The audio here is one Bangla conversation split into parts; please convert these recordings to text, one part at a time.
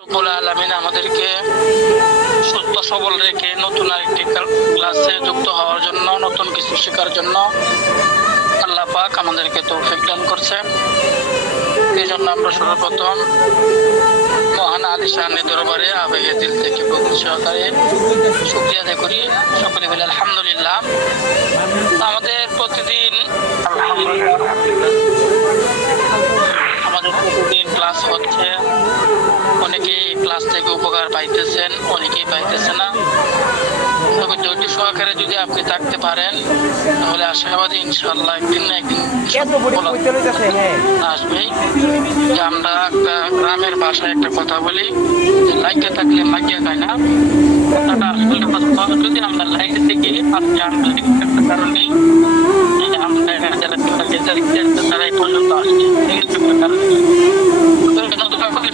রব্বুল আলামিন আমাদেরকে সুস্থ সবল রেখে নতুন আরেকটি ক্লাসে যুক্ত হওয়ার জন্য, নতুন কিছু শেখার জন্য আল্লাহ পাক আমাদেরকে তৌফিক দান করছে। এই জন্য আমরা সর্বপ্রথম মহান আলিশানের দরবারে আবেগে দিল থেকে ভক্তি সহকারে শুকরিয়া আদায় করি। সকলে বলে আলহামদুলিল্লাহ। আমাদের প্রতিদিন ক্লাস হচ্ছে, অনেকেই ক্লাস থেকে উপকার পাইতেছেন, অনেকেই পাইতেছে না। তবে ধৈর্য সহকারে যদি আপনি থাকতে পারেন তাহলে আশাবাদী ইনশাআল্লাহ একদিন না একদিন আসবেই। যে আমরা একটা গ্রামের ভাষায় একটা কথা বলি, লাগিয়ে থাকলে লাগিয়ে খায় না। যদি আমরা লাইনে থেকে আপনি একটা কারণে তারা এই পর্যন্ত আসছে,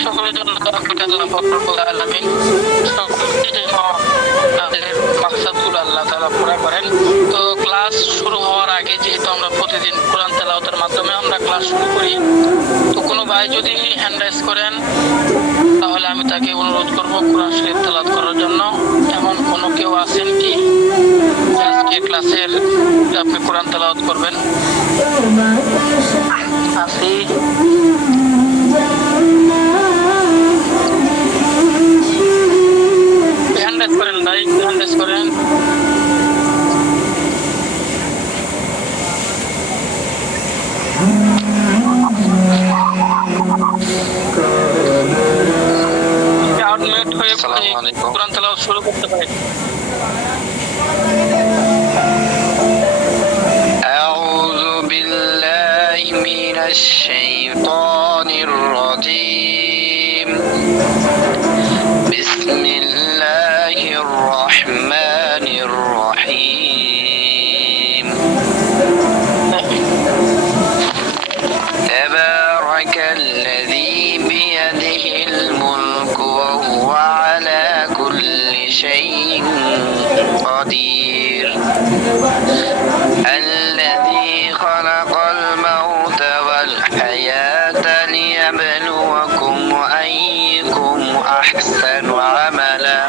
সকলের জন্য আল্লাহ তাআলা পুরা করেন। তো ক্লাস শুরু হওয়ার আগে যেহেতু আমরা প্রতিদিন কোরআন তেলাওয়াতের মাধ্যমে আমরা ক্লাস শুরু করি, তো কোনো ভাই যদি হ্যান্ড রাইজ করেন তাহলে আমি তাকে অনুরোধ করব কোরআন শরীফ তেলাওয়াত করার জন্য। এমন কোনো কেউ আছেন কি আজকে ক্লাসের আপনি কোরআন তেলাওয়াত করবেন? আছি? করেন ভাই, করেন। কোরআন তেলাওয়াত শুরু করতে পারেন। আউযু বিল্লাহি মিনাশ শাইতানির রাজীম। বিসমিল্লাহির রহমানির রহিম। তাবারাকাল্লাযী বিয়াদিহিল মুলকু ওয়া হুয়া আলা কুল্লি শাইইন কাদির। الذي خلق الموت والحياة ليبلوكم أيكم أحسن عملا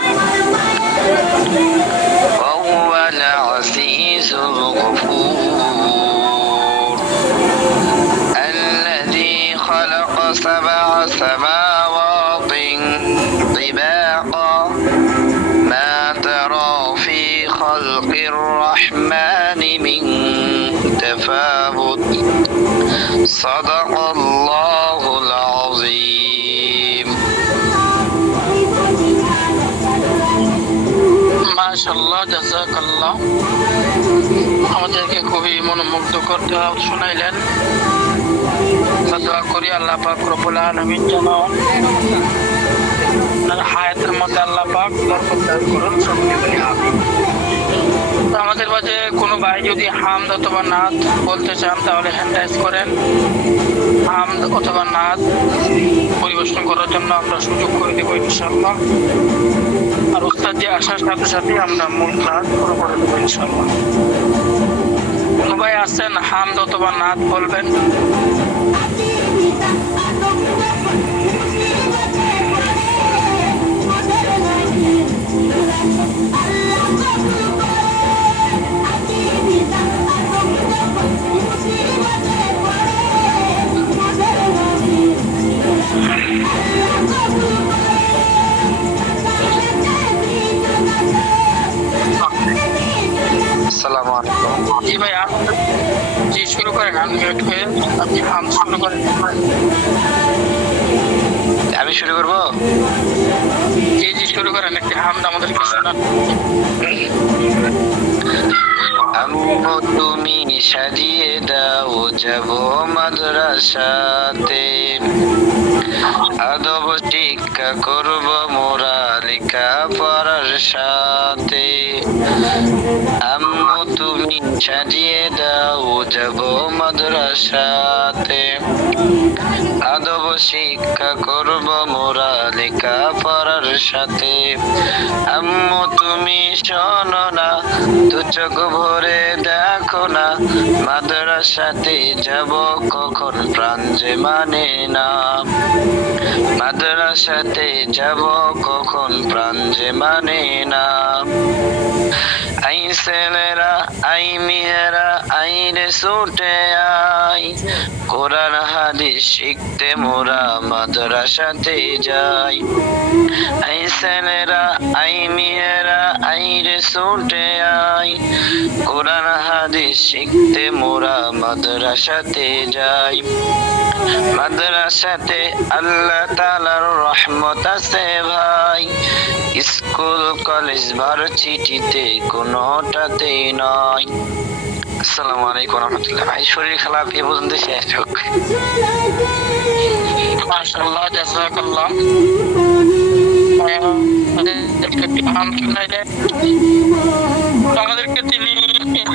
وهو العزيز الغفور. الذي خلق 7 سماوات طباقا ما ترى في خلق الرحمن من تفاوت. صدق الله العظيم. মাশাআল্লাহ, জাযাকাল্লাহ। আমাদেরকে খুবই মনোমুগ্ধকর তেলাওয়াত শুনাইলেন। দোয়া করি আল্লাহ পাক রব্বুল আলামিন যেন হায়াতের মধ্যে আল্লাহ পাক বরকত দান করুন। সকলে বলি আমিন। আমাদের মাঝে কোনো ভাই যদি হামদ অথবা নাত বলতে চান তাহলে হ্যান্ড রাইজ করেন। হামদ অথবা নাত পরিবেশন করার জন্য আমরা সুযোগ করে দেবো ইনশাআল্লাহ। আর উস্তাদ যে আসার সাথে সাথে আমরা মূল ক্লাস শুরু করে দেবো ইনশাআল্লাহ। কোনো ভাই আসছেন হামদ অথবা নাত বলবেন? আসসালামু আলাইকুম। জি ভাই, জি শুরু করেন। আনমিউট হয়ে আপনি হামদ শুরু করেন। আমি শুরু করব? জি জি শুরু করেন। একটি হামদ আমাদেরকে শোনান। আম্মু তুমি সাজিয়ে দাও যাব মাদ্রাসাতে, আদব শিক্ষা করব মোরা লেখা পড়ার সাথে। আম্মু তুমি সাজিয়ে দাও যাব মাদ্রাসাতে, আদব শিক্ষা করব মোরা লেখা পড়ার সাথে। আম্মু তুমি শোনো না দু চোখ ভরে দেখো না, মাদ্রাসাতে যাব কখন প্রাণ যে মানে না। মাদ্রাসাতে যাব কখন প্রাণ যে মানে না। আই ছেলেরা আই মেয়েরা আই রে ছুটে আই, কোরআন হাদিস শিখতে মোরা মাদ্রাসাতে যাই। আই ছেলেরা আই মেয়েরা আই রে ছুটে আই, কোরআন হাদিস শিখতে মোরা মাদ্রাসাতে যাই। মাদ্রাসাতে আল্লাহ তাআলার রহমত আছে ভাই, স্কুল কলেজ ভার্সিটিতে কোনোটাতেই নয়। আসসালামু আলাইকুম রহমতুল্লাহ। ভাই শরীর খারাপ, এ পর্যন্ত শেষ হোক। মাশাআল্লাহ, জাযাকাল্লাহ। আমাদেরকে তিনি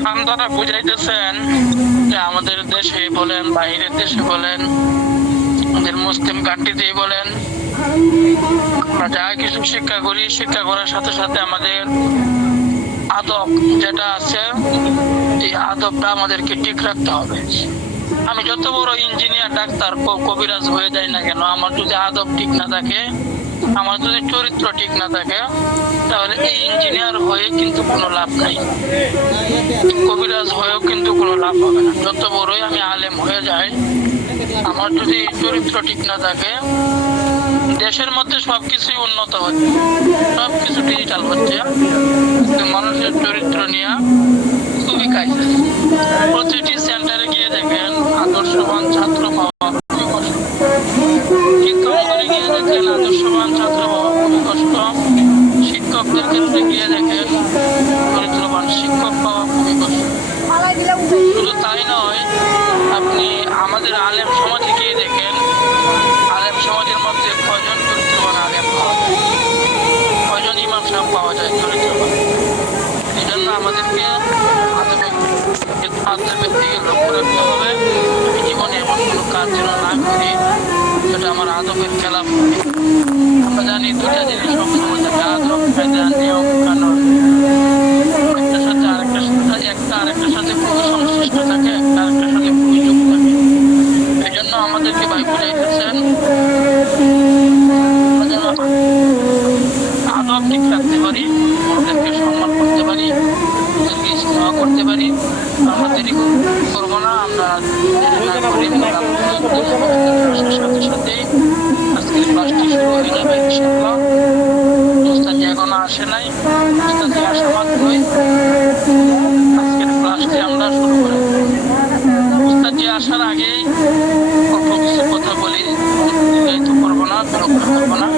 হাম দ্বারা বুঝাইতেছেন যে আমাদের দেশে বলেন, বাইরের দেশে বলেন, আমাদের মুসলিম কান্ট্রিতেই বলেন, আমরা যা কিছু শিক্ষা করি, শিক্ষা করার সাথে সাথে আমাদের আদব যেটা আছে, এই আদবটা আমাদেরকে ঠিক রাখতে হবে। আমি যত বড় ইঞ্জিনিয়ার, ডাক্তার, কবিরাজ হয়ে যাই না কেন, আমার যদি আদব ঠিক না থাকে, আমার যদি চরিত্র ঠিক না থাকে, তাহলে এই ইঞ্জিনিয়ার হয়ে কিন্তু কোনো লাভ নাই, কবিরাজ হয়েও কিন্তু কোনো লাভ হবে না। যত বড়ই আমি আলেম হয়ে যাই, আমার যদি চরিত্র ঠিক না থাকে, দেশের মধ্যে সবকিছুই উন্নত হচ্ছে, সবকিছু ডিজিটাল হচ্ছে, মানুষের চরিত্র নিয়ে খুবই কাজ। প্রতিটি সেন্টারে গিয়ে দেখেন আদর্শবান ছাত্র পাওয়া খুবই কষ্ট, শিক্ষকদের গিয়ে দেখেন আদর্শবান ছাত্র পাওয়া খুবই কষ্ট, শিক্ষকদের ক্ষেত্রে গিয়ে দেখেন চরিত্রবান শিক্ষক পাওয়া খুবই কষ্ট। শুধু তাই নয়, আপনি আমাদের আলেম সমাজে গিয়ে দেখেন, আলেম সমাজের মধ্যে কয়জন চরিত্রবান আলেম পাওয়া যায়, কয়জন ইমাম সাহেব পাওয়া যায় চরিত্রবান। এই জন্য আমাদেরকে আদবের দিকে লক্ষ্য রাখতে হবে। আমি জীবনে এমন কোনো কাজ যেন না করি যেটা আমার আদবের খেলাফ হবে। আমরা জানি দুটা জিনিস সবসময় থাকে, আদব, কায়দা, নিয়ম, কানুন। একটার সাথে আরেকটার সাথে, একটা আরেকটার সাথে খুবই সংশ্লিষ্ট থাকে, একটা আরেকটার সাথে খুবই যোগ থাকে। এই জন্য আমাদেরকে ভাই বুঝাইতেছেন আদব ঠিক রাখতে পারি, ওদেরকে সম্মান করতে পারি, ওদেরকে স্নেহ করতে পারি। আমরা দেরি করবো না, আমরা সাথে সাথে আজকের ক্লাসটি শুরু হয়ে যাবে ইনশাআল্লাহ। ওস্তাদজি এখনো আসে নাই, ওস্তাদজি আসা মাত্রই আজকের ক্লাসটি আমরা শুরু করে দেব। ওস্তাদজি আসার আগেই অল্প কিছু কথা বলি, দীর্ঘায়িত করবো না, বিরক্ত করবো না।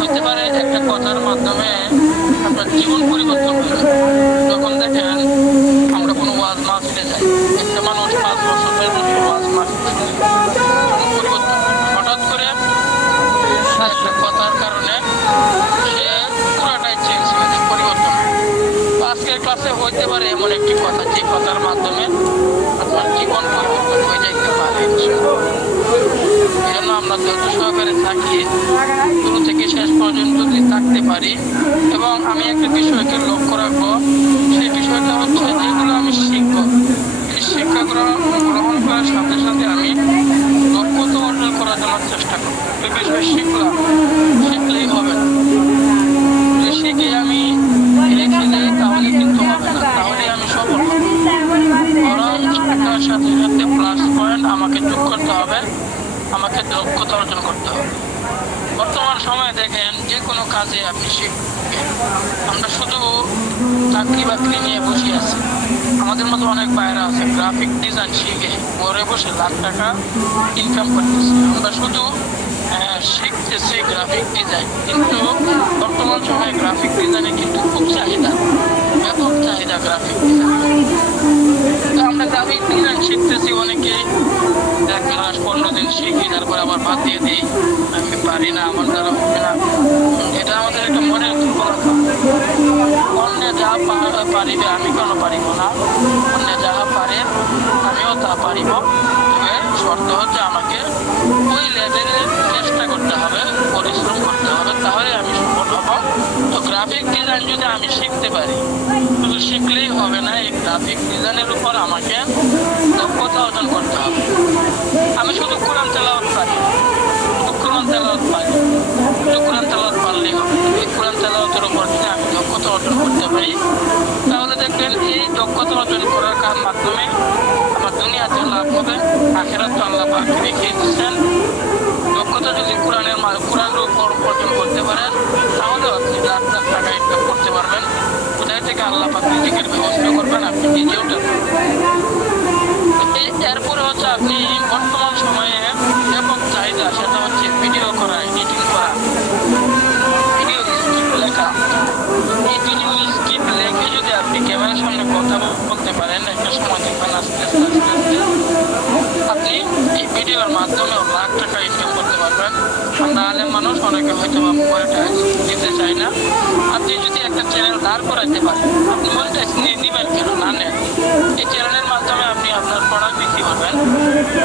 হতে পারে একটা কথার মাধ্যমে আপনার জীবন পরিবর্তন হয়ে যাবে। যখন দেখেন আমরা কোনো ওয়াজ মাহফিলে যাই, একটা মানুষ 5 বছর 10 বছর ওয়াজ মাহফিল পরিবর্তন, হঠাৎ করে একটা কথার কারণে সে পুরাটাই চেঞ্জ হয়ে যায়, পরিবর্তন। আজকের ক্লাসে হইতে পারে এমন একটি কথা, যে কথার মাধ্যমে আপনার জীবন পরিবর্তন হয়ে যাইতে পারে। এই জন্য আমরা ধৈর্য সহকারে থাকি, শুরু থেকে শেষ পর্যন্ত যদি থাকতে পারি। এবং আমি একটা বিষয়কে লক্ষ্য রাখবো, সেই বিষয়টা হচ্ছে যেগুলো আমি শিখবো, এই শিক্ষা গ্রহণ করার সাথে সাথে আমি দক্ষতা অর্জন করার জন্য চেষ্টা করবো। এই বিষয় শিখলেই হবে না, শিখে আমি রেখে যাই তাহলে কিন্তু হবে না, তাহলে আমি সফল হব। বরং শিক্ষার সাথে সাথে প্লাস পয়েন্ট আমাকে যোগ করতে হবে, আমাকে দক্ষতা অর্জন করতে হবে। বর্তমান সময়ে দেখেন যে কোনো কাজে আপনি শিখবেন, আমরা শুধু চাকরি বাকরি নিয়ে বসে আছি। আমাদের মতো অনেক বাইরে আছে গ্রাফিক ডিজাইন শিখে ঘরে বসে লাখ টাকা ইনকাম করতেছে। আমরা শুধু শিখতেছি গ্রাফিক ডিজাইন, কিন্তু বর্তমান সময়ে গ্রাফিক ডিজাইনে কিন্তু খুব চাহিদা, ব্যাপক চাহিদা গ্রাফিক ডিজাইন। তো আমরা গ্রাফিক ডিজাইন শিখতেছি, অনেকে 1 মাস 15 দিন শিখি, তারপর আবার বাদ দিয়ে দিই, আমি পারি না, আমার দ্বারা হবে না। এটা আমাদের একটা মনের দুর্বলতা। অন্য যা পারিবে আমি কেন পারিব না, অন্য যাহা পারে আমিও তা পারিব। তবে শর্ত হচ্ছে আমাকে ওই লেভেলে চেষ্টা করতে হবে, পরিশ্রম করতে হবে, তাহলে আমি সফল হব। তো গ্রাফিক ডিজাইন গ্রাফিক ডিজাইনের উপর আমাকে দক্ষতা অর্জন করতে হবে। আমি শুধু কোরআন তেলাওয়াত পারি, শুধু কোরআন তেলাওয়াত পারি, শুধু কোরআন তেলাওয়াত পারলেই হবে। এই কোরআন তেলাওয়াতের উপর যদি আমি দক্ষতা অর্জন করতে পারি, তাহলে দেখবেন এই দক্ষতা অর্জন করার মাধ্যমে আমার দুনিয়াতে লাভ হবে, আখিরাত আল্লাহ পাক রেখে দিচ্ছেন। দক্ষতা যদি কোরআনের উপর অর্জন করতে পারেন, তাহলে আপনি লাখ লাখ টাকা ইনকাম করতে পারবেন। কোথায় থেকে আল্লাহ পাক রিজিকের ব্যবস্থা করবেন, আপনি নিজেও এরপরে হচ্ছে আপনি বর্তমান সময়ে ব্যাপক চাহিদা, সেটা হচ্ছে ভিডিও করা, এডিটিং করা, ভিডিও স্ক্রিপ্ট লেখা। এই ভিডিও স্ক্রিপ্ট লেখে যদি আপনি ক্যামেরার সামনে কথা বলতে পারেন, একটা সময় দেখবেন আস্তে আস্তে আস্তে আস্তে আপনি এই ভিডিওর মাধ্যমে লাখ টাকা ইনকাম করতে পারবেন। আমরা আলেম মানুষ, অনেকে হয়তো মনিটাইজ দিতে চাই না। আপনি যদি একটা চ্যানেল দাঁড় করাইতে পারেন, আপনি মনিটাইজ নিবেন কেন না নেন? এই চ্যানেলের মাধ্যমে আপনি আপনার প্রোডাক্ট বিক্রি করবেন।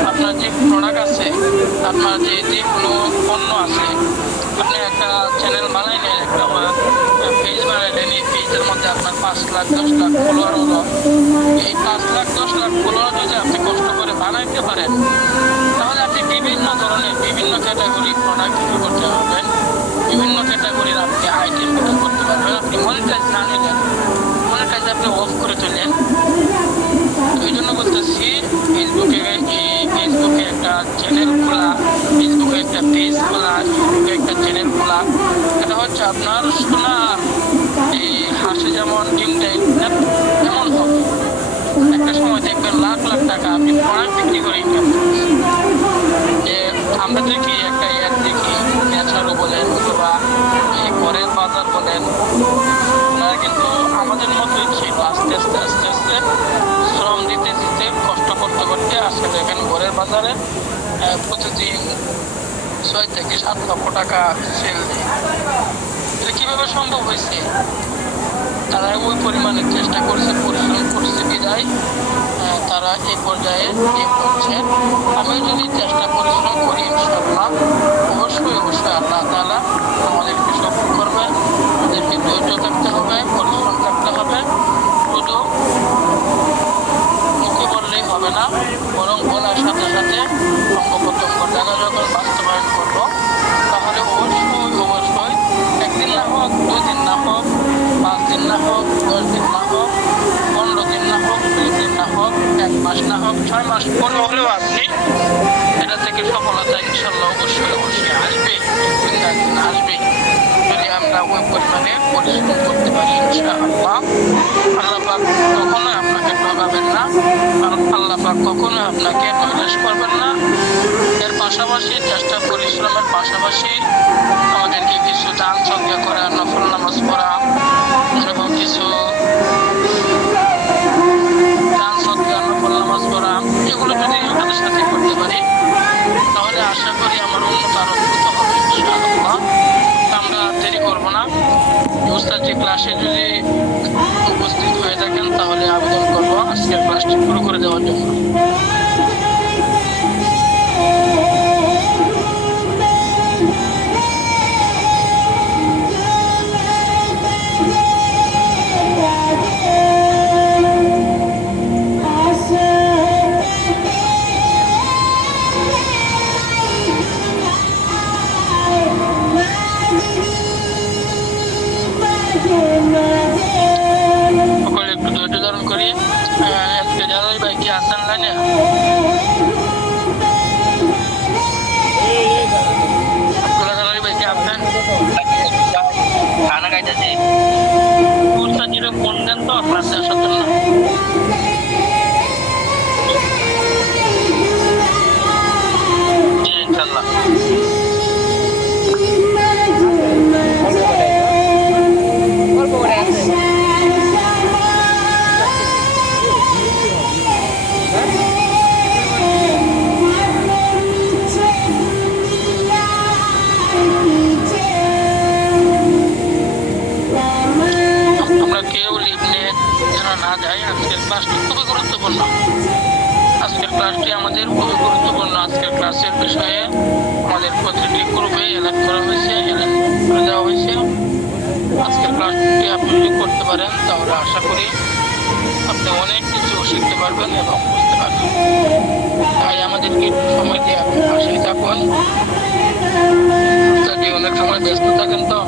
আপনার যে প্রোডাক্ট আছে, আপনার যে কোনো পণ্য আছে, আপনি একটা চ্যানেল বানাইলেন, একটা পেজ বানাইলেন। এই পেজের মধ্যে আপনার 5 লাখ 10 লাখ ফলোয়ার হলো। এই 5 লাখ 10 লাখ ফলোয়ার যদি আপনি কষ্ট করে বানাইতে পারেন, তাহলে আপনি বিভিন্ন ধরনের বিভিন্ন ক্যাটাগরি প্রোডাক্ট বিক্রি করতে পারবেন, বিভিন্ন ক্যাটাগরির আপনি আইটেম বিক্রি করতে পারবেন। আপনি মনিটাইজ না নিলেন, মনিটাইজ আপনি অফ করে চলেন। ওই জন্য বলতেছি, ফেসবুকে একটা চ্যানেল খোলা, ফেসবুকে একটা পেজ খোলা, ইউটিউবে একটা চ্যানেল খোলা, এটা হচ্ছে আপনার সোনার এই হাসি যেমন ডিম দেয় এমন হবে। একটা সময় দেখবেন লাখ লাখ টাকা আপনি প্রোডাক্ট বিক্রি করে ইনকাম করছেন। যে আমরা দেখি একটা অ্যাড দেখি, নেচারও বলেন অথবা এই ঘরের বাজার বলেন, ওনারা কিন্তু আমাদের মতোই ছিল। আস্তে আস্তে আস্তে আস্তে শ্রম দিতে দিতে কষ্ট করতে করতে আজকে দেখেন ঘরের বাজারে প্রতিদিন 6 থেকে 7 লক্ষ টাকা সেল দেয়। এটা কিভাবে সম্ভব হয়েছে? তারা ওই পরিমাণে চেষ্টা করছে, পরিশ্রম করছে বিদায় তারা এই পর্যায়ে পৌঁছে। আমি যদি চেষ্টা পরিশ্রম করি, ইনশাআল্লাহ অবশ্যই অবশ্যই আল্লাহ তাআলা আমাদেরকে সফল করবে। আমাদেরকে ধৈর্য থাকতে হবে, পরিশ্রম থাকতে হবে। শুধু মুখে বললেই হবে না, বরং বলার সাথে সাথে অঙ্গ প্রত্যঙ্গ জায়গা যখন বাস্তবায়ন করবো, তাহলে অবশ্যই অবশ্যই একদিন না হোক, 2 দিন না হোক, 5 দিন না হোক, 10 দিন না হোক, 15 দিন না হোক, 2 দিন না হোক, 1 মাস না হোক, 6 মাস পরে হলেও আপনি এটা থেকে সফলতা ইনশাল্লাহ অবশ্যই অবশ্যই আসবে। একদিন না একদিন আসবে, যদি আমরা ওই পরিমাণে পরিশ্রম করতে পারি ইনশাআল্লাহ। আল্লাহ পাক কখনোই আপনাকে ঠকাবেন না, কারণ আল্লাহ পাক কখনোই আপনাকে নৈরাশ করবেন না। এর পাশাপাশি চেষ্টা পরিশ্রমের পাশাপাশি আমাদেরকে কিছু দান সদকা করা, নফল নামাজ পড়া এবং কিছু দান সদকা, নফল নামাজ পড়া, এগুলো যদি আমাদের সাথে করতে পারি, তাহলে আশা করি আমার উন্নত আরো দ্রুত হবে ইনশাআল্লাহ। আমরা দেরি করবো না। উস্তাদ যে ক্লাসে যদি উপস্থিত হয়ে থাকেন, তাহলে আবেদন করবো আজকের ক্লাসটি শুরু করে দেওয়ার জন্য। সকলে একটু ধৈর্য ধারণ করি। আজকে জানাই ভাই কি আসেন লাইনে? ভাই কি আসেন? খানা খাইতেছি। ফোন দেন তো ক্লাসে আসার জন্য। জি ইনশাল্লাহ। আমরা কেউ লিখলে যেন না যায়। আজকের ক্লাসটি খুবই গুরুত্বপূর্ণ। আজকের ক্লাসটি আমাদের খুবই গুরুত্বপূর্ণ। আজকের ক্লাসের বিষয়ে আমাদের প্রতিটি গ্রুপে এলান করা হয়েছে, এলান করে দেওয়া হয়েছে। আজকের ক্লাসটি আপনি যদি করতে পারেন, তাহলে আশা করি আপনি অনেক কিছু শিখতে পারবেন এবং বুঝতে পারবেন। তাই আমাদেরকে একটু সময় দিয়ে আপনি পাশেই থাকুন। যদি অনেক সময় ব্যস্ত থাকেন তো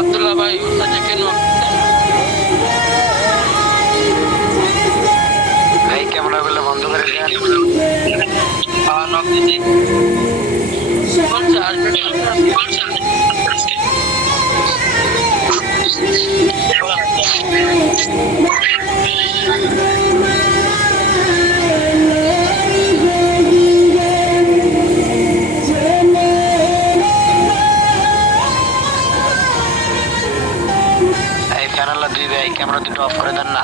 আব্দুল্লাহ ভাই উস্তাদকে কেন ভাই ক্যামেরাগুলো বন্ধ করে দেন। নক দিতে বলছে আসবে এই ফ্যানালা দুই ভাই ক্যামেরা দুটো অফ করে দেন না।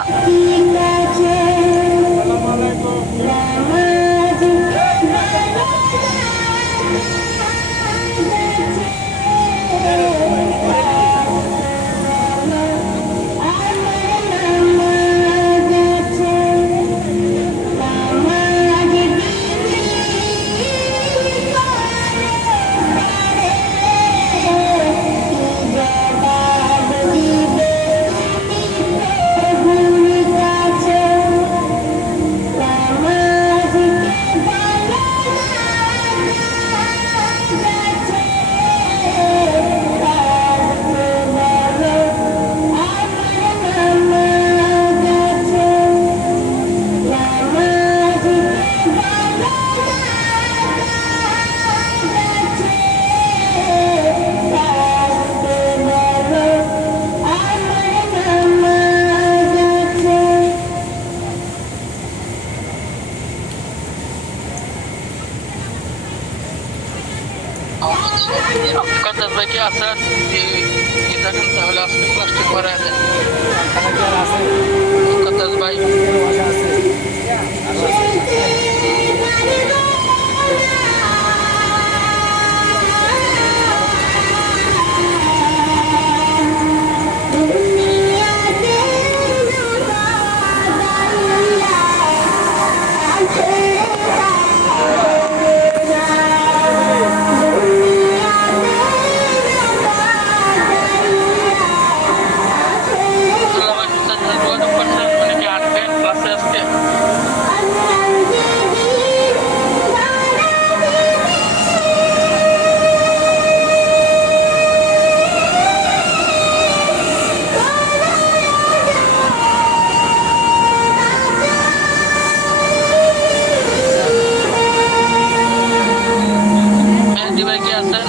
মুকাদ্দাস ভাই কি আছে কি থাকেন তাহলে আজকে ক্লাসটি করা যায়। মুকাদ্দাস ভাই আব্দুল্লাহ ভাই উস্তাদ যোগাযোগ করছেন মানে কি আসবেন ক্লাসে আজকে। মেহেদি ভাই কি আছেন?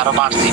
আরো বাড়ছি।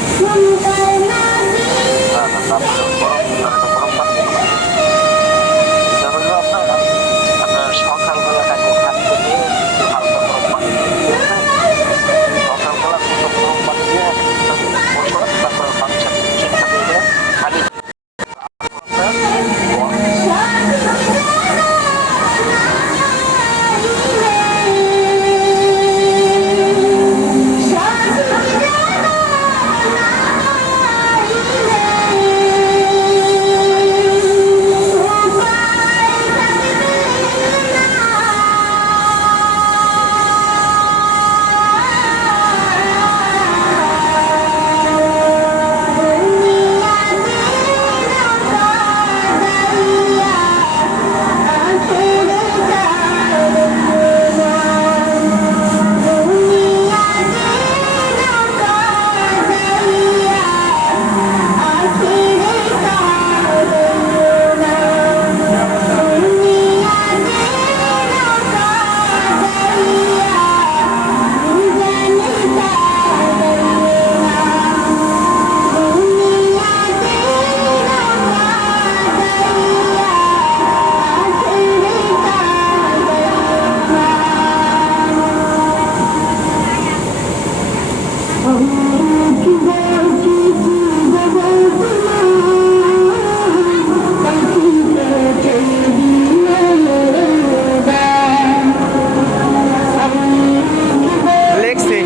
লেখছে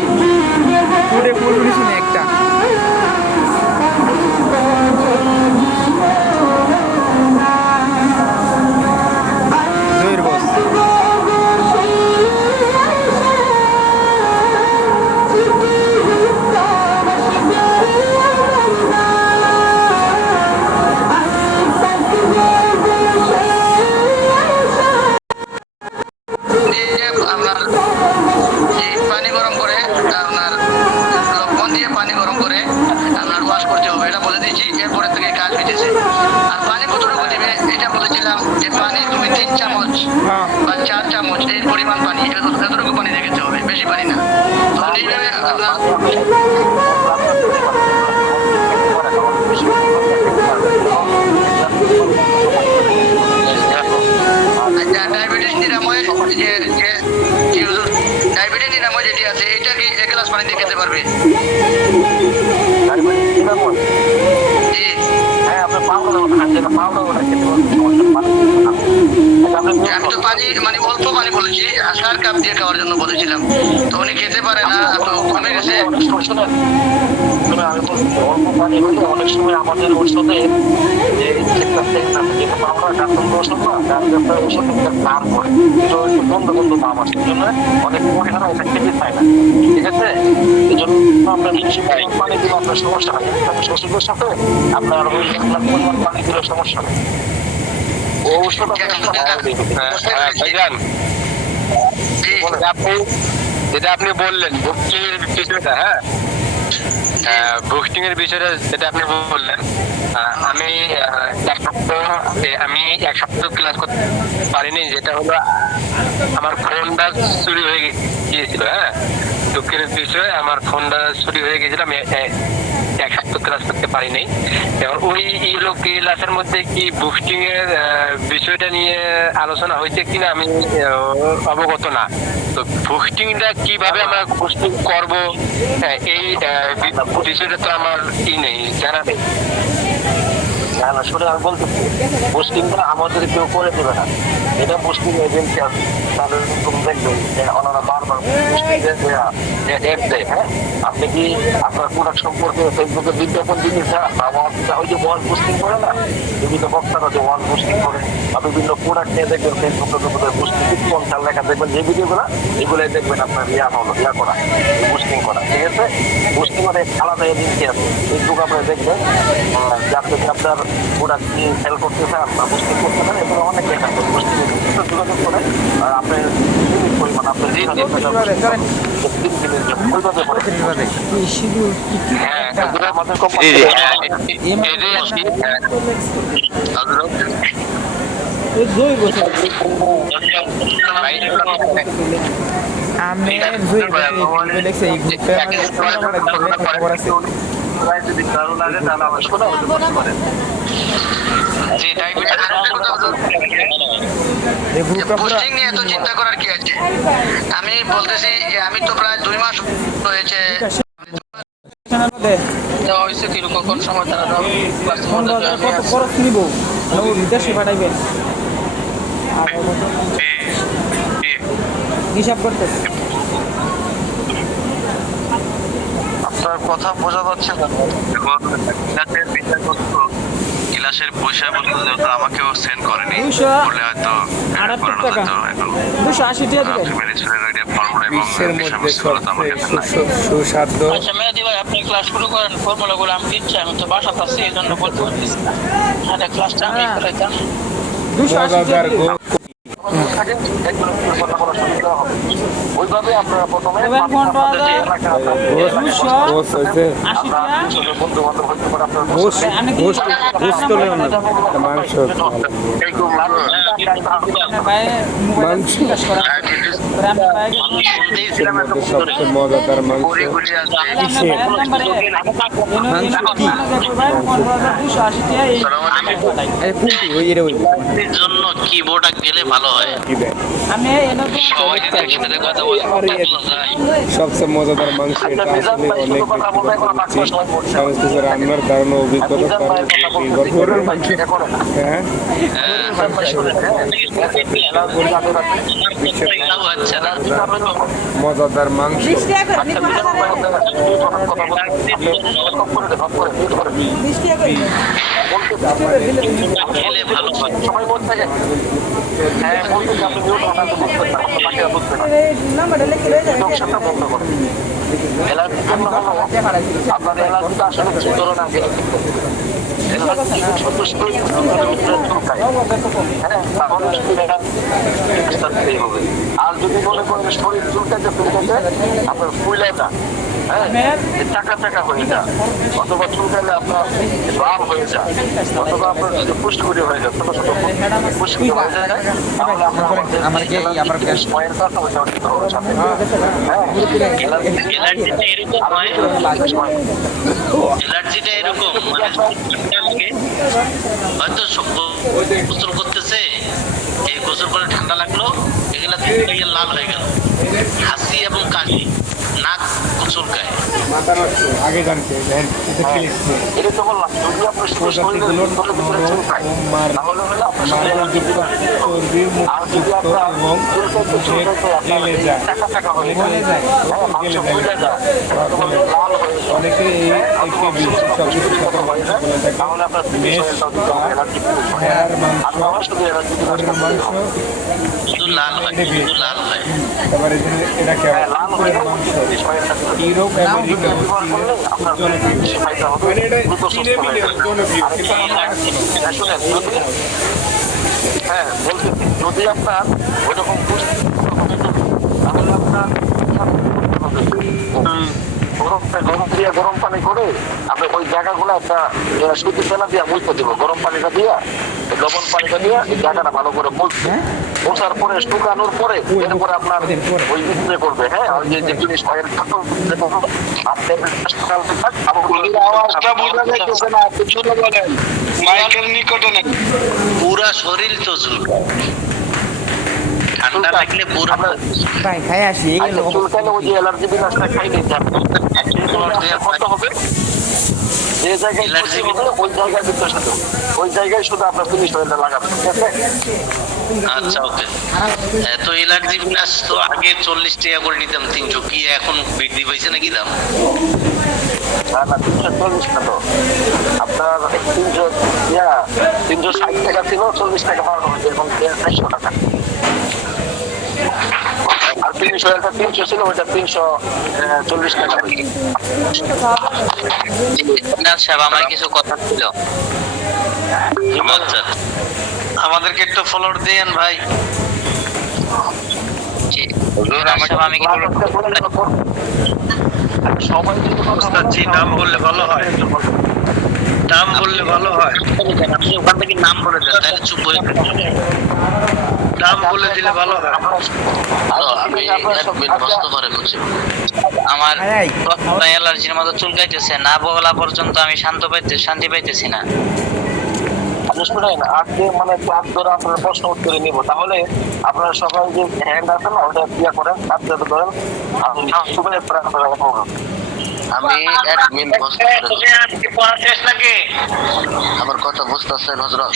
ফুটে ফুল উঠেছি না একটা জয়ের বস আপনার এই পানি গরম করে আপনার লবণ দিয়ে পানি গরম করে আপনার ওয়াশ করতে হবে, এটা বলে দিয়েছি। এরপরে থেকে কাজ হইতেছে। আর পানি কতটুকু দিবে এটা বলেছিলাম যে পানি তুমি 3 চামচ হ্যাঁ বা 4 চামচ এই পরিমাণ পানি, এতটুকু পানি দেখতে হবে, বেশি পানি না। তখন এইভাবে আপনার ডায়াবেটিস নিরাময় যে যে ডায়াবেটিস নিরাময় যেটি আছে এটা কি 1 গ্লাস পানি দিয়ে খেতে পারবে? জি। আমি তো পানি মানে অল্প পানি বলেছি, 4 কাপ দিয়ে খাওয়ার জন্য বলেছিলাম, তো উনি খেতে পারে না, তো কমে গেছে। অল্প পানি হলে অনেক সময় আমাদের ওষুধে যে আমরা ডাক্তার ওষুধ না, ডাক্তার ওষুধ একটা নাম করে তো একটু বন্ধ বন্ধ নাম আছে, এই জন্য অনেক মহিলারা এটা খেতে চায় না, ঠিক আছে? এই জন্য আপনার পানি দিলে আপনার সমস্যা হয়। ওষুধের সাথে আপনার ওই 1 লাখ পরিমাণ পানি দিলে সমস্যা নেই। ও ওষুধ ভাইজান, জি। আপনি যেটা আপনি বললেন বুস্টিং এর বিষয়টা, হ্যাঁ বুস্টিং এর বিষয়টা যেটা আপনি বললেন, আমি আমি 1 সপ্তাহ ক্লাস করতে পারিনি, যেটা হলো আমার ফোনটা চুরি হয়ে গিয়েছিল। হ্যাঁ, দুঃখের বিষয়, আমার ফোনটা চুরি হয়ে গিয়েছিল, আমি 1 সপ্তাহ ক্লাস করতে পারিনি। এবার ওই ক্লাসের মধ্যে কি বুস্টিং এর বিষয়টা নিয়ে আলোচনা হয়েছে কিনা আমি অবগত না। তো বুস্টিংটা কিভাবে আমরা বুস্টিং করবো, এই বিষয়টা তো আমার কি নেই, জানা নেই। না না, শুনে আমি বলতেছি, বুস্টিংটা আমাদের কেউ করে দেবে না, এটা বুস্টিং এজেন্সি আছে, তাহলে তুমি দেখবেন যে ওনারা বারবার অ্যাড দেয়। হ্যাঁ, আপনি কি আপনার প্রোডাক্ট সম্পর্কে ফেসবুকে বিজ্ঞাপন জিনিস ওই যে ওয়াল বুস্টিং করে না, বিভিন্ন বক্তারা যে ওয়াল বুস্টিং করে বা বিভিন্ন প্রোডাক্ট নিয়ে দেখবেন ফেসবুকে বুস্টিং স্পন্সর লেখা দেখবেন, যে ভিডিওগুলো এগুলোই দেখবেন আপনার ইয়া করা বুস্টিং করা, ঠিক আছে? বুস্টিং মানে আলাদা এজেন্সি আছে, ফেসবুক আপনারা দেখবেন যে আপনি আপনার প্রোডাক্ট নিয়ে সেল করতে চান বা বুস্টিং করতে চান, এগুলো অনেক লেখা আছে। বুস্টিং যোগাযোগ করে আপনি পরিমাণ আপনার আমাদের কোম্পানি আমি দেখছি এই গ্রুপে খবর আছে। যদি কারো লাগে তাহলে আমার শোনা হতে পারে। জি, ডায়াবেটিস এই গ্রুপটা পুরো বুস্টিং নিয়ে এত চিন্তা করার কি আছে? আমি বলতেছি যে আমি তো প্রায় 2 মাস হয়েছে। দেওয়া হয়েছে কিরকম কোন সময় তারা দাও ক্লাসের ফোন মধ্যে বাজার join হয়ে কত আছে। খরচ নিব বিদেশে পাঠাইবেন হিসাব করতেছে। আপনার কথা বোঝা যাচ্ছে না। এখন ক্লাসের বিষয়বস্তু, ক্লাসের বিষয়বস্তু যেহেতু আমাকেও সেন্ড করেনি, 200 বলে হয়তো আটাত্তর করানো টাকা। হয়তো এখন 280 টাকা দিবেন। ফেমিনিস্টের আইডিয়া ফর্মুলা এবং বিশ্বের মধ্যে বিষয়বস্তুগুলো তো আমার কাছে নাই। সুস্বাদ্য আচ্ছা মেহেদি ভাই, আপনি ক্লাস শুরু করেন, ফর্মুলাগুলো আমি দিচ্ছি, আমি তো বাসাতে আছি এই জন্য বলতে পারতেছি না। হ্যাঁ, ক্লাসটা আমি করাইতাম। 280 টাকা দিবেন। থাকে, এগুলো কথা বলার সুবিধা হবে। ওইভাবে আপনারা প্রথমে এবার ফোনটা আপনাদের যে এলাকা আছে, এই এলাকায় 280 আমরা টাকা। ছোট বন্ধু-বান্ধব হইতে পারে, আপনার আমি কি মাংস আপনার ভাই মোবাইল মাংস। জিজ্ঞাসা করেন পরে আমি ভাইকে এর মধ্যে সবচেয়ে মজাদার মাংস কিসের? জন্য কি বোর্ড গেলে ভালো হয় কি দেয়? আমি এনে সবাই যদি একসাথে কথা বলে সবচেয়ে মজাদার মাংস এটা আসলে অনেক সমস্ত কিছু রান্নার ধারণা অভিজ্ঞতা তার উপর নির্ভর করে। হ্যাঁ আচ্ছা না মজাদার মাংস খেলে ভালো হয় সবাই বলতে থাকে হ্যাঁ বলতে আপনি বুঝতে পারেন সংসারটা বন্ধ করে অ্যালার্জির জন্য হলো আপনার অ্যালার্জিটা আসলে কি ধরুন আগে আর যদি মনে করেন শরীর চুলকাতে আপনার ফুলাটা হ্যাঁ টাকা টাকা হয়ে যায় অথবা চুলকালে আপনার লাল হয়ে যায় অথবা আপনার যদি পুষ্টি হয়ে যায় ছোট ছোট পুষ্টি হয়ে যায় তাহলে আপনার স্পয়ের কথা হয়ে যাবে অ্যালার্জিটা এরকম হয় অ্যালার্জিটা এরকম মানে হয়তো গোসল করতেছে এই গোসল করে ঠান্ডা লাগলো এগুলা থেকে লাল হয়ে গেল হাসি এবং কাশি নাক চুলকায় আগে জানতে এটা তো বললাম যদি আপনার শরীরে চুলকায় তাহলে হলো আপনার শরীরে আর যদি আপনার টাকা টাকা হয়ে যায় মাংস ফুলে যায় অথবা লাল হয়ে যায় অনেকে এই একে বেশি সবকিছু কথা বলে থাকে তাহলে আপনার ভেড়ার মাংস আর আমার শুধু এলার্জি গরুর মাংস শুধু লাল হয় শুধু লাল হয় তারপরে এটা কেমন লাল হয়ে যায় ইউরোপ আমেরিকা আপনার বেশি ফায়দা হবে দ্রুত সুস্থ হয়ে যাবে হ্যাঁ বলছি যদি আপনার ওইরকম তাহলে আপনার গরম পানি করে আপনি ওই জায়গাগুলো একটা সুতি তেলা দিয়ে মুছতে দিব গরম পানিটা দিয়ে লবণ পানিটা দিয়ে এই জায়গাটা ভালো করে মুছবে মোছার পরে শুকানোর পরে এরপরে আপনার ওই স্প্রে করবে হ্যাঁ ওই যে জিনিস অয়েল আওয়াজটা বোঝা যাইতেছে না আপনি শুনে বলেন মাইকের নিকটে নেই পুরা শরীর তো চুলকায় ঠান্ডা লাগলে পুরা ভাই খাই আসি চুলকালে ওই যে অ্যালার্জি বিনাশটা খাই নিতে করতে হবে যে জায়গায় খুশি হবে ওই জায়গায় বিকাশ হবে ওই জায়গায় শুধু আপনার ফিনিশ অয়েলটা লাগাবেন ঠিক আছে আচ্ছা ওকে তো অ্যালার্জি বিনাশ তো আগে 40 টাকা করে নিতাম 300 কি এখন বৃদ্ধি পাইছে নাকি দাম না 340 না তো আপনার 360 টাকা ছিল 40 টাকা বাড়ানো হয়েছে এখন 400 টাকা আর 300 ছিল ওইটা 340 টাকা না সাহেব আমার কিছু কথা ছিল আচ্ছা আমাদেরকে একটু ফলোর দেন ভাই জি আমি সবাই জি নাম বললে ভালো হয় নাম বললে ভালো হয় আপনি ওখান থেকে নাম বলে দেন তাহলে চুপ হয়ে নাম বলে দিলে ভালো হয় আমি বুঝতে পারি বুঝছি আমার অ্যালার্জির মতো চুলকাইতেছে না বলা পর্যন্ত আমি শান্তি পাইতেছি না আপনি শুনেন আজকে মানে ক্লাস ধরে আপনার প্রশ্ন উত্তরে নিব তাহলে আপনারা সবাই যে হ্যান্ড আছে না ওটা ক্লিয়ার করেন কাজটা করেন সুপার আপনারা আমি অ্যাডমিন বসতে আমার কথা বুঝতেছেন হযরত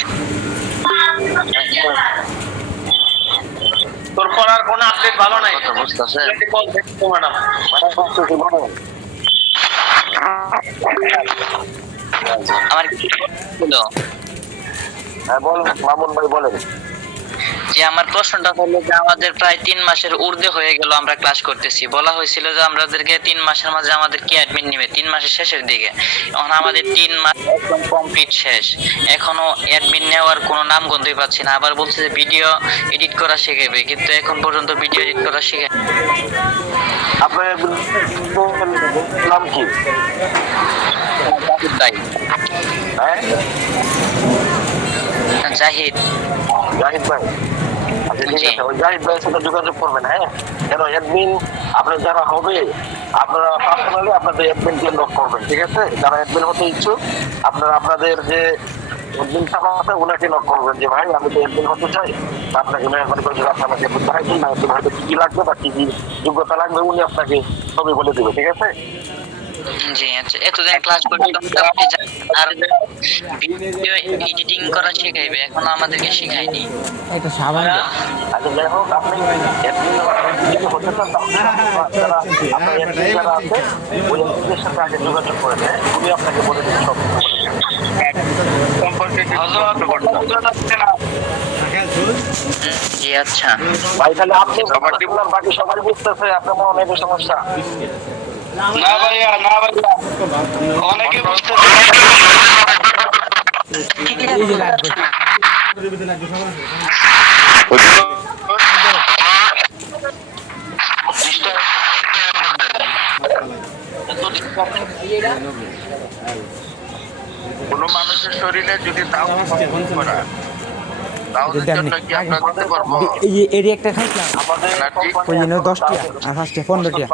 তোর পড়ার কোনো আপডেট ভালো নাই কথা বুঝতেছেন ম্যাডাম আমার কি ছিল হ্যাঁ বলুন মামুন ভাই বলেন যে আমার প্রশ্নটা হলো যে আমাদের প্রায় 3 মাসের ঊর্ধ্বে হয়ে গেল আমরা ক্লাস করতেছি বলা হয়েছিল যে আমাদেরকে 3 মাসের মাঝে আমাদের কি অ্যাডমিন নেবে 3 মাসের শেষের দিকে এখন আমাদের 3 মাস একদম কমপ্লিট শেষ এখনো অ্যাডমিন নেওয়ার কোনো নাম গন্ধই পাচ্ছি না আবার বলছে যে ভিডিও এডিট করা শিখাবে কিন্তু এখন পর্যন্ত ভিডিও এডিট করা শিখে আপনার নাম কি তাই হ্যাঁ জাহিদ জাহিদ ভাই, আচ্ছা ঠিক আছে, ওই জাহিদ ভাইয়ের সাথে যোগাযোগ করবেন। হ্যাঁ, কেন অ্যাডমিন আপনার যারা হবে, আপনারা পার্সোনালি আপনাদের অ্যাডমিনকে লক করবেন, ঠিক আছে? যারা অ্যাডমিন হতে ইচ্ছুক আপনারা আপনাদের যে অ্যাডমিন সাহেব আছে ওনাকে লক করবেন যে ভাই আমি তো অ্যাডমিন হতে চাই, তা আপনাকে মেহরবানি করে যদি আপনাকে অ্যাডমিন করাই দিন, না অ্যাডমিন হয়তো কি কি লাগবে বা কি কি যোগ্যতা লাগবে উনি আপনাকে সবই বলে দেবে, ঠিক আছে? জি আচ্ছা, এতদিন ক্লাস করতে মোটামুটি আর ভিডিও এডিটিং করা শেখাইবে, এখনো আমাদেরকে শেখায়নি। এটা স্বাভাবিক। আচ্ছা যাই হোক, আপনি যদি হতে চান তাহলে যারা আপনার অ্যাডমিন যারা আছে ওই অ্যাডমিনের সাথে আগে যোগাযোগ করে দেয়, উনি আপনাকে বলে দেবে সব সম্পর্কে জি আচ্ছা, ভাই। তাহলে আপনি আপনার বাকি সবাই বুঝতেছে আপনার মনে অনেক সমস্যা। না ভাইয়া, না ভাইয়া, অনেকে বুঝতেছে। এই যে লাগবে। কোনো মানুষের শরীরে যদি তাও করা তাহলে জন্য কি আমরা করতে পারবো? এই যে এর একটা খাইলাম। আমাদের ওই জন্য 10 টাকা আর 5 টাকা 15 টাকা।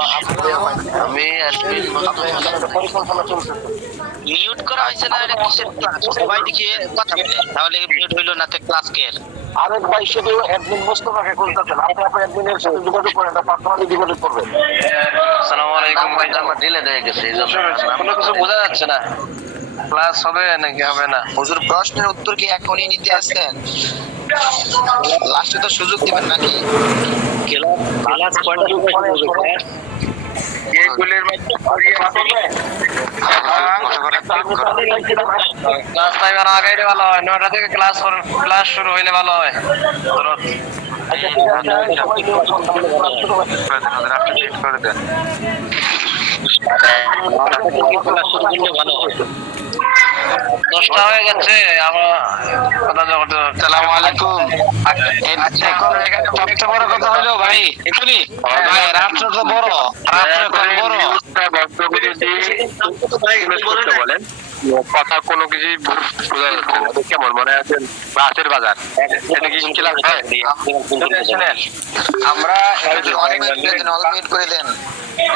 আমি অ্যাডমিন পরিকল্পনা চলছে। মিউট করা হয়েছে না? এটা কিসের ক্লাস? সবাই দেখে কথা বলে, তাহলে মিউট হইলো না তো ক্লাস কে? আরেক ভাই শুধু অ্যাডমিন মোস্তফাকে খুঁজতেছেন, আপনি আপনার অ্যাডমিনের সাথে যোগাযোগ করেন, পার্সোনালি যোগাযোগ করবেন। আসসালামু আলাইকুম ভাই, আমার ডিলেট হয়ে গেছে, এই জন্য কোনো কিছু বোঝা যাচ্ছে না। ক্লাস হবে নাকি হবে না? হুজুর প্রশ্নের উত্তর কি এখনই নিতে আসছেন? লাস্টে তো সুযোগ দিবেন নাকি? ক্লাস কয়টা এগুলির মধ্যে ক্লাস টাইম আর আগে ভালো হয়, 9টা থেকে ক্লাস শুরু হইলে ভালো হয়। আচ্ছা ঠিক আছে, সবাইকে করে দেন। 10টা হয়ে গেছে, আমার আসসালামু আলাইকুম। এখন এখানে সবচেয়ে বড় কথা হলো ভাই, শুনি ভাই, রাত্র তো বড়, রাত্র তো বড়। বলেন কথা কোনো কিছুই বোঝা যাচ্ছে না। কেমন মনে আছেন বাসের বাজার, এটা কি ক্লাস হয়? শুনেন, আমরা অনেক মিনিট করে দেন।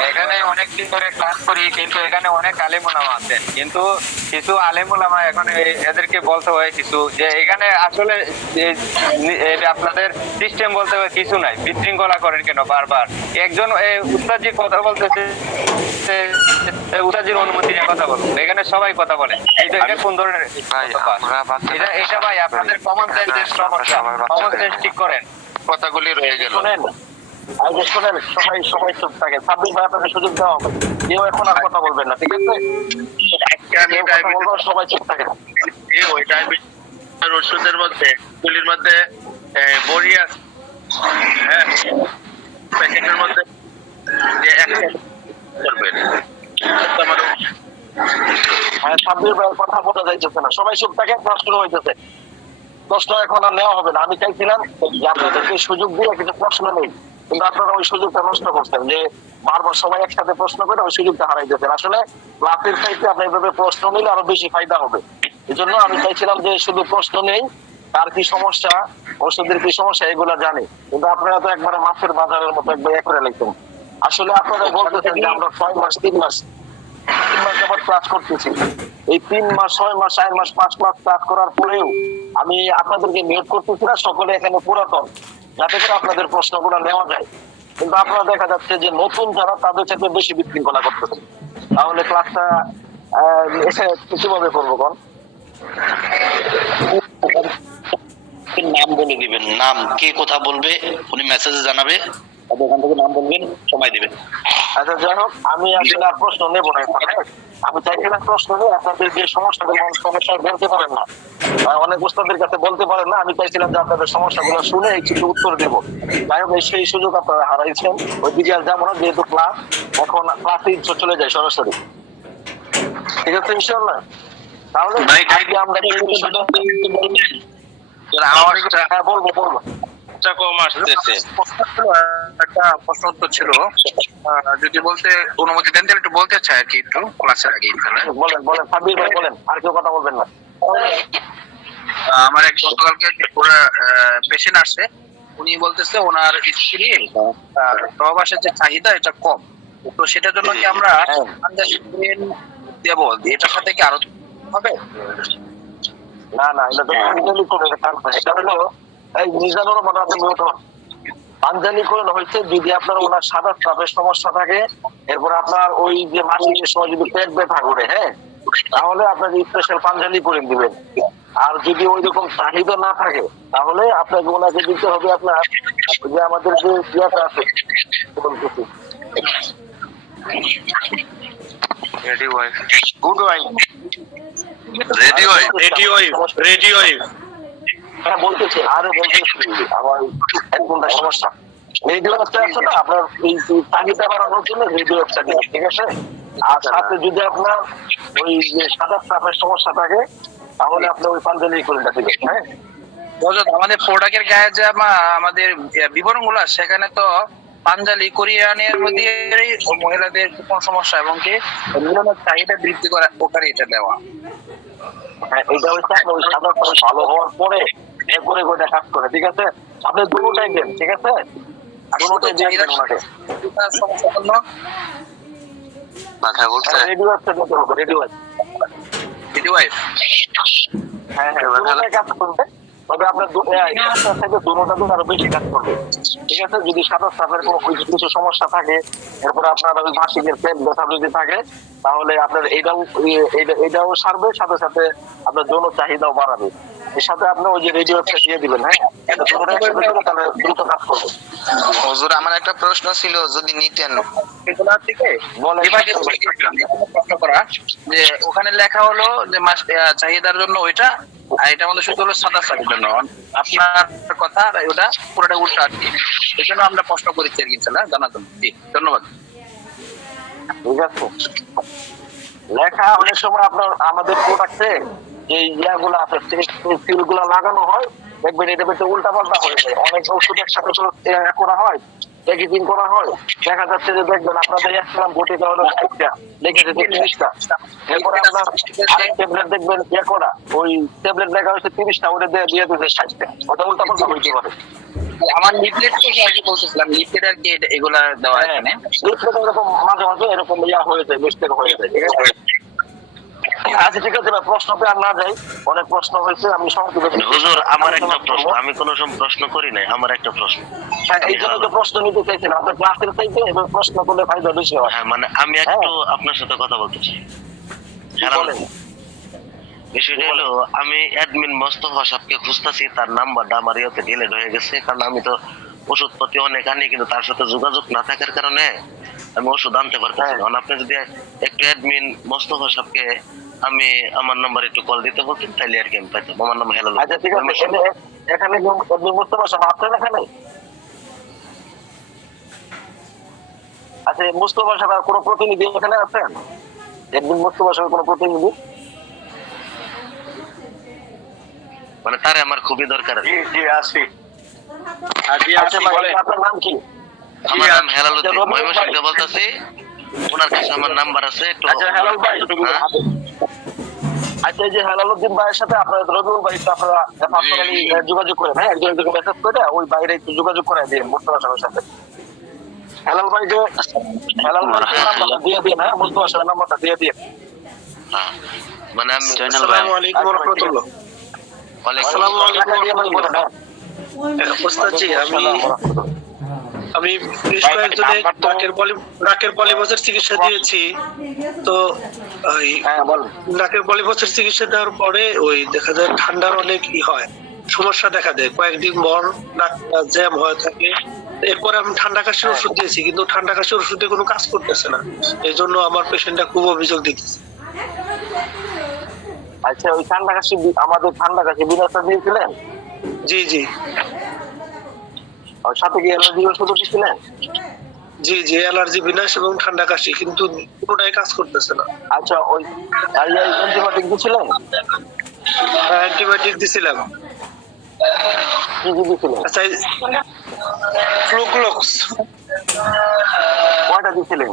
এখানে অনেকদিন ধরে ক্লাস করি, কিন্তু এখানে অনেক আলেমুলামা আছেন, কিন্তু কিছু আলেমুলামা এখন এদেরকে বলতে হয় কিছু, যে এখানে আসলে আপনাদের সিস্টেম বলতে হয় কিছু নাই, বিশৃঙ্খলা করেন কেন বারবার? একজন উস্তাদজি কথা বলতেছে, উস্তাদজির অনুমতি নিয়ে কথা বলবো, এখানে সবাই কথা বলে, এই তো এটা কোন ধরনের এটা ভাই আপনাদের কমন সেন্সের সমস্যা, কমন সেন্স ঠিক করেন। কথাগুলি রয়ে গেল। শোনেন, আগে শোনেন, সবাই চুপ থাকে। সাব্বির ভাই আপনাকে সুযোগ দেওয়া হবে, কেউ এখন আর কথা বলবেন না, ঠিক আছে? কেউ কথা বলবো, সবাই চুপ থাকে। ওই ডায়াবেটিসের ওষুধের মধ্যে গুলির মধ্যে বড়ি আছে, হ্যাঁ, প্যাকেটের মধ্যে যে একটা করবেন। হ্যাঁ, সাব্বির ভাই কথা বোঝা যাইতেছে না, সবাই চুপ থাকে, ক্লাস শুরু হইতেছে। প্রশ্ন এখন আর নেওয়া হবে না। আমি চাইছিলাম যে আপনাদেরকে সুযোগ দিয়ে কিছু প্রশ্ন নেই, কিন্তু আপনারা ওই সুযোগটা নষ্ট করছেন, যে বারবার সবাই একসাথে প্রশ্ন করে ওই সুযোগটা হারাই দিয়েছেন। আসলে ক্লাসের চাইতে আপনি এভাবে প্রশ্ন নিলে আরো বেশি ফায়দা হবে। এই জন্য আমি চাইছিলাম যে শুধু প্রশ্ন নেই, তার কি সমস্যা, ওষুধের কি সমস্যা এগুলো জানি, কিন্তু আপনারা তো একবারে মাছের বাজারের মতো একবার এ করে লিখতেন। আসলে আপনারা বলতেছেন যে আমরা 6 মাস 3 মাস যাবত ক্লাস করতেছি, এই 3 মাস 6 মাস 4 মাস 5 মাস ক্লাস করার পরেও আমি আপনাদেরকে মিউট করতেছি না, সকলে এখানে পুরাতন, যাতে করে আপনাদের প্রশ্নগুলো নেওয়া যায়। কিন্তু আপনারা দেখা যাচ্ছে যে নতুন যারা তাদের সাথে বেশি বিশৃঙ্খলা করতেছে, তাহলে ক্লাসটা কিভাবে করবো কোন? নাম বলে দিবেন, নাম কে কথা বলবে উনি মেসেজে জানাবে, ওখান থেকে নাম বলবেন, সময় দিবেন। আচ্ছা যাই হোক, আমি আসলে আর প্রশ্ন নেবো না এখন। আমি চাইছিলাম প্রশ্ন নিয়ে আপনাদের যে সমস্যা বলতে পারেন না, অনেক উস্তাদের কাছে বলতে পারেন না, আমি চাইছিলাম যে আপনাদের সমস্যাগুলো শুনে কিছু উত্তর দেবো। যাই হোক, সেই সুযোগ আপনারা হারাইছেন। ওই বিকেল যাবো না, যেহেতু ক্লাস এখন ক্লাসে চলে যায় সরাসরি, ঠিক আছে ইনশাআল্লাহ? তাহলে আজকে আমরা হ্যাঁ বলবো কম আসতেছে। একটা প্রশ্ন উত্তর ছিল, যদি বলতে অনুমতি দেন তাহলে একটু বলতে চাই আর কি, একটু ক্লাসের আগে। বলেন সাব্বির ভাই বলেন, আর কেউ কথা বলবেন না। আমার এক গতকালকে পুরো পেশেন্ট আসছে, উনি বলতেছে ওনার স্ত্রীর প্রবাসের যে চাহিদা এটা কম, তো সেটার জন্য কি আমরা দেবো, এটার সাথে কি আরো হবে? না না, এটা তো পাঞ্জালি করে, এটা হলো এই মিজানুর মানে আপনি পাঞ্জালি করে হচ্ছে যদি আপনার ওনার সাদা স্রাবের সমস্যা থাকে, এরপর আপনার ওই যে মাসিকের সময় যদি পেট ব্যথা করে, হ্যাঁ, তাহলে আপনাকে স্পেশাল পাঞ্জালি করে দিবেন। আর যদি ওই রকম চাহিদা না থাকে তাহলে আপনাকে ওনাকে দিতে হবে আপনার যে আমাদের যে ইয়েটা আছে বলতেছি ready wife, good wife, ready wife. হ্যাঁ বলতেছি, আরে বলতেছি আমার এক ঘন্টা সমস্যা রেডিও একটা আছে না আপনার এই চাহিদা বাড়ানোর জন্য রেডিও একটা দিন, ঠিক আছে? আর সাথে যদি আপনার ওই যে সাদা স্রাবের সমস্যা থাকে তাহলে আপনি ওই পাঞ্জালি করে দিবেন। হ্যাঁ, আমাদের প্রোডাক্টের গায়ে যে আমাদের বিবরণ গুলো সেখানে তো পাঞ্জালি কোরিয়ানের মধ্যে মহিলাদের কোন সমস্যা এবং কি মিলনের চাহিদা বৃদ্ধি করার উপকারী এটা দেওয়া। হ্যাঁ, এটা হচ্ছে আপনার ওই সাদা স্রাব ভালো হওয়ার পরে এরপরে ওইটা কাজ করে, ঠিক আছে? আপনি দুটোটাই দেন, ঠিক আছে? দুটোটাই দিয়ে দেন ওনাকে। সমস্যার জন্য মাথায় বলছে রেডিও একটা দিতে হবে, রেডিও। Ready wife. হ্যাঁ হ্যাঁ, দুটোটাই কাজ করবে, তবে আপনার একটা থেকে দুটোটা দিন আরো বেশি কাজ করবে, ঠিক আছে? যদি সাদা স্রাবের কোনো কিছু সমস্যা থাকে, এরপর আপনার ওই মাসিকের পেট ব্যথা যদি থাকে, তাহলে আপনার এটাও সারবে, সাথে সাথে আপনার যৌন চাহিদাও বাড়াবে। এর সাথে আপনি ওই যে রেডিও একটা দিয়ে দিবেন। হ্যাঁ, তাহলে দ্রুত কাজ করবে। হুজুর আমার একটা প্রশ্ন ছিল, যদি নিতেন। এগুলা থেকে বলেন। বিভাগে প্রশ্ন করা যে ওখানে লেখা হলো যে চাহিদার জন্য ওইটা, আর এটা আমাদের শুধু হলো সাদা স্রাবের জন্য। আপনার কথা আর ওটা পুরোটা উল্টা আর কি, এই জন্য আমরা প্রশ্ন করেছি আর কি, ইনশাআল্লাহ জানার জন্য। জি, ধন্যবাদ। ঠিক আছে, লেখা অনেক সময় আপনার আমাদের প্রোডাক্টে যে ইয়াগুলো আছে সিল গুলা লাগানো হয়, দেখবেন এটা পেতে উল্টা পাল্টা হয়ে যায়। অনেক ওষুধ একসাথে করা হয়, প্যাকেজিং করা হয়, দেখা যাচ্ছে যে দেখবেন আপনাদের 1 গ্রাম ভর্তিটা হলো 60টা, লিখেছে 30টা। এরপরে আপনার ট্যাবলেট দেখবেন করা, ওই ট্যাবলেট লেখা হয়েছে 30টা, ওটা দিয়ে দিয়েছে 60টা। ওটা উল্টা পাল্টা হইতে পারে। আমার লিফলেট থেকে আর কি বলতেছিলাম, লিফলেট আর কি এগুলা দেওয়া এখানে। এরকম মাঝে মাঝে এরকম ইয়া হয়ে যায়, মিস্টেক হয়ে যায়, ঠিক আছে? আচ্ছা ঠিক আছে, প্রশ্নতে আর না যাই, অনেক প্রশ্ন হয়েছে, আমি হুজুর আমার একটা প্রশ্ন, আমি কোনো সময় প্রশ্ন করি নাই, আমার একটা প্রশ্ন। এই জন্য তো প্রশ্ন নিতে চাইছেন, আপনার ক্লাসের চাইতে এবং প্রশ্ন করলে ফায়দা বেশি হয়। হ্যাঁ মানে আমি একটু আপনার সাথে কথা বলতে চাই। বলেন। বিষয়টা হলো, আমি অ্যাডমিন মোস্তফা সাহেবকে খুঁজতেছি, তার নাম্বারটা আমার ইয়েতে ডিলিট হয়ে গেছে, কারণ আমি তো ওষুধপাতি অনেক আনি, কিন্তু তার সাথে যোগাযোগ না থাকার কারণে আমি ওষুধ আনতে পারতেছি না। আপনি যদি একটু অ্যাডমিন মোস্তফা সাহেবকে আমি আমার নাম্বার একটু কল দিতে বলতেন, তাইলে আর কি আমি পাইতাম। আমার নাম হেলাল। আচ্ছা ঠিক আছে, এখানে মুস্তফা সাহেব আছেন এখানে? আচ্ছা, মুস্তফা সাহেব কোনো প্রতিনিধি এখানে আছেন? একদিন মুস্তফা সাহেব কোনো প্রতিনিধি? মানে তারে আমার খুবই দরকার আছে। জি আছি। আচ্ছা ভাই, আপনার নাম কি? আমার নাম হেলালুদ্দিন, ময়মনসিংহ বলতেছি। ওনার কাছে আমার নাম্বার আছে, একটু আচ্ছা হেলাল ভাই, হ্যাঁ? আচ্ছা এই যে হেলালুদ্দিন ভাইয়ের সাথে আপনার রবিউল ভাই তো আপনারা পার্সোনালি যোগাযোগ করেন, হ্যাঁ, একজন একজনকে মেসেজ করে ওই বাইরে একটু যোগাযোগ করে দিন মুস্তফা সাহেবের সাথে। হেলাল ভাই যে নাম্বারটা দিয়ে দিন, হ্যাঁ, মুস্তফা সাহেবের নাম্বারটা দিয়ে দিন। হ্যাঁ মানে আমি আসসালামু আলাইকুম ওয়া রাহমাতুল্লাহ। আসসালামু ওস্তাদজি, আমি বেশ কয়েকজনের নাকের পলিপসের চিকিৎসা দিয়েছি, তো নাকের পলিপসের চিকিৎসা দেওয়ার পরে ওই দেখা যায় ঠান্ডার অনেক হয়, সমস্যা দেখা দেয়, কয়েকদিন পর নাক জ্যাম হয়ে থাকে। এরপরে আমি ঠান্ডা কাশির ওষুধ দিয়েছি, কিন্তু ঠান্ডা কাশির ওষুধে কোনো কাজ করতেছে না, এই জন্য আমার পেশেন্টটা খুব অভিযোগ দিতেছে। আচ্ছা, ওই ঠান্ডা কাশি আমাদের ঠান্ডা কাশি বিনাশটা দিয়েছিলেন? জি জি। ওর সাথে কি অ্যালার্জি ওষুধ দিয়েছিলেন? জি জি, অ্যালার্জি বিনাশ এবং ঠান্ডা কাশি, কিন্তু পুরোটাই কাজ করতেছে না। আচ্ছা, ওই অ্যান্টিবায়োটিক দিয়েছিলেন? অ্যান্টিবায়োটিক দিছিলাম। কি কি দিয়েছিলেন? আচ্ছা, ফ্লুক্লোক্স। কয়টা দিয়েছিলেন?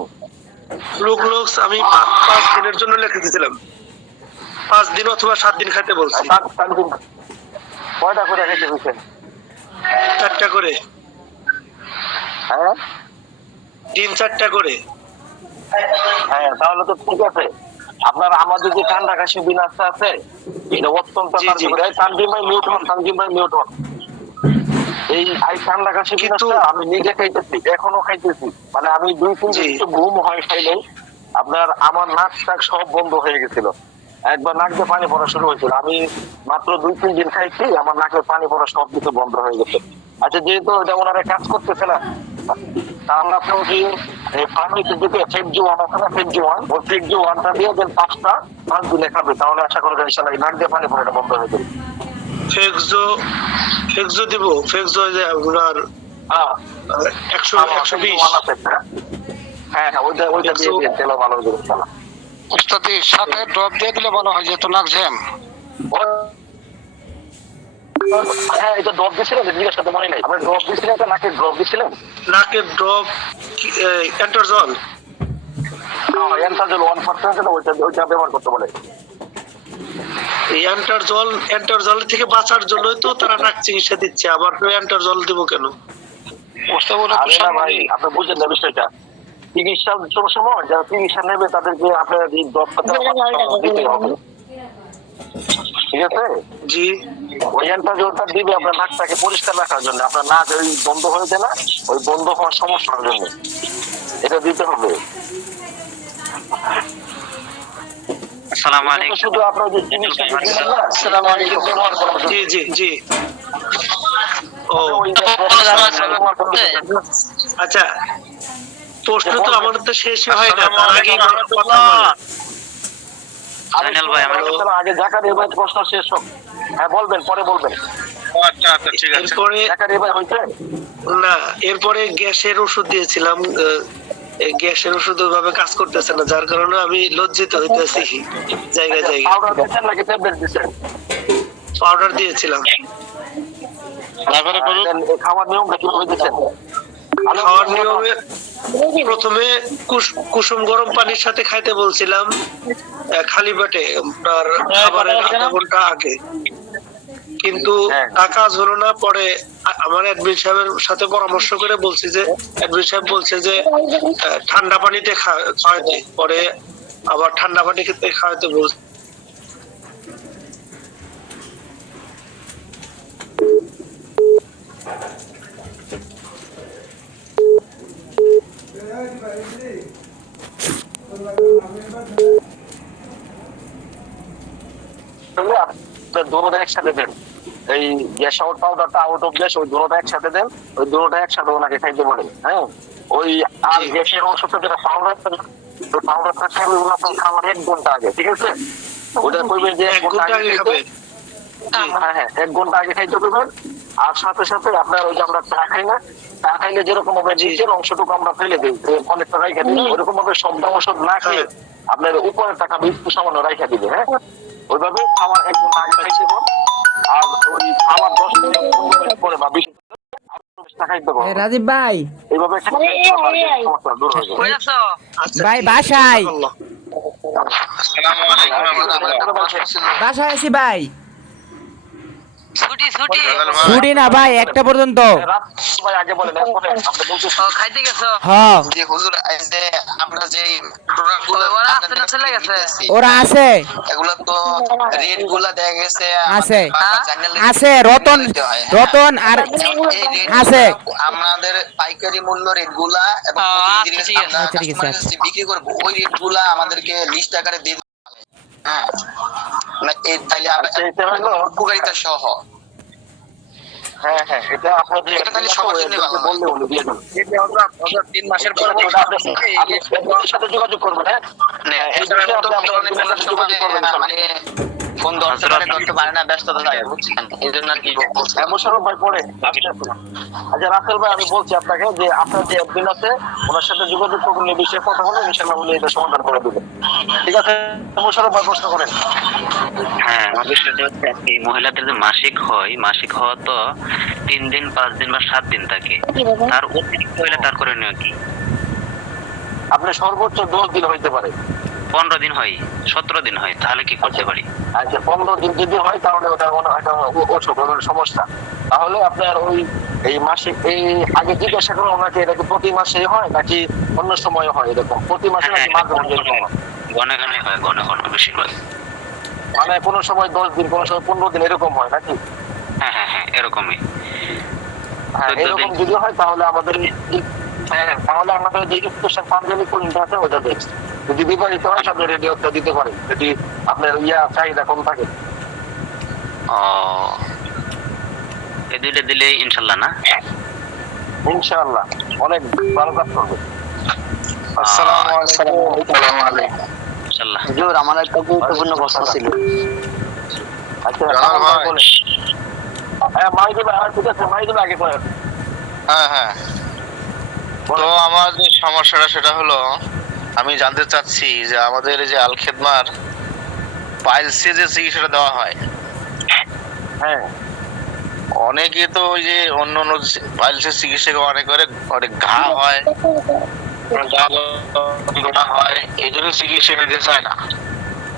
ফ্লুক্লোক্স আমি 5 দিনের জন্য লিখে দিয়েছিলাম, 5 দিন অথবা 7 দিন খেতে বলছি। কয়টা করে রেখে দিচ্ছেন? 4টা করে, হ্যাঁ দিন 4টা করে। হ্যাঁ, তাহলে তো ঠিক আছে। আপনার আমাদের যে ঠান্ডা কাশি বিনাশটা আছে, এটা অত্যন্ত জি, জি। কার্যকরী। এই তানজিম ভাই মিউট হন, তানজিম ভাই মিউট হন। এই ঠান্ডা কাশি কিন্তু- বিনাশটা আমি নিজে খাইতেছি, এখনো খাইতেছি। মানে আমি 2-3 দিন জি। একটু ঘুম হয় খাইলেই আপনার আমার নাক টাক সব বন্ধ হয়ে গেছিল। একবার নাক দিয়ে পানি পড়া শুরু হয়েছিল। আমি মাত্র 2-3 দিন খাইছি, আমার নাকের পানি পড়া সব কিছু বন্ধ হয়ে গেছে। আচ্ছা, যেহেতু এটা ওনারা কাজ করতেছে না, তাহলে আপনি ওই ফার্মেসি দিকে ফেকজুয়ান আছে না, ফেকজুয়ান, ওই ফেকজুয়ানটা দিয়ে দেন 5 দিনে খাবে, তাহলে আশা করি ইনশাআল্লাহ এই নাক দিয়ে পানি পড়াটা বন্ধ হয়ে যাবে। ফেক্সো দিব, ফেক্সো যে আপনার হ্যাঁ 120। হ্যাঁ হ্যাঁ, ওইটা দিয়ে দিন, তেলে ভালো হয়ে যাবে ইনশাআল্লাহ। উস্তাদের সাথে ড্রপ দিয়ে দিলে ভালো হয়, যেহেতু নাক জ্যাম। হ্যাঁ, এটা ড্রপ দিয়েছিলেন, জিজ্ঞেস করতে মনে নেই। আপনি ড্রপ দিয়েছিলেন, একটা নাকের ড্রপ দিয়েছিলেন? নাকের ড্রপ, এন্টারজল। হ্যাঁ, এন্টারজল 1% ওইটা ব্যবহার করতে বলে। এই এন্টারজল থেকে বাঁচার জন্যই তো তারা নাক চিকিৎসা দিচ্ছে, আবার এন্টারজল দিব কেন? আরে না ভাই, আপনি বুঝেন না বিষয়টা। চিকিৎসার সময় যারা চিকিৎসা নেবে তাদেরকে আপনার এই ড্রপটা দিতে হবে, ঠিক আছে? জি, ওই এন্টারজলটা দিবে আপনার নাকটাকে পরিষ্কার রাখার জন্য, আপনার নাক ওই বন্ধ হয়ে যায় না, ওই বন্ধ হওয়ার সমস্যার জন্য এটা দিতে হবে। আসসালামু আলাইকুম। শুধু আপনার যে জিনিসটা দিচ্ছেন না, আসসালামু আলাইকুম। ব্যবহার করার জন্য। জি জি জি। ও ওই যে ব্যবহার করার জন্য। আচ্ছা, প্রশ্ন তো আমার তো শেষ হয় না, তার আগেই কথা বলেন। জানেল ভাই, আমার আগে জাকারিয়া ভাই প্রশ্ন শেষ হোক। হ্যাঁ বলবেন, পরে বলবেন। আচ্ছা আচ্ছা, ঠিক আছে। এরপরে জাকারিয়া ভাই হয়েছে? না, এরপরে গ্যাসের ওষুধ দিয়েছিলাম, এই গ্যাসের ওষুধ ওইভাবে কাজ করতেছে না, যার কারণে আমি লজ্জিত হইতেছি জায়গায় জায়গায়। পাউডার দিচ্ছেন নাকি ট্যাবলেট দিচ্ছেন? পাউডার দিয়েছিলাম। খাওয়ার নিয়মটা কিভাবে দিচ্ছেন? খাওয়ার নিয়মে প্রথমে কুসুম গরম পানির সাথে খাইতে বলছিলাম, খালি পেটে, আপনার খাবারের আধা ঘন্টা আগে। কিন্তু তা কাজ হলো না। পরে আমার অ্যাডমিন সাহেবের সাথে পরামর্শ করে বলছি যে, অ্যাডমিন সাহেব বলছে যে ঠান্ডা পানিতে খাওয়াইতে, পরে আবার ঠান্ডা পানি খেতে খাওয়াইতে বলছে। দুটোটা একসাথে দেন, এই গ্যাস আউট পাউডারটা আউট অফ গ্যাস, ওই দুটোটা একসাথে দেন, ওই দুটোটা একসাথে ওনাকে খাইতে বলেন। হ্যাঁ, ওই আর গ্যাসের ওষুধটা যেটা পাউডার, ওই পাউডারটা খাবে আপনার খাওয়ার 1 ঘন্টা আগে, ঠিক আছে? ওটা কইবেন যে 1 ঘন্টা আগে খাবে। হ্যাঁ হ্যাঁ, 1 ঘন্টা আগে খাইতে করবেন। আর সাথে সাথে আপনার ওই যে আমরা চা খাই না, চা খাইলে যেরকম ভাবে নিচের অংশটুকু আমরা ফেলে দিই, অনেকটা রাইখা দিই, ওরকম ভাবে শব্দ ওষুধ না খেয়ে আপনার উপরের টাকা একটু সামান্য রাইখা দিবে। হ্যাঁ, ওইভাবে খাওয়ার 1 ঘন্টা আগে খাইতে পারেন। আর ওই খাওয়ার 10 মিনিট 15 মিনিট পরে বা 20 মিনিট খাইতে এ, পারেন। রাজীব ভাই, এইভাবে খাইলে আপনার সমস্যা দূর হয়ে যাবে। কই আছো? আচ্ছা, ভাই ঠিক আছে, বাসায়। আল্লাহ। আসসালামু আলাইকুম ওয়া রাহমাতুল্লাহ। বাসায় আছি ভাই। ছুটি ছুটি না ভাই, 1টা পর্যন্ত। রাত সময় আগে বলেন, এরপরে আমরা বলতে খাইতে গেছো? হ্যাঁ, যে হুজুর এই যে আমরা যে প্রোডাক্টগুলো ওরা আসছে না, চলে গেছে? ওরা আছে এগুলো তো রেট গুলা দেখা গেছে আছে। চ্যানেলে আছে রতন, রতন আর আছে। আমাদের পাইকারি মূল্য রেট গুলা এবং আচ্ছা, ঠিক আছে। আচ্ছা, ঠিক আছে, আচ্ছা। বিক্রি করবো, ওই রেট গুলা আমাদেরকে লিস্ট আকারে দিয়ে দিতে হবে। হ্যাঁ, না এই তাইলে এটা হলো উপকারিতা সহ। হ্যাঁ হ্যাঁ, এটা আপনাদের এটা তাহলে সবার জন্য ভালো হয়। বললে উনি দিয়ে দেন। এটা আমরা 3 মাসের পরে আপনি আপনাদের সাথে যোগাযোগ করবেন। হ্যাঁ, এই বিষয়ে আপনি আপনাদের সাথে যোগাযোগ করবেন। মানে ফোন ধরতে পারে না, ব্যস্ততা থাকে, বুঝছেন? এই জন্য আর কি বলছি। মোশাররফ ভাই পরে আচ্ছা, রাসেল ভাই, আমি বলছি আপনাকে যে আপনার যে একদিন আছে ওনার সাথে যোগাযোগ করবেন, এই বিষয়ে কথা বলে ইনশাআল্লাহ উনি এটা সমাধান করে দেবেন, ঠিক আছে? মোশাররফ ভাই প্রশ্ন করেন। হ্যাঁ, আমাদের সাথে হচ্ছে এই মহিলাদের যে মাসিক হয়, মাসিক হওয়া তো 3 দিন 5 দিন বা 7 দিন থাকে, তার অতিরিক্ত হইলে তার করণীয় কি? আপনি সর্বোচ্চ 10 দিন হইতে পারে। 15 দিন হয়, 17 দিন হয়, তাহলে কি করতে পারি? আচ্ছা 15 দিন যদি হয় তাহলে ওটা মনে হয় ওষুধ সমস্যা। তাহলে আপনার ওই এই মাসে এই আগে জিজ্ঞাসা করুন ওনাকে, এটা কি প্রতি মাসে হয় নাকি অন্য সময় হয় এরকম? প্রতি মাসে নাকি মাঝে মাঝে এরকম হয়? ঘনে ঘনে হয়, ঘন ঘন বেশিরভাগ। মানে কোনো সময় 10 দিন, কোনো সময় 15 দিন এরকম হয় নাকি? হ্যাঁ এরকমই। হ্যাঁ 14 এরকম দিন। যদি হয় তাহলে আমাদের তাহলে আমাদের যে স্পেশাল পাঞ্জাবি কোনটা আছে ওটা দেখছি। যদি বিপরীত হয় তাহলে রেডিওটা দিতে পারেন, যদি আপনার চাহিদা কম থাকে। ও, এই দুইটা দিলে ইনশাল্লাহ না? ইনশাআল্লাহ অনেক ভালো কাজ করবে। আসসালামু আলাইকুম। ইনশাল্লাহ। হুজুর আমার একটা গুরুত্বপূর্ণ প্রশ্ন ছিল। আচ্ছা জালাল ভাই। বলেন। হ্যাঁ মাইদুল, ঠিক আছে মাইদুল আগে করেন। হ্যাঁ তো আমার যে সমস্যাটা সেটা হলো, আমি জানতে চাচ্ছি যে আমাদের এই যে আল খেদমার পাইলসে যে চিকিৎসাটা দেওয়া হয়, হ্যাঁ অনেকে তো ওই যে অন্য পাইলসের চিকিৎসা অনেক ঘা হয়, গা হয়, এই জন্য চিকিৎসা নিতে চায় না।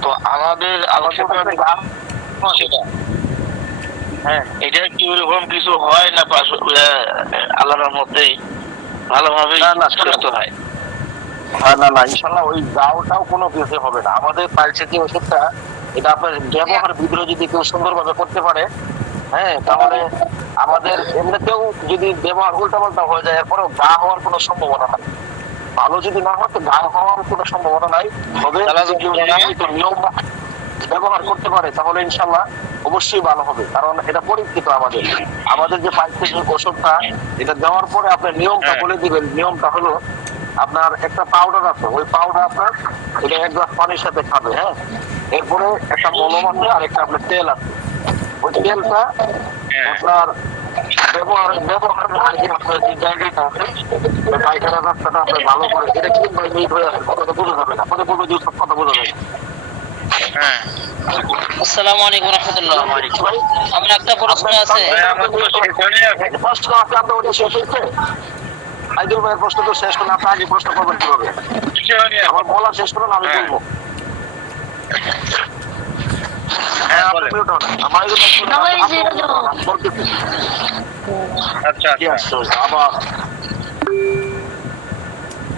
তো আমাদের সেটা হ্যাঁ এটা কি ওরকম কিছু হয় না? আল্লাহর মধ্যেই ভালোভাবে না হয়। না ইনশাল্লাহ ওই গাওটাও কোনো কিছু হবে না। আমাদের পাইলসের যে ওষুধটা, এটা আপনার ব্যবহার ভিতরে যদি কেউ সুন্দরভাবে করতে পারে, হ্যাঁ তাহলে আমাদের এমনিতেও যদি ব্যবহার উল্টাপাল্টা হয়ে যায় এরপরেও গা হওয়ার কোনো সম্ভাবনা নাই। ভালো যদি না হয় তো গা হওয়ার কোনো সম্ভাবনা নাই। তবে যদি কেউ নিয়মিত নিয়ম ব্যবহার করতে পারে তাহলে ইনশাল্লাহ অবশ্যই ভালো হবে। কারণ এটা পরীক্ষিত আমাদের যে পাইলসের যে ওষুধটা, এটা দেওয়ার পরে আপনার নিয়মটা বলে দিবেন। নিয়মটা হলো আপনার একটা পাউডার আছে, ওই পাউডার আপনার এটা 1 গ্লাস পানির সাথে খাবে। হ্যাঁ এরপরে একটা মলম আছে আর একটা আপনার তেল আছে। ওই তেলটা আপনার ব্যবহার আগে আপনার যে জায়গাটা আছে ওই পায়খানার রাস্তাটা আপনার ভালো করে এটা কি মিট হয়ে আছে, কথাটা বোঝা যাবে না, কথা বলবে যে সব কথা বোঝা যাবে না। হ্যাঁ আসসালামু আলাইকুম রাহমাতুল্লাহ। আমার একটা প্রশ্ন আছে। প্রশ্ন আছে আপনার ওটা শেষ হয়েছে? আইদুল ভাইয়ের প্রশ্ন তো শেষ করুন, আপনি আগে প্রশ্ন করবেন কিভাবে? আমার বলা শেষ করুন, আমি বলবো। হ্যাঁ আপনি mute হন। আমার আইদুল ভাই শুনুন, আমি বলতেছি। আচ্ছা কি আসছে আবার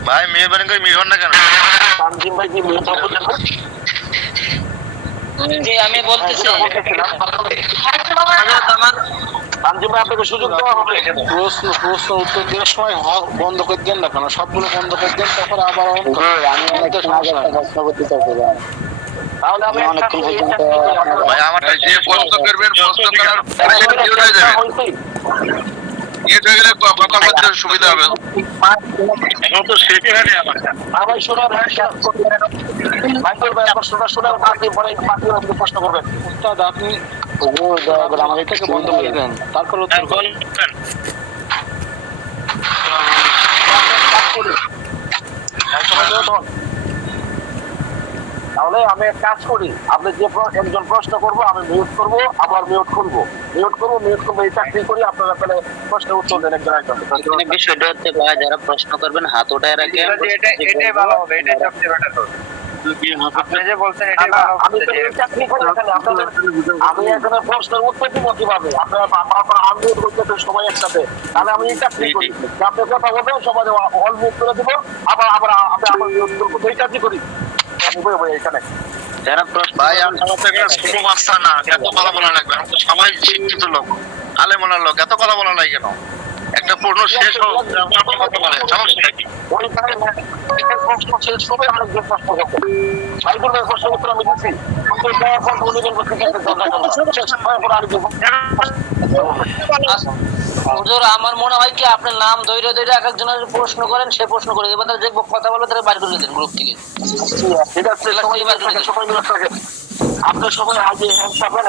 ভাই, মেহরবানি করে মিট হন না কেন? তানজিম ভাই কি mute হবো না? জি আমি বলতেছি, তানজিম ভাই আপনাকে সুযোগ দেওয়া হবে। প্রশ্ন উত্তর দেওয়ার সময় বন্ধ করে দেন না কেন? সবগুলো বন্ধ করে দেন, তারপর আবার আমি অনেকক্ষণ আগে একটা প্রশ্ন করতে চাইছিলাম। তাহলে আমি অনেকক্ষণ পর্যন্ত ভাই আমার যে প্রশ্ন করবেন, প্রশ্ন করার পরে মিউট হয়ে যাবে। মিউট হয়ে গেলে কথা বলতে সুবিধা হবে। এখন তো সেটি হয়নি আমার। ভাই শোনার মাইকেল ভাই প্রশ্নটা শোনার বাকি পরে বাকি প্রশ্ন করবেন। উস্তাদ আপনি হুজুর দয়া করে আমাকে এটাকে বন্ধ করে দেন, তারপর উত্তর করুন। তাহলে আমি এক কাজ করি, আপনি যে একজন প্রশ্ন করবো আমি মিউট করবো, আবার মিউট করবো এই চাকরি করি। আপনারা তাহলে প্রশ্নের উত্তর দেন একজন একজন। এখানে বিষয়টা হচ্ছে ভাই, যারা প্রশ্ন করবেন হাত উঠায় রাখেন। এটাই ভালো হবে, এটাই সবচেয়ে বেটার হবে। আপনি যে বলছেন এটাই ভালো আমি হবে। তো এই চাকরি করি এখানে, আমি এখানে প্রশ্নের উত্তর দিব কিভাবে? আপনারা আমি করতে সময় একসাথে, তাহলে আমি এই চাকরি করি। আপনি কথা বলবেন, সবাই অল মিউট করে দিব, আবার মিউট করবো। এই চাকরি করি এখানে। যারা প্রশ্ন ভাই আপনার তো এখানে ছোট বাচ্চা না, এত কথা বলা লাগবে? আমরা তো সবাই শিক্ষিত লোক, আলেমওয়ালা লোক, এত কথা বলা লাগে কেন? একটা প্রশ্ন শেষ হোক, তারপর আপনি কথা বলেন, সমস্যা কি? ওইখানে প্রশ্ন শেষ হবে, আরেকজন প্রশ্ন করবে। সাইদুল ভাই প্রশ্ন উত্তর আমি দিচ্ছি, উত্তর দেওয়ার পর উনি বলবো ঠিক আছে শেষ হওয়ার পর আরেকজন হুজুর, আমার মনে হয় কি আপনার নাম ধৈর্য ধৈর্য এক একজনের প্রশ্ন করেন, সে প্রশ্ন করে এবার যে কথা বলবে তারা বাইর করে দেন গ্রুপ থেকে। ঠিক আছে, সময় মিলে থাকে। আপনার সবাই আগে হ্যান্ডসাপেন,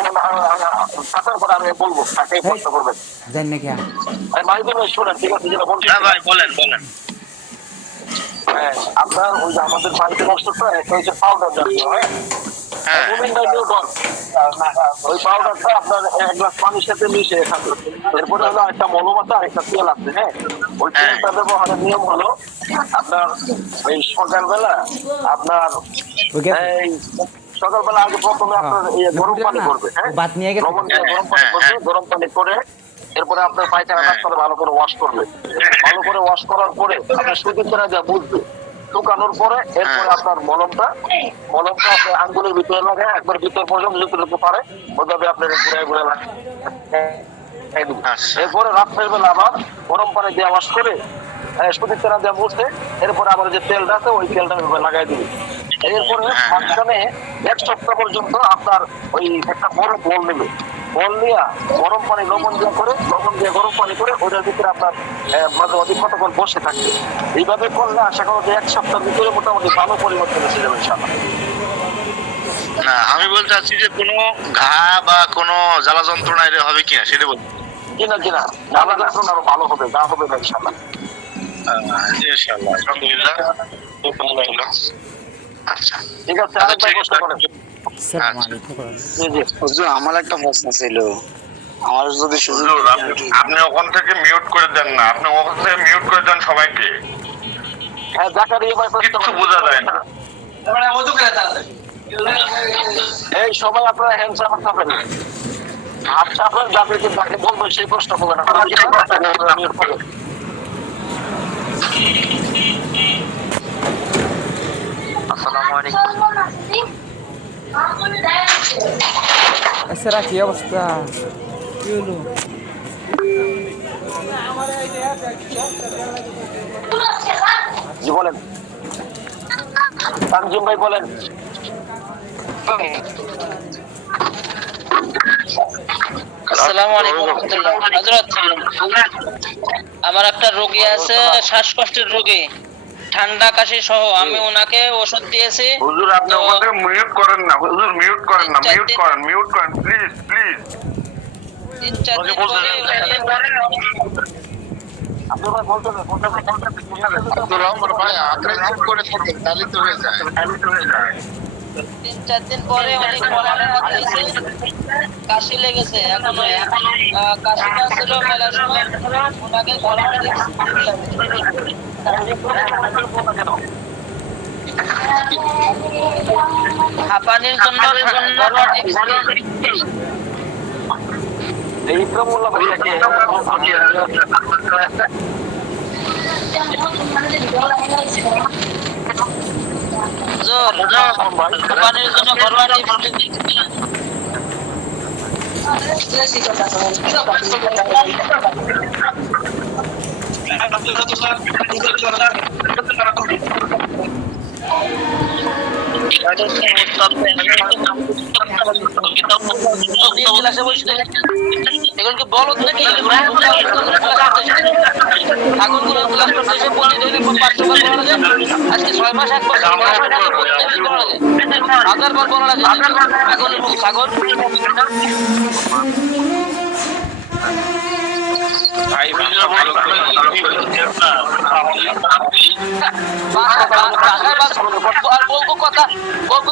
তারপর পরে আমি বলবো তাকে প্রশ্ন করবেন। জান না কি মাইদুল ভাই শুনেন, ঠিক আছে যেটা বলছি। হ্যাঁ ভাই বলেন। হ্যাঁ আপনার ওই যে আমাদের বাড়িতে বস্তুটা একটা হচ্ছে পাউডার জাতীয়, হ্যাঁ হ্যাঁ ওই পাউডারটা আপনার এক গ্লাস পানির সাথে মিশে খাবে। এরপরে হলো একটা মলম আছে আর একটা তেল আছে, হ্যাঁ ওই তেলটা ব্যবহারের নিয়ম হলো আপনার ওই সকালবেলা আপনার এই সকালবেলা আগে প্রথমে আপনার গরম পানি করবে, হ্যাঁ বাত নিয়ে গেছে লবণ দিয়ে গরম পানি করবে, গরম পানি করে এরপরে আপনার পায়খানাটা করে ভালো করে ওয়াশ করবে। ভালো করে ওয়াশ করার পরে আপনার সুতির দ্বারা যা বুঝবে শুকানোর পরে এরপরে আপনার মলমটা আপনার আঙ্গুলের ভিতরে লাগে একবার ভিতর পর্যন্ত যতটুকু পারে ওইভাবে আপনার ঘুরে ঘুরে লাগে। এরপরে রাত্রের বেলা আবার গরম পানি দিয়ে ওয়াশ করে সুতির দ্বারা যা মুছতে এরপরে আবার যে তেলটা আছে ওই তেলটা লাগাই দিবে। এরপরে মাঝখানে 1 সপ্তাহ পর্যন্ত আপনার ওই একটা বড় বল নেবে, বল নিয়ে গরম পানি লবণ দিয়ে গরম পানি করে ওইটার ভিতরে আপনার মাঝে মাঝে কতক্ষণ বসে থাকবে। এইভাবে করলে আশা করা যায় 1 সপ্তাহের ভিতরে মোটামুটি ভালো পরিবর্তন এসে যাবে ইনশাআল্লাহ। না আমি বলতে চাচ্ছি যে কোনো ঘা বা কোনো জ্বালা যন্ত্রণা এর হবে কিনা সেটা বলতে। কিনা জ্বালা যন্ত্রণা আরো ভালো হবে, গা হবে না ইনশাআল্লাহ। ইনশাআল্লাহ আলহামদুলিল্লাহ খুব ভালো হলো। আচ্ছা ঠিক আছে, আরেকবার প্রশ্ন করেন। আসসালামু আলাইকুম। জি জি হুজুর আমার একটা প্রশ্ন ছিল, আমার যদি সুযোগ আপনি ওখান থেকে মিউট করে দেন না, আপনি ওখান থেকে মিউট করে দেন সবাইকে, হ্যাঁ জাকারিয়া ভাই প্রশ্ন কিচ্ছু করেন। বোঝা যায় না। এই সবাই আপনারা হ্যান্ড সাফার থাকবেন, হাত সাফার যাকে বলবো সেই প্রশ্ন করবেন না। আসসালামু আলাইকুম। আচ্ছা কি অবস্থা? কি হলো? জি বলেন, তানজিম ভাই বলেন। আসসালামু আলাইকুম রাহমাতুল্লাহ। হযরত, আমার একটা রোগী আছে, শ্বাসকষ্টের রোগী, ঠান্ডা কাশি সহ। আমি ওনাকে ওষুধ দিয়েছি। হুজুর আপনি ওখান থেকে মিউট করেন না, হুজুর মিউট করেন না, মিউট করেন প্লিজ প্লিজ। 3-4 দিন পরে আপনার ভাই বলতে হবে, আব্দুর রহমান ভাই আপনি চুপ করে থাকেন তাহলে তো হয়ে যায়। 3-4 দিন পরে অনেক গলা ব্যথা হয়েছে, কাশি লেগেছে। এখন ওই কাশিটা ছিল মেলার সময়, ওনাকে গলাটা দেখছি। হাঁপানির জন্য ঘরোয়া টিপস এই ইকরামুল্লাহ ভাইয়াকে হাঁপানির জন্য ঘরোয়া টিপস এগুলোকে বলদ নাকি? ছাগলগুলো ক্লাস করতে এসে প্রতিদিন 500 বার বলা লাগে। আজকে 6 মাস 1 বছর প্রতিদিন বলা লাগে, 1000 বার বলা লাগে। ছাগল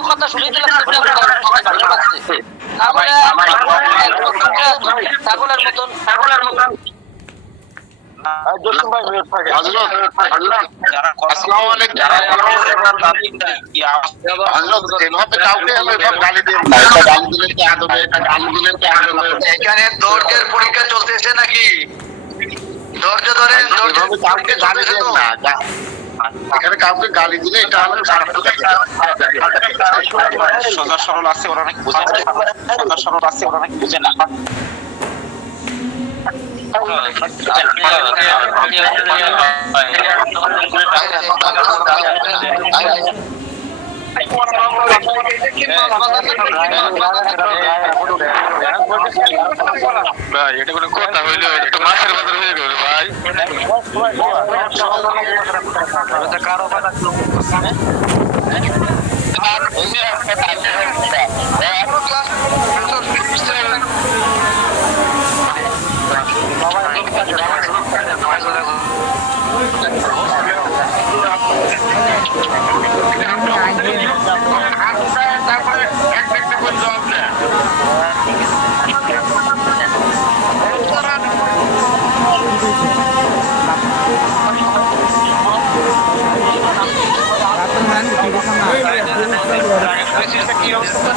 কথা শুনতে লাগছে, ছাগলের মতন। জসিম ভাই মিউট থাকে। হযরত আসসালামু আলাইকুম। হযরত এভাবে কাউকে এভাবে গালি দিয়ে গালি দিলে কি আদবে, গালি দিলে কি আদবে? এখানে ধৈর্যের পরীক্ষা চলতেছে নাকি? ধৈর্য ধরেন, এভাবে কাউকে গালি দেন না। এখানে কাউকে গালি দিলে এটা হলো খারাপ কথা। সোজা সরল আছে ওরা নাকি বুঝে না, সোজা সরল আছে ওরা নাকি বুঝে না। ভাই এটা কোনো কথা হইলো? এটা মাছের কথা হয়ে গেল ভাই। কারো কথা আগে করবেন জবাব দেন। কি অবস্থা?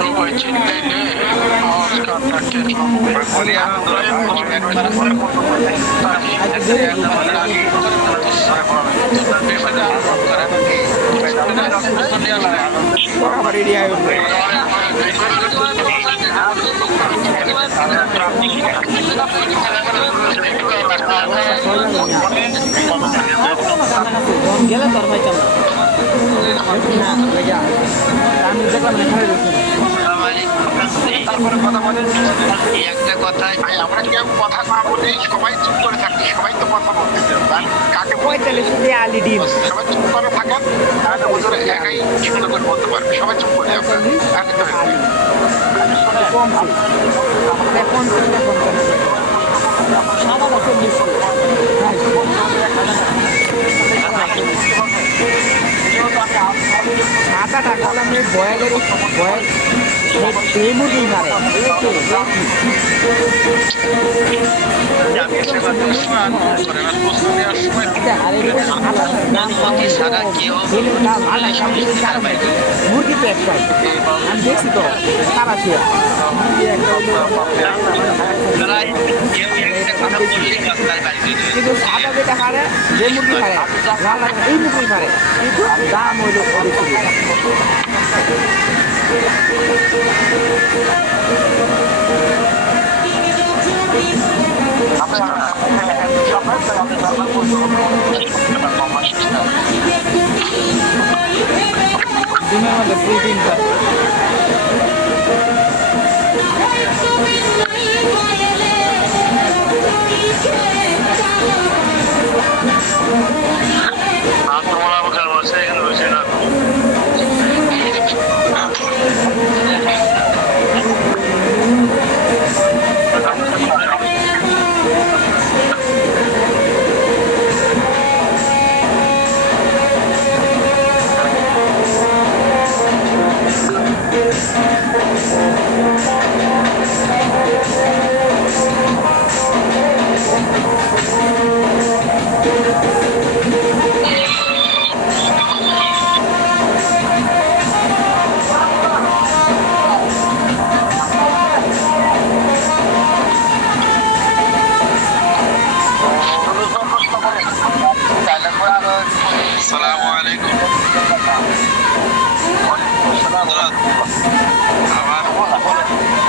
সবাই চিনলে নমস্কার গেলে তোর ভাই কেমন আমি দেখলাম তারপরে কথা বলে একটা কথা, আমরা কেউ কথা না বলে সবাই চুপ করে থাকি, সবাই তো কথা বলতেছে, কাকে 45 আলি ডিম সবাই চুপ করে থাকেন, তাহলে হুজুর একাই সুন্দর করে বলতে পারবে, সবাই চুপ করে যাবে। মাথাটা কলমে বয়ালের বয়াল সেই মুরগি মারে মুরগি তো একটাই আমি দেখছি তো তারা ছিল কিন্তু সাদা যেটা পারে যে মুরগি পারে লাল এই মুরগি পারে কিন্তু দাম হইল ডিমের মধ্যে প্রোটিন পায় আসসালামু আলাইকুম। আমার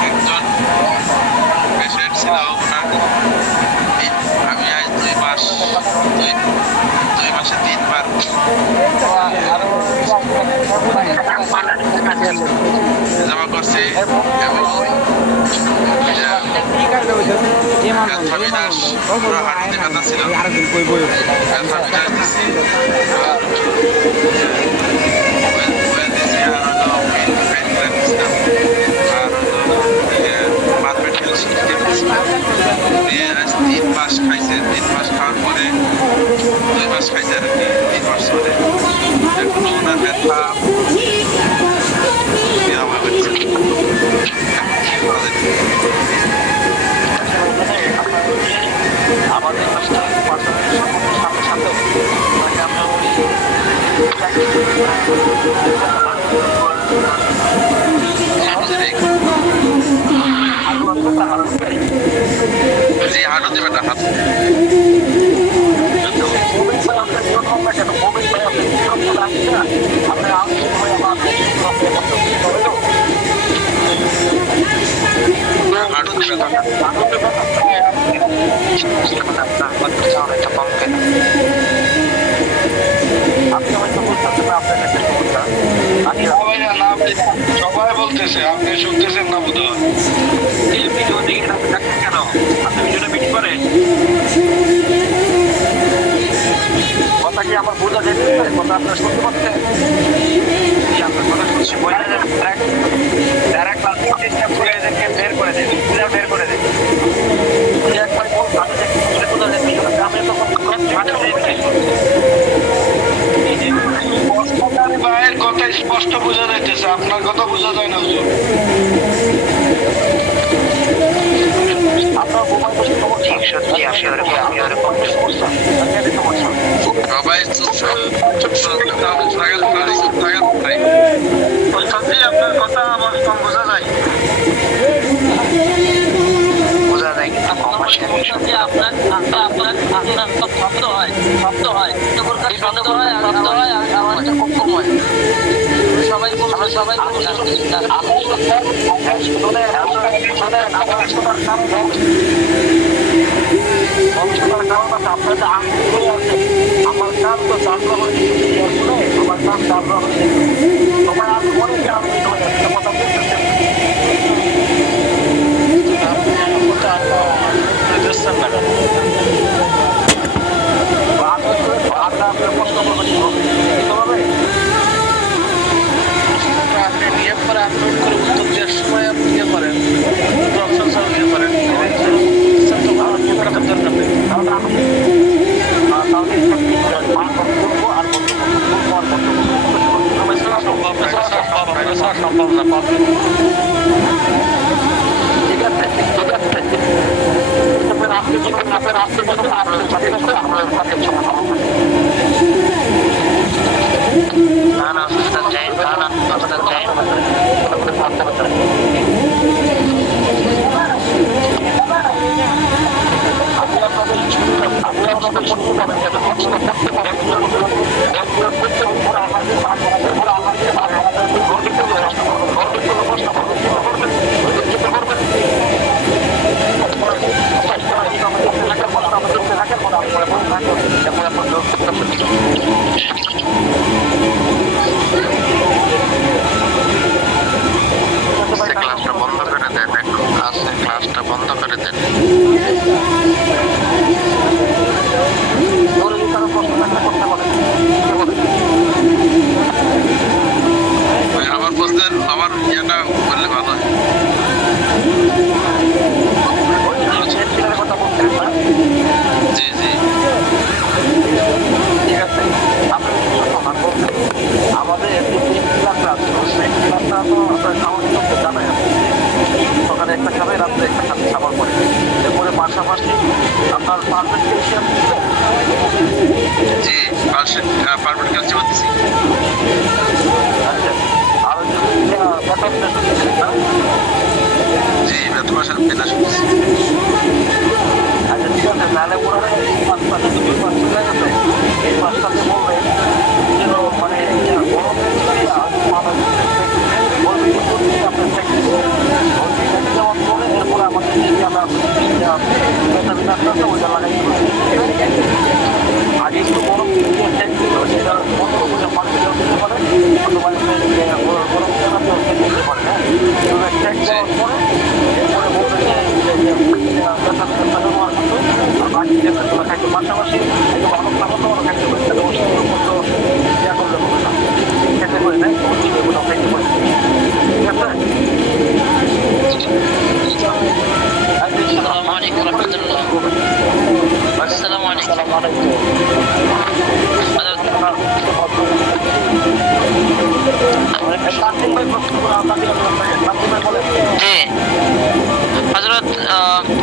একজন পেশেন্ট ছিল, ওনার আমি আজ 2 মাসে 3বার জমা করছি এবং ব্যথা-বিনাশ পুরো হাঁটুতে ব্যথা ছিল, ব্যথা-বিনাশ দিচ্ছি আর 3 মাস খাইছে। 3 মাস খাওয়ার পরে 2 মাস খাইছে আর কি, 3 মাস পরে এখন ওনার ব্যথা নিরাময় হচ্ছে। আমাদের জি হাঁটুতে ব্যথা, হাত হাঁটুতে ব্যথা। সবাই বলতেছে, আপনি শুনতেছেন না বোধ হয়। কেন আপনি ভিডিওটা মিট করেন? কথা কি আমার বোঝা যেতে কথা আপনারা শুনতে পাচ্ছেন? আপনার কথা শুনছি, বইটা যারা ক্লাস চেষ্টা করে এদেরকে বের করে দেন, বের করে দেন। একবার ঠিক সত্যি আমি ওরকম সবাই আপনার কথা আমার কম বোঝা যায় কিন্তু কম আসে আপনার শব্দ হয় আমাদের খুব কম হয় সবাই আমার কাম তো চাপড়া হয়েছে আমার কাম চাপড়া হয়েছে তোমার আমি মনে আমি একটা কথা বলতেছি আপনি নিয়ে পরে আপলোড করে উত্তর দেওয়ার সময় আপনি ইয়ে করেন অপশন সব ইয়ে করেন দরকার নেই সম্ভব না ঠিক আছে আপনি যখন আপনার আসতে যখন না উস্তাদ যাই ক্লাসটা বন্ধ করে দেন ক্লাসটা বন্ধ করে দেন আমার প্রশ্নের আমার ইয়েটা বললে ভালো হয় জি ঠিক আছে আপনি আমাদের ক্লাসটা তো আপনার খাওয়ার করতে জানাই সকালে একটা খাবে রাত্রে একটা খাবে খাবার পরে এরপরে পাশাপাশি আপনার পারফেক্ট ক্যালসিয়াম জি পারফেক্ট ক্যালসিয়াম দিচ্ছি আচ্ছা আর জি বেতন বিনা শুনছি আচ্ছা ঠিক আছে তাহলে ওরা এই পাঁচটাতে এই পাঁচটাতে বলবে যেন মানে গরম এরপরে আমাদের ওইটা লাগাই আগে একটু গরম সেটা বন্ধ করে পানি দিতে পারে অথবা গরম দিতে পারে হ্যাঁ দেওয়ার পরে এরপরে বলবে যে খাইতে পাশাপাশি ভালো খাবার দাবার খাইতে পারে তাহলে ওষুধপত্র ইয়া করলে হবে না খেতে পারে না ওষুধগুলো খাইতে পারে ঠিক আছে আসসালামু আলাইকুম রাহমাতুল্লাহ আসসালামু আলাইকুম জি হযরত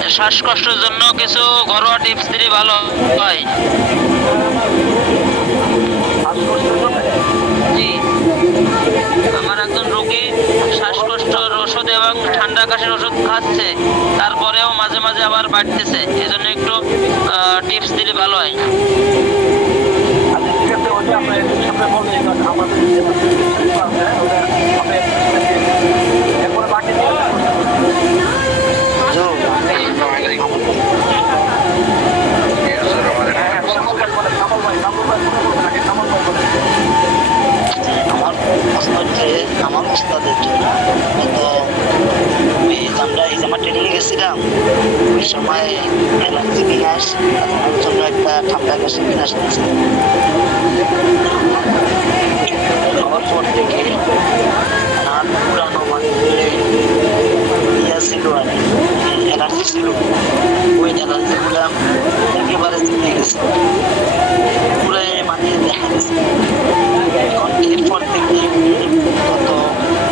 শ্বাসকষ্টের জন্য কিছু ঘরোয়া টিপস দিলে ভালো হয় জি আমার একজন রোগী শ্বাসকষ্টের ওষুধ এবং ঠান্ডা কাশির ওষুধ খাচ্ছে তারপরেও মাঝে মাঝে আবার বাড়তেছে এজন্য একটু টিপস দিলে ভালো হয় ঠিক আছে ওইটা আমরা সামনে বলবো আমাদের এরপরে বাকি আমার ওস্তাদের জন্য তো আমরা ইজামা ট্রেনিংয়ে গেছিলাম ওই সময় এলার্জি নিয়ে আমার জন্য একটা ঠান্ডা কাশি নিয়ে আসতেছে খাওয়ার পর থেকে আর পুরানো মানে ইয়া ছিল আর এলার্জি ছিল ওই এলার্জিগুলো একেবারে চলে গেছে পুরাই মানে দেখা গেছে এখন এরপর থেকে গত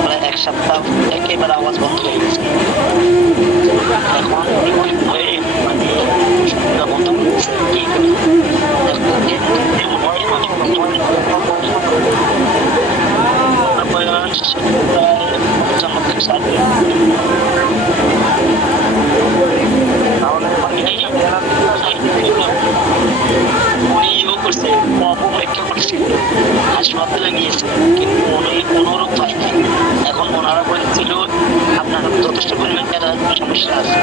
প্রায় এক সপ্তাহ একেবারে আওয়াজ বন্ধ হয়ে গেছে এখন মানে হাসপাতালে নিয়েছে, কিন্তু উনি কোনোরূপ পায়নি। এখন ওনারা বলেছিল আপনার যথেষ্ট পরিমাণ সমস্যা আছে।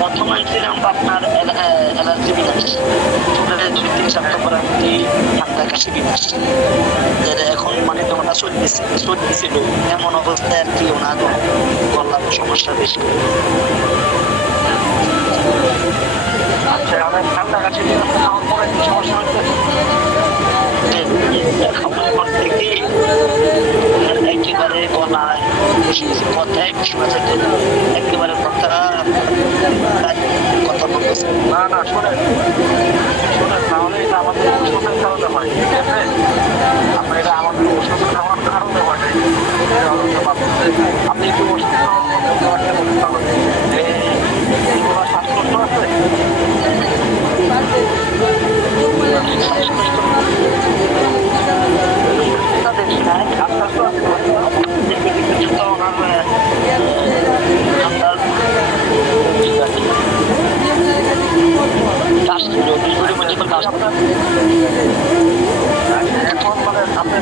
প্রথম আনছিলাম আপনার অ্যালার্জি বিনাশ, 2-3 সপ্তাহ পরে আমি ঠান্ডা কাশি বিনাশ, এখন মানে ওনা চলতেছিল এমন অবস্থায় আর কি ওনার গলার সমস্যা বেশি। আচ্ছা, আমার ঠান্ডা কাছে আমার পরে কি সমস্যা হচ্ছে? খাওয়ার পর থেকে একেবারে গলায় কথায় শোনা যেত, একেবারে কথা বলতেছে। না শোনেন তাহলে এটা আমাদের ওষুধের কারণে হয়, ঠিক আছে? আপনার এটা আমাদের ওষুধ খাওয়ার কারণে হয়। আপনি একটু ওষুধ করতে হবে। কোনো শ্বাসকষ্ট আছে? এখন মানে আপনার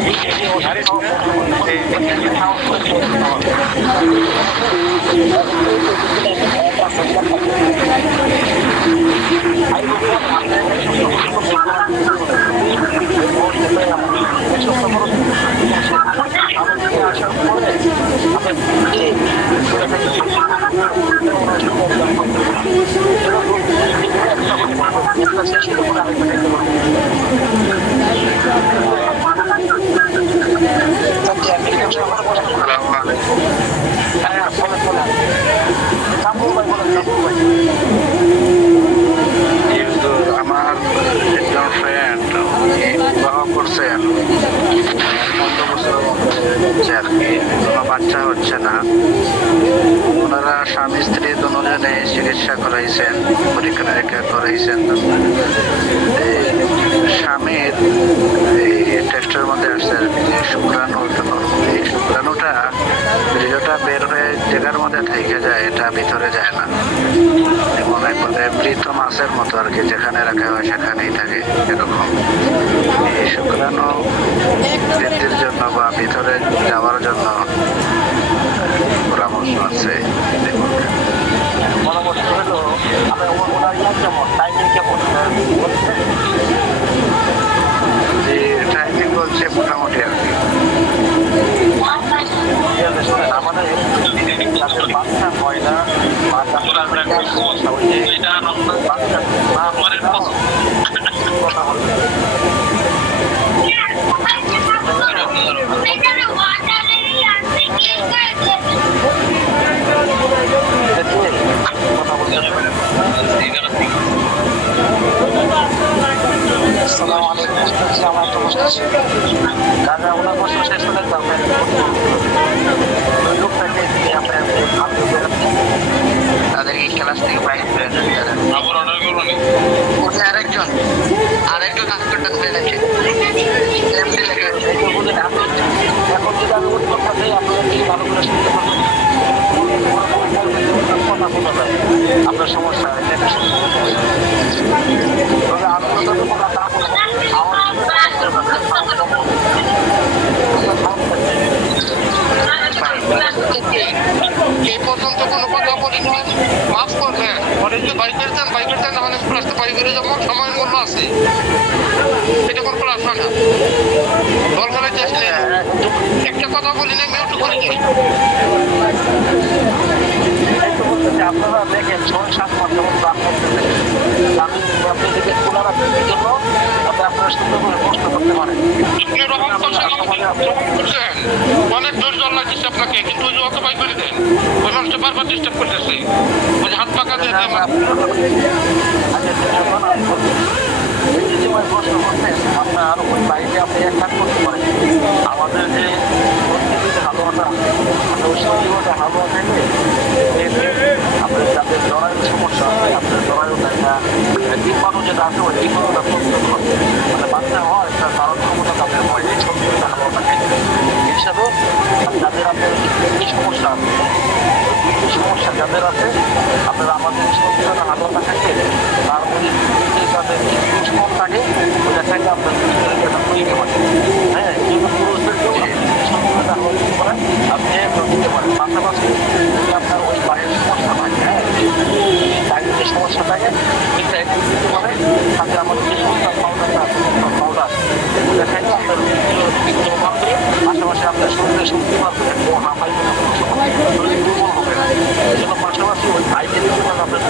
কিন্তু আমার একজন ফ্রেন্ড বিবাহ করছেন, 15 বছর হচ্ছে আর কি, কোনো বাচ্চা হচ্ছে না। ওনারা স্বামী স্ত্রী দুজনে চিকিৎসা করাইছেন, পরীক্ষা নিরীক্ষা করাইছেন। স্বামীর এই টেস্টের মধ্যে আসছে শুক্রাণু, এই শুক্রাণুটা বীর্যটা বের হয়ে জায়গার মধ্যে থেকে যায়, এটা ভিতরে যায় না। মনে করে মৃত মাছের মতো আর কি, যেখানে রাখা হয় সেখানেই থাকে। এরকম এই শুক্রাণু বৃদ্ধির জন্য বা ভিতরে যাওয়ার জন্য পরামর্শ আছে। পরামর্শ হলো আপনার ওনার কেমন টাইমিং কেমন যে টাইমিং বলছে মোটামুটি আর কি। আমাদের যাদের বাচ্চা হয় না বা যাদের সমস্যা হচ্ছে বাচ্চা না হওয়ার কথা বলবে। দাদা ওনার প্রশ্ন শেষ করে তাদেরকে ক্লাস থেকে বাইরে করে দেন। আরেকজন হাসপাতাল হয়ে গেছে। এখন যদি আমি ওই কথা দিই আপনারা কি ভালো করে শুনতে পারবেন? কথা বলা যায় আপনার সমস্যা তবে এই পর্যন্ত কোনো কথা বলি না, মাফ করবেন। পরে যদি বাইকের দেন নাহলে ক্লাসটা বাইকের যাবো, সময় মূল্য আছে, এটা কোনো ক্লাস হয় না। বল খেলাইতে আসলে একটা কথা বলি না, মিউট করে দিই। আপনারা দেখেন 6-7 মাস যেমন প্রাণ করতেছে, আমি আপনাদেরকে খোলা রাখার জন্য আপনারা সুন্দর করে কষ্ট করতে পারেন। অনেক ধৈর্য লাগছে আপনাকে, কিন্তু ওই যে অত বাই করে দেন, ওই মানুষটা বারবার ডিস্টার্ব করতেছে, ওই যে হাত পাকা দিয়ে দেন। কষ্ট করতেন আপনার ওই বাইরে আপনি এক কাজ করতে পারেন। আমাদের যে হালুয়াটা ওই সবজিটা হালুয়া থেকে আপনার যাদের জরায়ুর সমস্যা আছে, আপনার জরায়ুটা ডিম্বাণু যেটা আছে ওই ডিম্বাণুটা প্রস্তুত হয়, মানে বাচ্চা হয় তার কারণ ক্ষমতা তাদের হয় এই সবজিটা হালুয়াটা খেয়ে হিসাবে যাদের আপনার এই সমস্যা আছে এই সমস্যা যাদের আছে আপনারা আমাদের সচেতন আলোচনা থাকে তার ওই যাদের কম থাকে ওটা থাকে আপনার তৈরি হয়। হ্যাঁ, কিন্তু পুরুষদেরকেও সম্পূর্ণতা আলোচনা করেন আপনি দিতে পারেন। পাশাপাশি যদি আপনার ওই বাড়ির সমস্যা থাকে, হ্যাঁ বাড়ির যে সমস্যা থাকে এটা একটু দিতে পারে। তাতে আমাদের যে সমস্যা পাউডারটা আছে পাউডার ওটা খাইলে আপনার পাশাপাশি আপনার শরীরে শক্তি পাবে হাঁপাই শরীর দুর্বল হবে না। এই জন্য পাশাপাশি ওই বাইকে যদি আপনার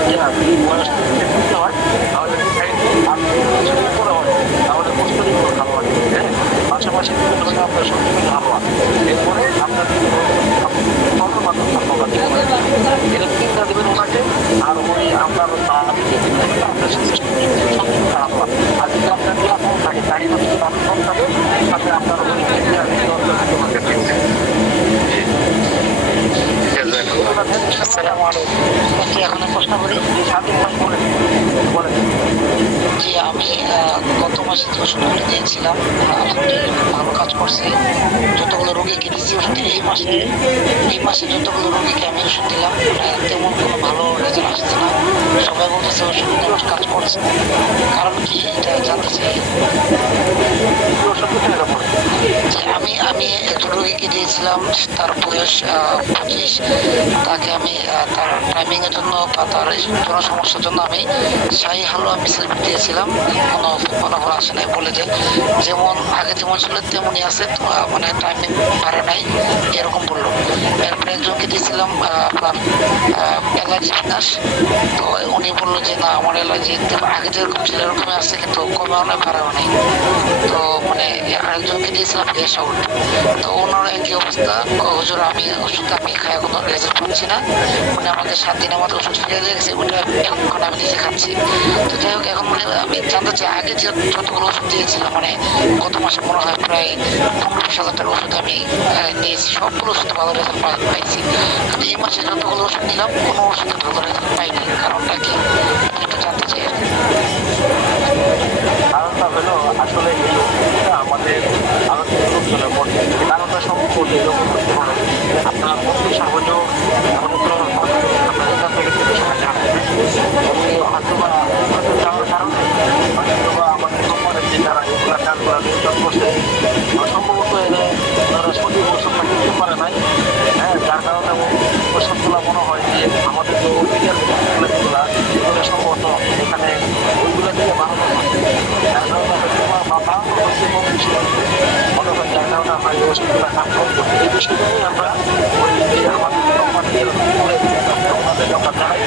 বয়স দিতে হয় তাহলে শরীর করে হয় তাহলে পুষ্করিগুলো ভালো হয়। হ্যাঁ, পাশাপাশি আপনার শরীর ভালো হয়। এরপরে আপনার এটা তিনটা দেবেন ওনাকে। আর ওই আপনার আপনার সাথে আর যদি আপনার ক্লাস থাকে চাহিদা যদি দামি কম থাকে তাহলে আপনার ওই এখন প্রশ্ন করি যে আমি গত মাসে যে ওষুধগুলো দিয়েছিলাম আলহামদুলিল্লাহ ভালো কাজ করছে। যতগুলো রোগীকে দিচ্ছি ওষুধ এই মাসে যতগুলো রোগীকে আমি ওষুধ দিলাম তেমন কোনো ভালো রেজাল্ট আসছে না। সবাই বলতেছে ওষুধ তেমন কাজ করছে, কারণ কি এটা জানতে চাই। যে আমি একজন রোগীকে দিয়েছিলাম, তার বয়স 25, তাকে আমি তার টাইমিং এর জন্য বা তার সমস্যার জন্য আমি শাহী হালুয়া মিছিল দিয়েছিলাম। কোনো ফলাফল আসে নাই, বলে যে যেমন আগে যেমন ছিল তেমনই আছে, মানে টাইমিং পারে নাই এরকম বললো। এরপরে একজনকে দিয়েছিলাম আপনার অ্যালার্জি বিনাশ, তো উনি বললো যে না আমার অ্যালার্জি আগে যেরকম ছিল এরকমই আছে, কিন্তু কমেও নাই বাড়াও নেই। তো মানে আরেকজনকে দিয়েছিলাম গ্যাস আউট, তো ওনার একই অবস্থা। হুজুর আমি ওষুধ আমি খাই কোনো রেজাল্ট পাচ্ছি না, মানে আমাকে 7 দিনের মতো ওষুধ ফিরে দিয়ে গেছে, ওটা এখন আমি নিজে খাচ্ছি। তো যাই হোক, এখন মানে আমি জানতে চাই আগে যে যতগুলো ওষুধ দিয়েছিলাম, মানে গত মাসে মনে হয় প্রায় 15-20 হাজার টাকার ওষুধ আমি নিয়েছি, সবগুলো ওষুধ ভালো রেজাল্ট পাইছি। কিন্তু এই মাসে যতগুলো ওষুধ নিলাম কোনো ওষুধে ভালো রেজাল্ট পাইনি, কারণটা কি একটু জানতে চাই। কারণটা হলো আসলে এই ওষুধটা আমাদের আলোচনা লোকজনের পড়ছে। কারণটা সম্পূর্ণ এরকম করতে পারে আপনার অতি সহজ আপনার এখান থেকে যাওয়ার কারণে আমাদের কোম্পানির যে যারা এগুলো কাজগুলো নিয়ন্ত্রণ করছে সম্ভবত এরা সঠিক ওষুধটা কিনতে পারে নাই। হ্যাঁ, যার কারণে ওষুধগুলো মনে হয় যে আমাদের যে মেডিকেল কলেজগুলো এগুলো সম্ভবত এখানে ওইগুলো দিয়ে বানানো হয়। যার কারণে তোমার মাথা হচ্ছে মনে হয়, যার কারণে আমরা এই ওষুধগুলো কাজ করবো। এই বিষয়গুলোই আমরা ওই যে আমাদের কোম্পানির ওনাদের আমরা জানাই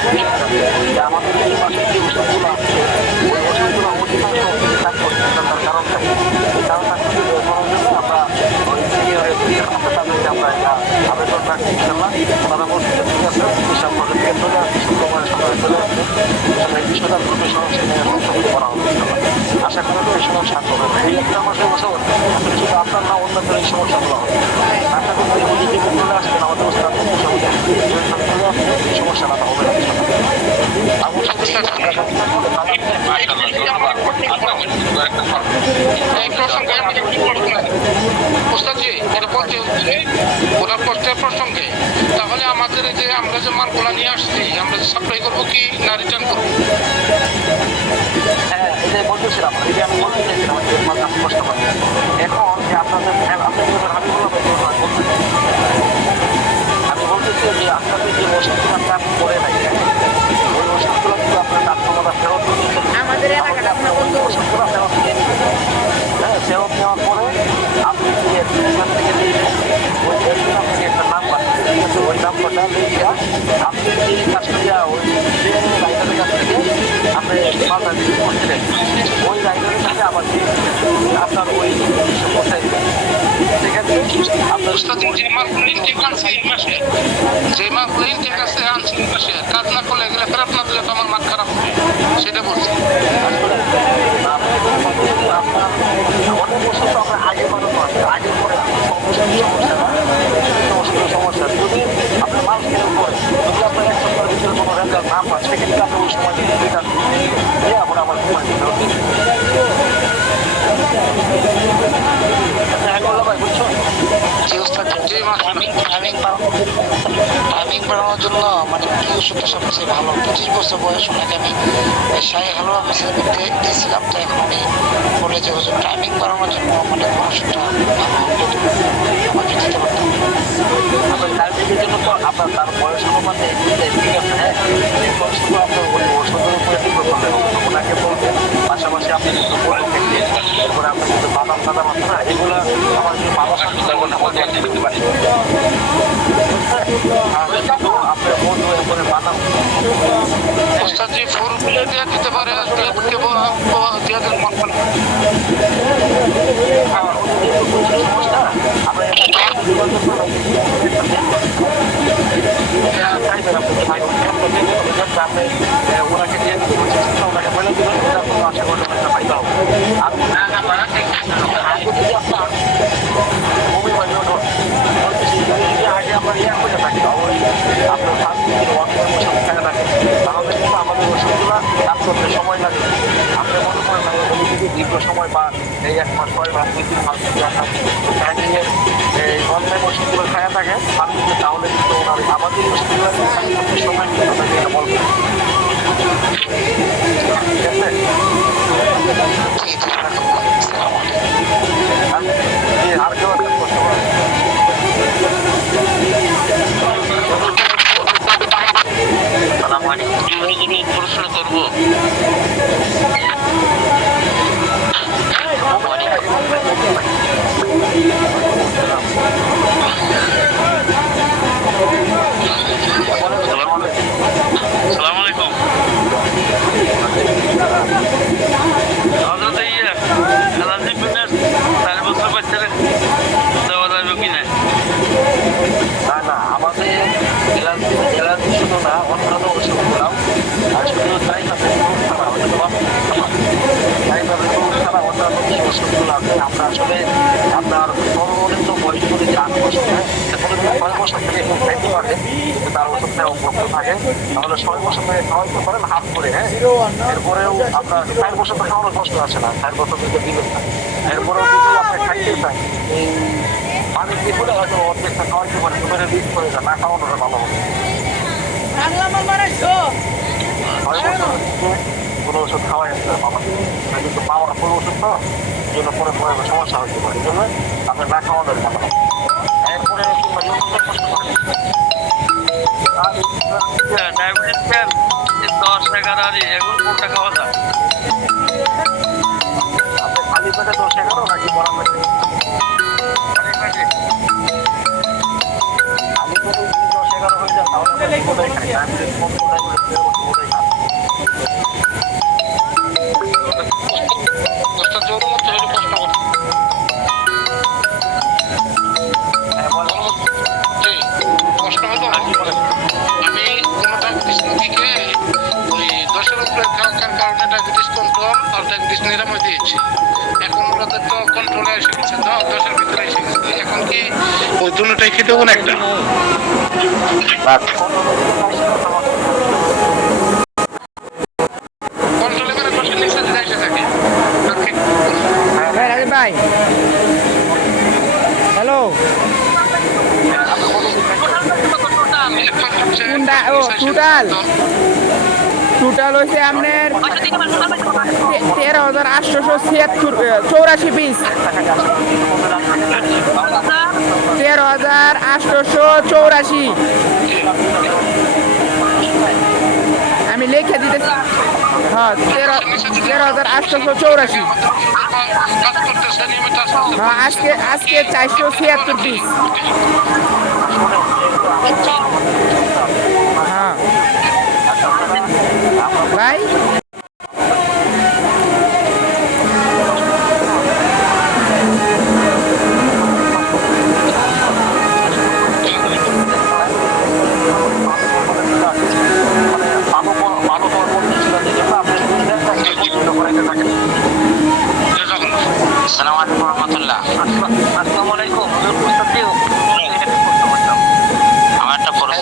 যে আমাদের এই মাসে যে ওষুধগুলো আছে ওই ওষুধগুলো অধিকাংশ কাজ করছে। তার কারণটা এই কারণটা খুঁজে বের করার জন্য আমরা ওই তাদেরকে আমরা এটা আবেদন রাখছি। ইনশাল্লাহ ওনারা বলছে ঠিক আছে, চিকিৎসা পদ্ধতিকে চলে আসছে, শুক্রবারের সময় চলে আসছে, এই বিষয়টা খুবই সমস্যা নিয়ে সংশোধন করা হবে। আশা করি এই সমস্যা হবে না। এই একটা মাসের বছর আসলে শুধু আপনার না অন্যদের এই সমস্যাগুলো হবে। আশা করি উনি যে চলে আসবেন আমাদের সমস্যাটা হবে না। ওনার প্রশ্নের প্রসঙ্গে তাহলে আমাদের যে আমরা যে মালগুলা নিয়ে আসছি আমরা সাপ্লাই করবো কি না রিটার্ন করবো? হ্যাঁ, এটাই বলতেছিলাম, এই যে আমি বলতে চাইছিলাম আপনি কষ্ট করেন। এখন যে আপনাদের আমি বলতেছি যে আপনাদের যে ওষুধগুলো আপনি করে নাই ওই ওষুধগুলো কিন্তু আপনার কাস্টমাররা ফেরত আমাদের ওষুধগুলো ফেরত নিয়ে নিবেন। হ্যাঁ, ফেরত নেওয়ার পরে আপনি এখান থেকে ওই আপনাকে একটা নাম্বার, ঠিক আছে, ওই নাম্বারটা লিখে আপনি এই কাজটা ওই রাইডারের কাছ থেকে আপনি মালটা রিসিভ করছিলেন, ওই রাইডারের কাছে আবার আপনার ওই পৌঁছাই দেবেন। সেক্ষেত্রে আপনার যে মালগুলো ইনটেক আনছে এই মাসে, যে মালগুলো ইনটেক আছে আনছে এই মাসে, কাজ না করলে এগুলো ফেরত না দিলে তো আমার মাথা খারাপ হবে, সেটা বলছি। আপনার অনেক ওষুধ তো আমরা আগে বানানো আছে, আগে পরে সমস্যা না, সমস্যা যদি আপনি মাল কেনার পরে যদি আপনার 1 সপ্তাহের ভিতরে কোনো রেজাল্ট না পান, সেক্ষেত্রে আপনি ওই সময় দিয়ে আমরা আমার কোম্পানি ভাই বুঝছো? জি ওস্তাদ, আমি টাইমিং বাড়ানোর জন্য মানে কি ওষুধটা সবচেয়ে ভালো? 25 বছর বয়স, ওনাকে আমি শাহী হালুয়া মেসেজ দিয়েছিলাম, তো এখন উনি বলে যে ওষুধ টাইমিং বাড়ানোর জন্য মানে কোন ওষুধটা ভালো আমাকে দিতে পারতাম। ডায়াবেটিসের জন্য তো আপনার তার বয়স অনুপাতে ঠিক আছে, হ্যাঁ, এই বয়সগুলো আপনার ওই ওষুধের উপরে নির্ভর করবে। ওনাকে বলবেন পাশাপাশি আপনি কিন্তু বলে থেকে এরপরে আপনার কিন্তু বাদাম টাদাম আছে না, এগুলো আমার কিন্তু বাবা দিতে পারে। আপনার বন্ধু এরপরে বাদাম ওস্তাদজি ফোরগুলো দিয়ে দিতে পারে, দিয়ে দেন মনে ওনাকে দিয়ে ওনাকে বলে দিবেন, আশা করি পাইতে হবে। আর আগে আমরা ইয়া করে থাকি আপনার 7 দিনের ওয়ার্কের ওষুধ থাকে থাকে, তাহলে কিন্তু আমাদের ওষুধগুলো কাজ করতে সময় লাগে। আপনি মনে করেন দীর্ঘ সময় বা এই 1 মাস 6 মাস 2-3 মাস নিয়ে এই অনলাইন ওষুধগুলো খায়া থাকে মানুষকে, তাহলে কিন্তু ওনার আমাদের ওষুধগুলো সময় এটা বলবে, ঠিক আছে? আর কেউ একটা প্রশ্ন করেন? প্রশ্ন করবো। সালাম আলাইকুম। হযরত এলার্জি পিনাস 4 বছর বাচ্চারে দেওয়া যাবে কিনা? না, আমাদের এলার্জি শুধু না, অন্যান্য ওষুধগুলাও আর শুধু তাই না, অন্যান্য যে ওষুধগুলো আছে আমরা আসলে আপনার সর্বনিম্ন বয়স করে যে 8 বছর, এখন 6 বছর থেকে এখন খাইতে পারে, তার ওষুধটা উপলব্ধ থাকে, তাহলে 6 বছর থেকে খাওয়াইতে পারেন হাফ করে, হ্যাঁ। এরপরেও আপনার 4 বছর তো খাওয়ানোর কষ্ট আছে না, 4 বছর থেকে দিবেন না। এরপরেও যদি আপনি খাইতে চান এই পানি দিয়ে বলে হয়তো অর্ধেকটা খাওয়াইতে পারে, তোমার বিষ করে যায় না, খাওয়ানোটা ভালো হবে। কোনো ওষুধ খাওয়াই আসতে বাবা, কিন্তু পাওয়ার কোনো ওষুধ তো এই জন্য পরে পরে সমস্যা হতে পারে, এই জন্য আপনি না খাওয়ানোর ভালো। এরপরে ডায়াবেটিস 10-11 এখন কোনটা খাওয়া যায়? আপনি খালি পেটে 10-11 নাকি বড় পেটে? খালি পেটে যদি 10-11 হয়ে যায় তাহলে কোথায় খাই? ডায়াবেটিস কম কোথায় খান? ওস্তাদ জোর মতো হলে প্রশ্ন করতে। জি, প্রশ্ন হলো আমি কোনো ডায়াবেটিস রোগীকে ওই 10-এর উপরে থাকার কারণে ডায়াবেটিস কন্ট্রোল আর ডায়াবেটিস নিরাময় দিয়েছি। এখন ওনাদের তো কন্ট্রোলে এসে গেছে, 10-এর ভিতরে এসে গেছে। এখন কি ওই দুটোটাই খেতে হবে একটা? কন্ট্রোলে মানে 10-এর নিচে যদি এসে থাকে ভাই হ্যালো, টোটাল হয়েছে আপনার 13,884 পিস, 13,884। আমি লিখে দিতেছি, হ্যাঁ 13,884। হ্যাঁ আজকে 476 পিস। হ্যাঁ ভাই আসসালামু আলাইকুম রহমতুল্লাহ। আসসালামু আলাইকুম। আমার একটা প্রশ্ন,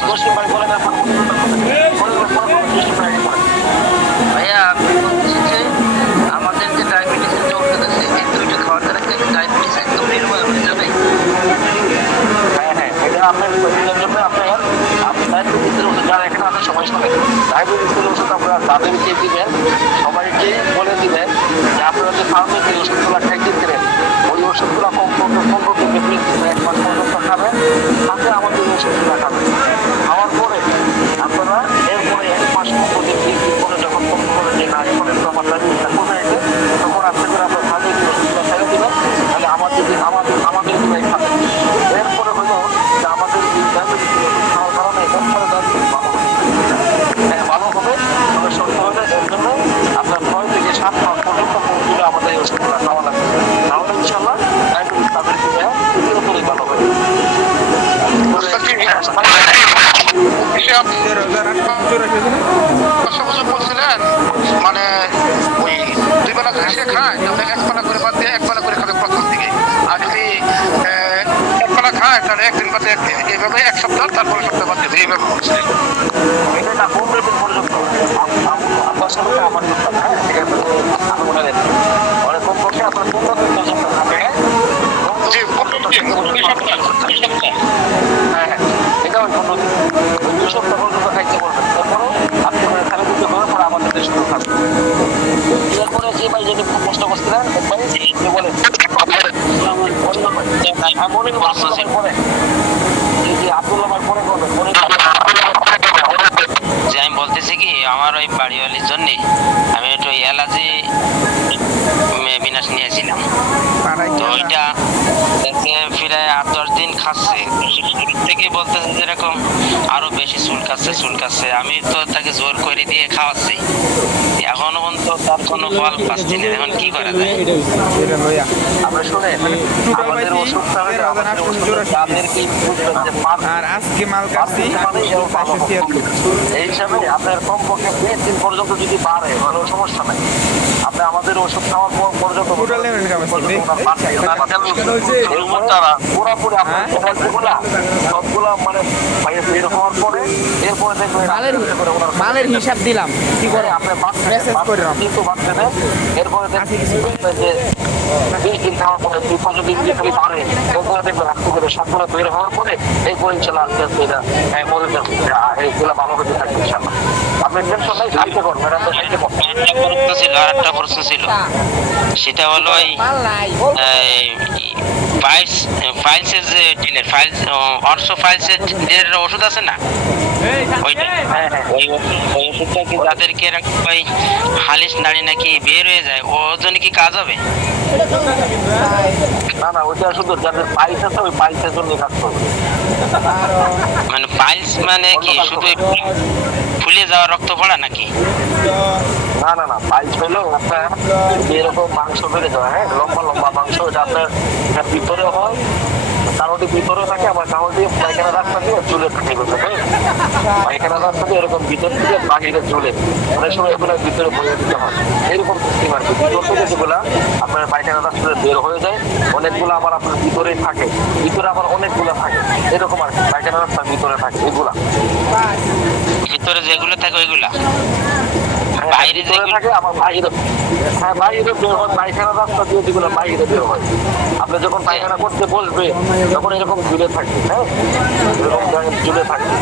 ডায়াবেটিসের ওষুধ আপনারা যাদেরকে দিবেন সবাইকে বলে দিবেন যে আপনারা যে ফার্মে যে ওষুধগুলো খাইতেছিলেন ওই ওষুধগুলো কমপক্ষে 15 থেকে 20 দিন 1 মাস পর্যন্ত খাবেন, সাথে আমাদের ওষুধগুলো খাবেন। খাওয়ার পরে আপনারা এরপরে 1 মাস 15 দিন 20 দিন পরে যখন কম করে যে না এখন একটু আমার ডায়াবেটিসটা কমে গেছে, তখন আস্তে করে আপনার ফার্মে যে ওষুধগুলো ছেড়ে দিবেন, তাহলে আমাদের এগুলাই খাবেন। এরপরে হলো যে আমাদের ডায়াবেটিস ওষুধ খাওয়ার কারণে এরপরে ডায়াবেটিস ভালো হবে, তবে সত্য হলে এর জন্য আপনার 6 থেকে 7 মাস পর্যন্ত কমগুলো আমাদের এই ওষুধগুলো খাওয়া লাগবে, তাহলে ইনশাল্লাহ ডায়াবেটিস তাদের পুরোপুরি ভালো হবে। বলছিলেন মানে ওই 2 বেলা ঘাসে খায় তাহলে 1 বেলা করে বাদ দিয়ে 1 বেলা করে খাবে প্রথম দিকে, আর যদি 1 বেলা খায় তাহলে 1 দিন বাদে 1 দিন, এইভাবে 1 সপ্তাহ তারপরে সপ্তাহ বাদ দেবে, এইভাবে বলছিলেন। এটা না 15 দিন পর্যন্ত আপনার সাথে আমার করতাম, হ্যাঁ ঠিক আছে, আমি বলে দিচ্ছি অনেক কমপক্ষে আপনার 15 দিন পর্যন্ত খাবে। হ্যাঁ জি, 15 দিন, 2 সপ্তাহ। হ্যাঁ হ্যাঁ, এটা ওই 15 দিন, ওই 2 সপ্তাহ পর্যন্ত খাইতে বলবেন। তারপরে আপনি খালি দিতে হবে, পরে আমাদের দেশ শুরু খাবেন। এরপরে যে ভাই যদি খুব কষ্ট করছিলেন একবার বলেন মনে পরে জি আব্দুল্লাহ ভাই পরে করবেন, পরে যে আমি বলতেছি কি আমার ওই বাড়িওয়ালির জন্য আমি একটু অ্যালার্জি বিনাশ নিয়েছিলাম, তো ওইটা দেখে ফিরে 8-10 দিন খাচ্ছে, শুরু থেকে বলতেছে যেরকম আরো বেশি চুলকাচ্ছে। আমি তো তাকে জোর করে দিয়ে খাওয়াচ্ছি, এখনো পর্যন্ত তার কোনো ফল পাচ্ছি না, এখন কি করা যায়? আমরা শুনে আমাদের ওষুধটা হলে তাদেরকে আর আজকে মাল কাটছি এই হিসাবে আপনার কমপক্ষে 20 দিন পর্যন্ত যদি বাড়ে কোনো সমস্যা নাই, আপনি আমাদের ওষুধ খাওয়ার পর পর্যন্ত পুরোপুরি আপনার সবগুলা মানে বের হওয়ার পরে এরপরে দেখবেন মালের হিসাব দিলাম কি করে আপনার মেসেজ করে কিন্তু বাচ্চা দেন, এরপরে দেখবেন যে 20 দিন খাওয়ার পরে 2-5 দিন যে খালি বাড়ে, এরপরে দেখবেন আস্তে করে সবগুলো বের হওয়ার পরে এরপরে ইনশাল্লাহ আস্তে আস্তে এটা মরে যাবে, এইগুলো ভালো হতে থাকবে ইনশাল্লাহ। আপনি টেনশন নাই, খাইতে করবেন, আরেকটা প্রশ্ন ছিল, সেটা হলো ওই ফাইলসের যে ডিলের ফাইলসের ডিলের ওষুধ আছে না, ওই ওষুধটা কি যাদেরকে ওই হালিশ নাড়ি নাকি বের হয়ে যায় ওর জন্য কি কাজ হবে? না ওইটা শুধু যাদের পাইলস আছে ওই পাইলসের জন্য কাজ করবে। মানে পাইলস মানে কি শুধু ফুলে যাওয়া রক্ত পড়া নাকি? না পাইলস হলেও আপনার এরকম মাংস বেড়ে যায়, হ্যাঁ লম্বা মাংস, এটা আপনার ভিতরে হয়, কারোটি ভিতরে থাকে, আবার কারোটি পায়খানা রাস্তা দিয়ে চুলে থাকে, পায়খানা রাস্তা দিয়ে এরকম ভিতর থেকে বাহিরে চুলে অনেক সময় এগুলো ভিতরে ভরে দিতে হয়, এরকম সিস্টেম আর কি। ভিতর থেকে যেগুলা আপনার পায়খানা রাস্তা বের হয়ে যায়, অনেকগুলো আবার আপনার ভিতরেই থাকে, ভিতরে আবার অনেকগুলো থাকে, এরকম আর কি পায়খানা রাস্তার ভিতরে থাকে এগুলা, ভিতরে যেগুলো থাকে ওইগুলা বাইরে থাকে, আবার বাইরে বের হয়, পায়খানা রাস্তা দিয়ে যেগুলো বাইরে বের হয়, আপনি যখন পায়খানা করতে বসবে তখন এরকম ঝুলে থাকবে, হ্যাঁ এরকম ঝুলে থাকবে,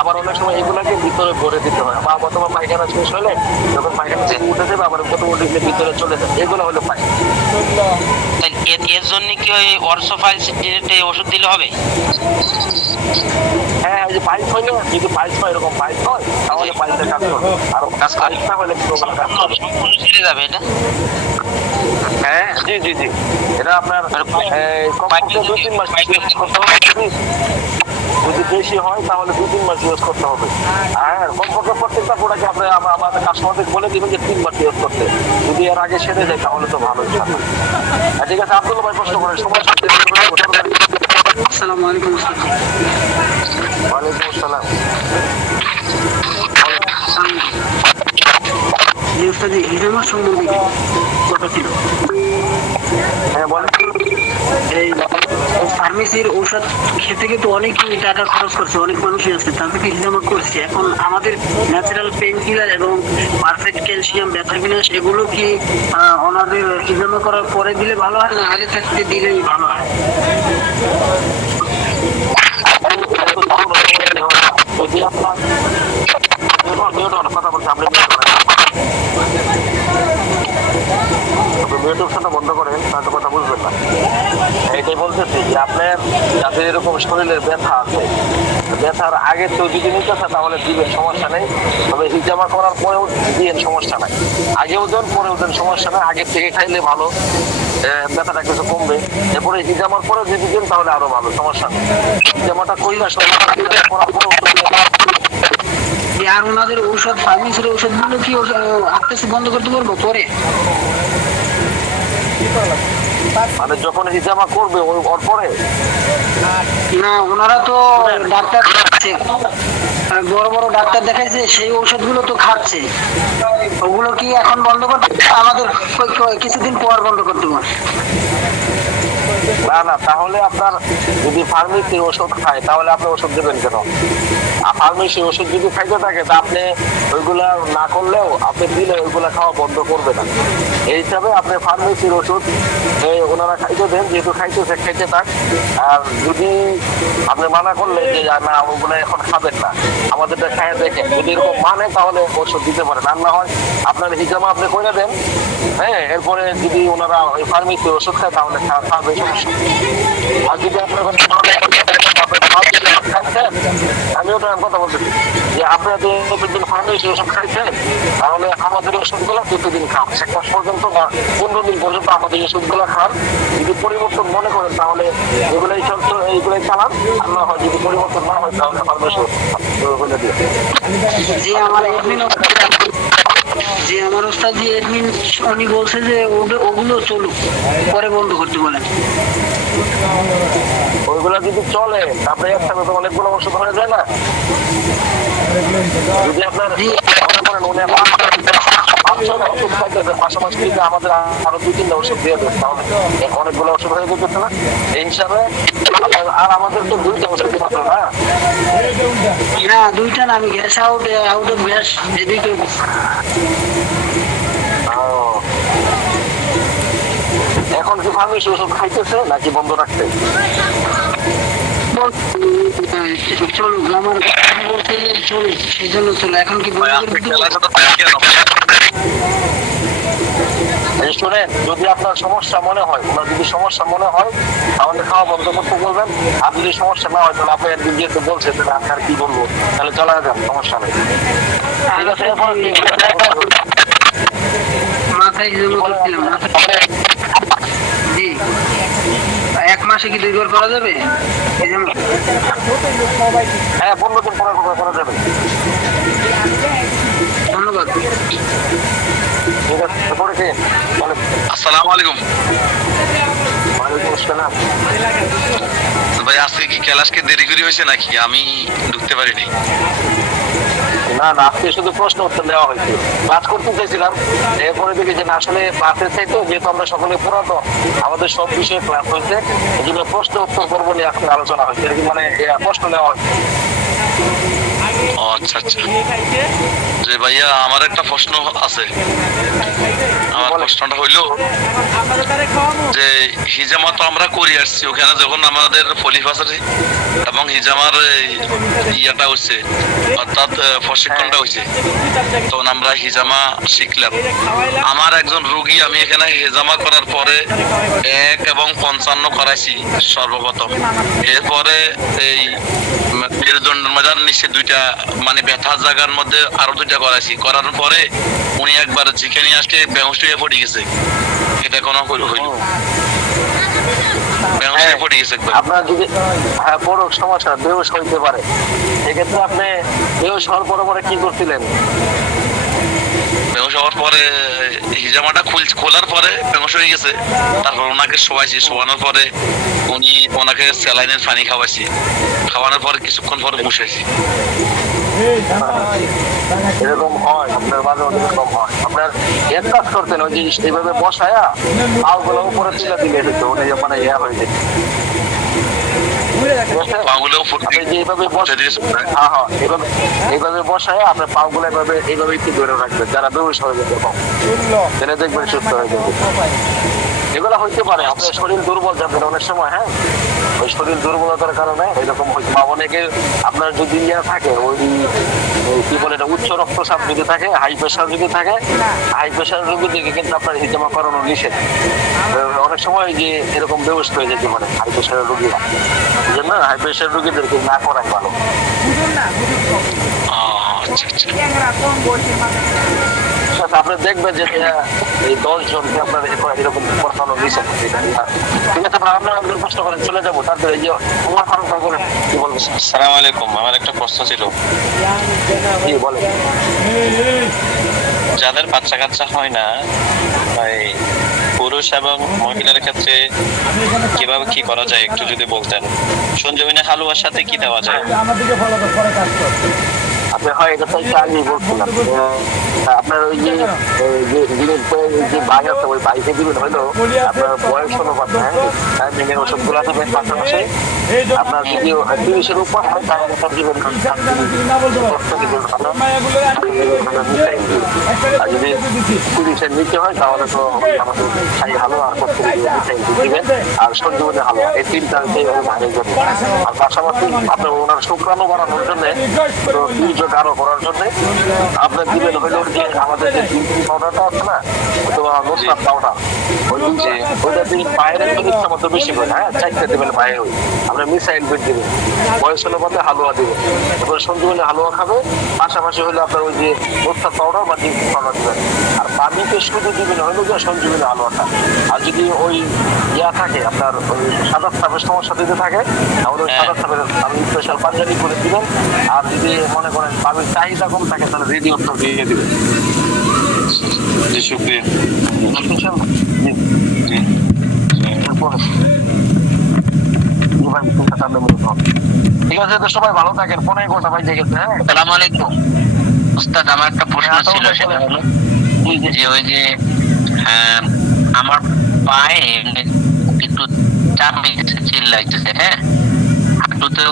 আবার অনেক সময় এগুলাকে ভিতরে ভরে দিতে হয়, আবার তোমার পায়খানা শেষ হলে যখন পায়খানা উঠে যাবে আবার কত উঠে ভিতরে চলে যাবে, এগুলো হলো পায়। এর জন্য কি ওই অর্সোফাইলস ওষুধ দিলে হবে? হ্যাঁ এই যে পাইলস হইলে যদি পাইলস হয় এরকম পাইলস হয় তাহলে পাইলসের কাজ করবে, আর পাইলস না হলে ছেড়ে যাবে এটা? হ্যাঁ জি এটা আপনার কমপক্ষে 2-3 মাস ইউজ করতে হবে, যদি বেশি হয় তাহলে 2-3 মাস ইউজ করতে হবে, আর কমপক্ষে প্রত্যেকটা প্রোডাক্ট আপনি আমাদের কাস্টমারদের বলে দিবেন যে 3 মাস ইউজ করতে, যদি এর আগে সেরে যায় তাহলে তো ভালো ইনশাআল্লাহ। ঠিক আছে আব্দুল্লাহ ভাই প্রশ্ন করেন, সময় আসসালামু আলাইকুম। ওয়ালাইকুম আসসালাম। হিজামা সম্বন্ধে কথা ছিল। হ্যাঁ বলেন। এই ফার্মেসির ঔষধ খেতে কিন্তু অনেক টাকা খরচ করছে, অনেক মানুষই আছে, তাদেরকে হিজামা করছে। এখন আমাদের ন্যাচারাল পেইন কিলার এবং পারফেক্ট ক্যালসিয়াম ব্যাথাবিনাস এগুলো কি ওনাদের হিজামা করার পরে দিলে ভালো হয় না আগে থাকতে দিলেই ভালো হয়? যদি আপনার বলছি আপনি মিউটেশনটা বন্ধ করেন, তাহলে কথা বুঝবেন না। এটাই বলতেছি যে আপনার যাদের এরকম শরীরের ব্যথা আছে, ব্যথার আগে তো যদি নিতে চান তাহলে দিবেন, সমস্যা নেই। তবে হিজামা করার পরেও দিবেন, সমস্যা নাই। আগেও দেন পরেও দেন, সমস্যা নেই। আগের থেকে খাইলে ভালো, ব্যথাটা কিছু কমবে। এরপরে হিজামার পরে যদি দিন তাহলে আরো ভালো, সমস্যা নেই। হিজামাটা কইলা করার পরেও আর ওনাদের ঔষধ, ফার্মেসির ঔষধগুলো কি আস্তে আস্তে বন্ধ করতে পারবো পরে? মানে যখন হিজামা করবে ওর পরে না, ওনারা তো ডাক্তার দেখাচ্ছে, বড় বড় ডাক্তার দেখাইছে, সেই ঔষধগুলো তো খাচ্ছে। ওগুলো কি এখন বন্ধ করতে আমাদের কিছুদিন পর বন্ধ করতে হবে? না না, তাহলে আপনার যদি ফার্মেসি ওষুধ খায় তাহলে আপনি ওষুধ দেবেন কেন? ফার্মেসি ওষুধ যদি খাইতে থাকে তা আপনি ওইগুলা না করলেও আপনি দিলে ওইগুলা খাওয়া বন্ধ করবে না। এই হিসাবে আপনি ফার্মেসির ওষুধ ওনারা খাইতে দেন, যেহেতু খাইতেছে খাইতে থাক। আর যদি আপনি মানা করলেন যে না ওগুলো এখন খাবেন না, আমাদেরটা খাইয়ে দেখেন, যদি এরকম মানে তাহলে ওষুধ দিতে পারেন। আর না হয় আপনার হিজামা আপনি করে দেন, হ্যাঁ, এরপরে যদি ওনারা ওই ফার্মেসির ওষুধ খায় তাহলে খাবে, সমস্যা। আর যদি আপনার আমি ওটা কথা বলতেছি যে আপনারা যে প্রতিদিন ফার্মেসি ওষুধ খাইছেন, তাহলে আমাদের ওষুধগুলো প্রতিদিন খান, 1 মাস পর্যন্ত বা 15 দিন পর্যন্ত আমাদের ওষুধগুলো খান। যদি পরিবর্তন মনে করেন তাহলে এইগুলাই চালান। আর না হয় যদি পরিবর্তন না হয় তাহলে ফার্মেসি বলে দিয়ে যে আমার ওস্তাদ যে এডমিন উনি বলছে যে ওগুলো চলুক, পরে বন্ধ করতে বলেন। ওইগুলা যদি চলে তারপরে একসাথে তো অনেকগুলো ওষুধ হয়ে যায় না। যদি আপনার মনে করেন উনি 5-6টা ওষুধ খাইতেছে, পাশাপাশি যদি আমাদের আরো 2-3টা ওষুধ দিয়ে দেন তাহলে অনেকগুলো ওষুধ হয়ে যেতেছে না এই হিসাবে। আর আমাদের তো 2টা ওষুধ মাত্র না। না, 2টা না, আমি গ্যাস আউট অফ গ্যাস এই 2টা। এখন কি ফার্মেসি ওষুধ খাইতেছে নাকি বন্ধ রাখতে? চলুক, আমার বলতে চলুক, সেই জন্য চলো। এখন কি শুনেন, যদি আপনার সমস্যা মনে হয়, ওনার যদি সমস্যা মনে হয় তাহলে খাওয়া বন্ধ করতে বলবেন। আর যদি সমস্যা না হয় তাহলে আপনি একদিন যেহেতু বলছেন তাহলে আপনি আর কি বলবো, তাহলে চলা যান, সমস্যা নেই। ঠিক আছে, মাথায় জি 1 মাসে কি 2 বার করা যাবে? হ্যাঁ, 15 দিন পরে করা যাবে। ধন্যবাদ। ঠিক আছে, পড়েছে। আসসালামু আলাইকুম ওয়ালাইকুম আসসালাম। ভাই, আজকে কি ক্লাসকে দেরি করে হয়েছে নাকি? আমি ঢুকতে পারিনি। না না, আজকে শুধু প্রশ্ন উত্তর দেওয়া হয়েছে। ক্লাস করতে চাইছিলাম, এরপরে দেখি যে না, আসলে ক্লাসের চাইতো যেহেতু আমরা সকলে পুরাতন, আমাদের সব বিষয়ে ক্লাস হয়েছে, এই জন্য প্রশ্ন উত্তর করবো নিয়ে আজকে আলোচনা হয়েছে, মানে প্রশ্ন নেওয়া হয়েছে। আচ্ছা আচ্ছা। যে ভাইয়া, আমার একটা প্রশ্ন আছে। আমার প্রশ্নটা হইলো যে হিজামা তো আমরা করে আসছি, ওখানে যখন আমাদের পলিফাসারি এবং হিজামার ইয়াটা হচ্ছে, অর্থাৎ প্রশিক্ষণটা হয়েছে, তখন আমরা হিজামা শিখলাম। আমার একজন রোগী, আমি এখানে হিজামা করার পরে 1 এবং 55 করাইছি সর্বপ্রথম। এরপরে এই মেরুদণ্ডের মাঝে নিচে 2টা, মানে ব্যথার জায়গার মধ্যে আরো 2টা করাইছি। করার পরে উনি একবার যেখানে আসলে বেহুশ হয়ে পড়ে গেছে। এটা কোনো হইল বেহুশ হয়ে পড়ে গেছে একবার। আপনার যদি বড় সমস্যা বেহুশ হইতে পারে, সেক্ষেত্রে আপনি বেহুশ হওয়ার পরে কি করছিলেন? বেহুশ হওয়ার পরে হিজামাটা খোলার পরে বেহুশ হয়ে গেছে। তারপর ওনাকে শোয়াইছি, শোয়ানোর পরে ওনাকে স্যালাইনের পানি খাওয়াইছি। খাওয়ানোর পরে কিছুক্ষণ পরে বসাইছি। এরকম হয় আপনার মাঝে মধ্যে, এরকম হয়। আপনার এক কাজ করতেন, ওই যে এইভাবে বসায়া পাগুলো উপরে তুলে দিলে হতো, উনি মানে হয়ে যেত। এইভাবে বসায় আপনার পাগুলো এইভাবে একটু ধরে রাখবেন, যারা বেহুশ হয়ে যাবে তাহলে দেখবেন সুস্থ হয়ে যাবে। এগুলো হইতে পারে আপনার শরীর দুর্বল যাবেন অনেক সময়, হ্যাঁ, ওই শরীর দুর্বলতার কারণে এরকম হয়েছে। বা অনেকের আপনার যদি থাকে ওই কি বলে এটা উচ্চ রক্তচাপ যদি থাকে, হাই প্রেশার যদি থাকে, হাই প্রেশার রোগীদেরকে কিন্তু আপনার হিজামা করানো নিষেধ। অনেক সময় যে এরকম ব্যবস্থা হয়ে যেতে পারে হাই প্রেশারের রোগীরা, এই জন্য হাই প্রেশার রোগীদেরকে না করাই ভালো। আপনি দেখবেন যে এই 10 জনকে আপনার এরকম পড়ানো নিষেধ। ঠিক আছে, আপনারা প্রশ্ন করেন, চলে যাবো। তারপরে এই যে কি বলবো? আসসালামু আলাইকুম, আমার একটা প্রশ্ন ছিল। কি বলেন? যাদের বাচ্চা কাচ্চা হয় না, এই পুরুষ এবং মহিলার ক্ষেত্রে কিভাবে কি করা যায় একটু যদি বলতেন। সঞ্জীবনী হালুয়ার সাথে কি দেওয়া যায়? আপনি হয় এটা তো আগেই বলছিলাম, আপনার ওই যে ভাই আছে ওই ভাইকে দিবেন হইলো আপনার বয়স অনুপাত, টাইমিংয়ের ওষুধ গুলা দেবেন। পাশাপাশি আপনার যদি 30-এর উপর হয় তাহলে সব দিবেন। আর যদি 30-এর নিচে হয় তাহলে তো আমাদের ছাই হালুয়া আর দিবেন আর সঞ্জীবনী হালুয়া, এই তিনটা ভাইয়ের জন্য। আর পাশাপাশি আপনার ওনার শুক্রাণু বাড়ানোর জন্য আরো করার জন্য আপনার দিবেন হইল যে আমাদের যে পাউডারটা আছে না, অথবা মোস্তার পাউডার, ওইটা দিয়ে বাইরের জিনিসটা মতো বেশি করে, হ্যাঁ 4টা দিবেন বাইরে। ওই আপনার মিসাইল বেড দিবেন, বয়স অনুপাতে হালুয়া দিবেন, তারপরে সঞ্জীবনী হালুয়া খাবে। পাশাপাশি হলে আপনার ওই যে মোস্তার পাউডার বা ডিম পাউডার দিবেন। আর বাদিকে শুধু দিবেন হইলো যে সঞ্জীবনী হালুয়াটা। আর যদি ওই থাকে আপনার ওই সাদা সাপের সমস্যা যদি থাকে তাহলে ওই সাদা সাপের আপনি স্পেশাল পাঞ্জাবি করে দিবেন। আর যদি মনে করেন পাবির চাহিদা কম থাকে তাহলে রেডি অফ দিয়ে দিবেন। শুক্রিয়া। ঠিক আছে, তো সবাই ভালো থাকেন। 15 ভাই দেখেছে। হ্যাঁ, আসসালামু আলাইকুম ওস্তাদ, আমার একটা প্রশ্ন ছিল, সেটা হলো যে ওই যে আমার পায়ে একটু চাপ দিতেছে, চিল্লাইতেছে, হ্যাঁ হাঁটুতে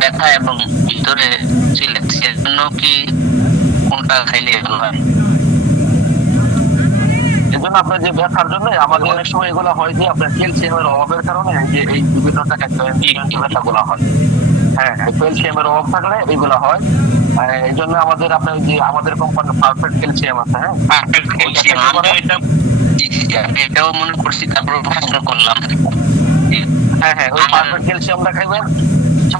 ব্যথা এবং ভিতরে চিল্লাচ্ছে, এর জন্য কি কোনটা খাইলে ভালো হয়? এজন্য আপনার যে ব্যথার জন্য আমাদের অনেক সময় এগুলো হয় যে আপনার ক্যালসিয়ামের অভাবের কারণে যে এই বিভিন্ন টাকা ব্যথাগুলো হয়। হ্যাঁ, ক্যালসিয়ামের অভাব থাকলে এইগুলো হয়। এই জন্য আমাদের আপনার যে আমাদের কোম্পানির পারফেক্ট ক্যালসিয়াম আছে। হ্যাঁ, পারফেক্ট ক্যালসিয়াম আমরা এটাও মনে করছি, তারপর প্রশ্ন করলাম। হ্যাঁ হ্যাঁ, ওই পারফেক্ট ক্যালসিয়ামটা খাইবেন।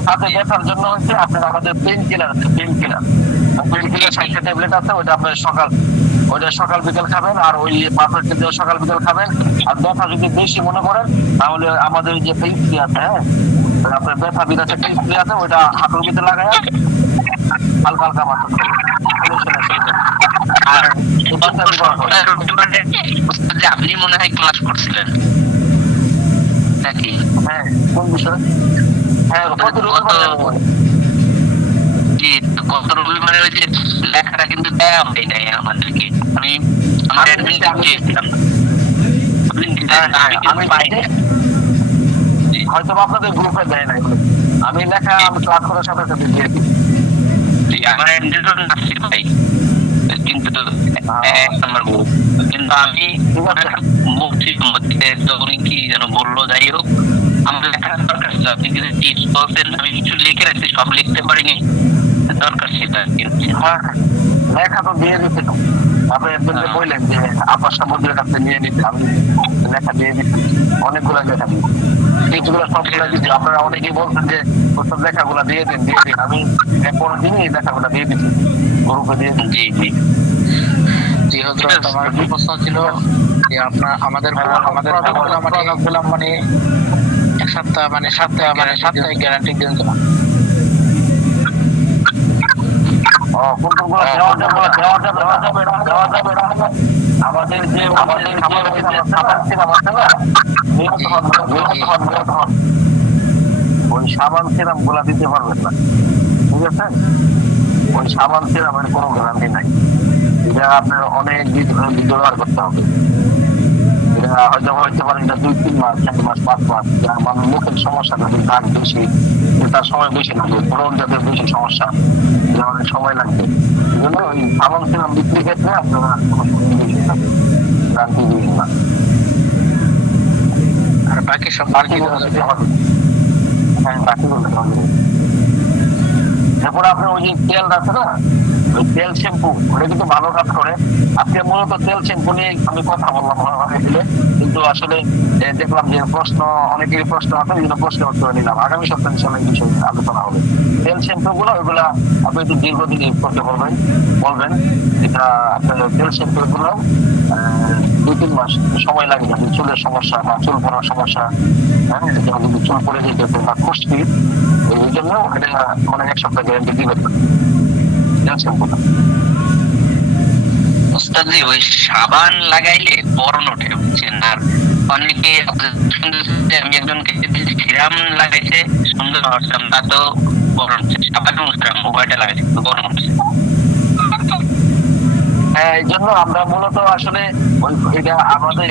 সাথে ব্যথার জন্য হচ্ছে আপনার আমাদের পেইন কিলার আছে, পেইন কিলার 60টা ট্যাবলেট আছে, ওইটা আপনার সকাল বিকেল খাবেন। আর ওই পারফেক্ট ক্যালসিয়াম সকাল বিকেল খাবেন। আর ব্যথা যদি বেশি মনে করেন তাহলে আমাদের যে পেইন আছে, হ্যাঁ আপনার ব্যথা বিরাতে পেইন আছে, ওইটা হাঁটুর ভিতরে লাগায় হালকা হালকা মাথা আর আপনি মনে হয় ক্লাস করছিলেন নাকি? হ্যাঁ, কোন বিষয়? হ্যাঁ, জি, গত রবিবারে ওই যে লেখাটা কিন্তু দেয়া হয় নাই আমাদেরকে। আমার অ্যাডমিন দিয়েছিলাম, আমি পাইনি। হয়তো আপনাদের গ্রুপে দেয় নাই। আমি লেখা আমি ক্লাস করার সাথে সাথে দিয়েছি। আমার অ্যাডমিন নাসির ভাই, কিন্তু কিন্তু আমি বলছি উনি কি যেন বললো, যাই হোক আমাদের লেখার দরকার ছিল। আপনি কিছু টিপস বলছেন, আমি কিছু লিখে রাখছি, সব লিখতে পারিনি, দরকার ছিল। হ্যাঁ, লেখা তো দিয়ে দিচ্ছিল। আপনি একজনকে বললেন যে আপার সামুদ্রের কাছে নিয়ে নিতে, আমি লেখা দিয়ে দিচ্ছি, অনেকগুলো লেখা দিই, টিপসগুলো সবগুলো দিচ্ছি। আপনারা অনেকেই বলছেন যে ওসব লেখাগুলো দিয়ে দিন। আমি কোনো দিনই এই লেখাগুলো দিয়ে দিচ্ছি, গ্রুপে দিয়ে দিন। জি জি জি হযরত, আমার একটা প্রশ্ন ছিল যে আপনার আমাদের মানে এক সপ্তাহ মানে সপ্তাহে গ্যারান্টি দিন তো? আমাদের যে খাবার ওই সাবান সিরাম গুলা দিতে পারবেন না। ঠিক আছে, ওই সাবান সিরামের কোনো গ্যারান্টি নাই। এটা আপনার অনেক ব্যবহার করতে হবে। এটা হয়তো হইতে পারে এটা 2-3 মাস, 4 মাস, 5 মাস। মানুষ মুখের সমস্যা থাকে, দাগ বেশি, তার সময় বেশি লাগবে। ব্রণ জাতের বেশি সমস্যা, এটা অনেক সময় লাগবে। এই জন্য ওই সাবান সিরাম বিক্রির ক্ষেত্রে আপনারা গ্যারান্টি দিবেন না। আর বাকি সব হবে হ্যাঁ বাকি বলতে হবে। এরপরে আপনার ওই যে তেল আছে না, ওই তেল শ্যাম্পু ওটা কিন্তু ভালো কাজ করে। আজকে মূলত তেল শ্যাম্পু নিয়ে আমি কথা বললাম কিন্তু আসলে দেখলাম যে প্রশ্ন অনেকেরই প্রশ্ন আছে, এই জন্য প্রশ্ন উত্তর নিলাম। আগামী সপ্তাহে ইনশাআল্লাহ এই বিষয়ে আলোচনা হবে। তেল শ্যাম্পু গুলো ওইগুলা আপনি একটু দীর্ঘদিন ইউজ করতে বলবেন। এটা আপনার তেল শ্যাম্পু গুলো 2-3 মাস সময় লাগে যাতে চুলের সমস্যা বা চুল পড়ার সমস্যা, হ্যাঁ যেমন যদি চুল পড়ে যেতেছে বা খুশকি, এই জন্য এটা মানে 1 সপ্তাহ গ্যারান্টি দিবেন না তেল শ্যাম্পুটা। ওস্তাদ জি, ওই সাবান লাগাইলে বরণ ওঠে বুঝছেন। আর অনেকে আমি একজনকে সিরাম লাগাইছে সুন্দর হচ্ছিলাম, তা তো বরণ হচ্ছে। সাবান এবং সিরাম উভয়টা লাগাইছে বরণ হচ্ছে। হ্যাঁ, এই জন্য আমরা মূলত আসলে এটা আমাদের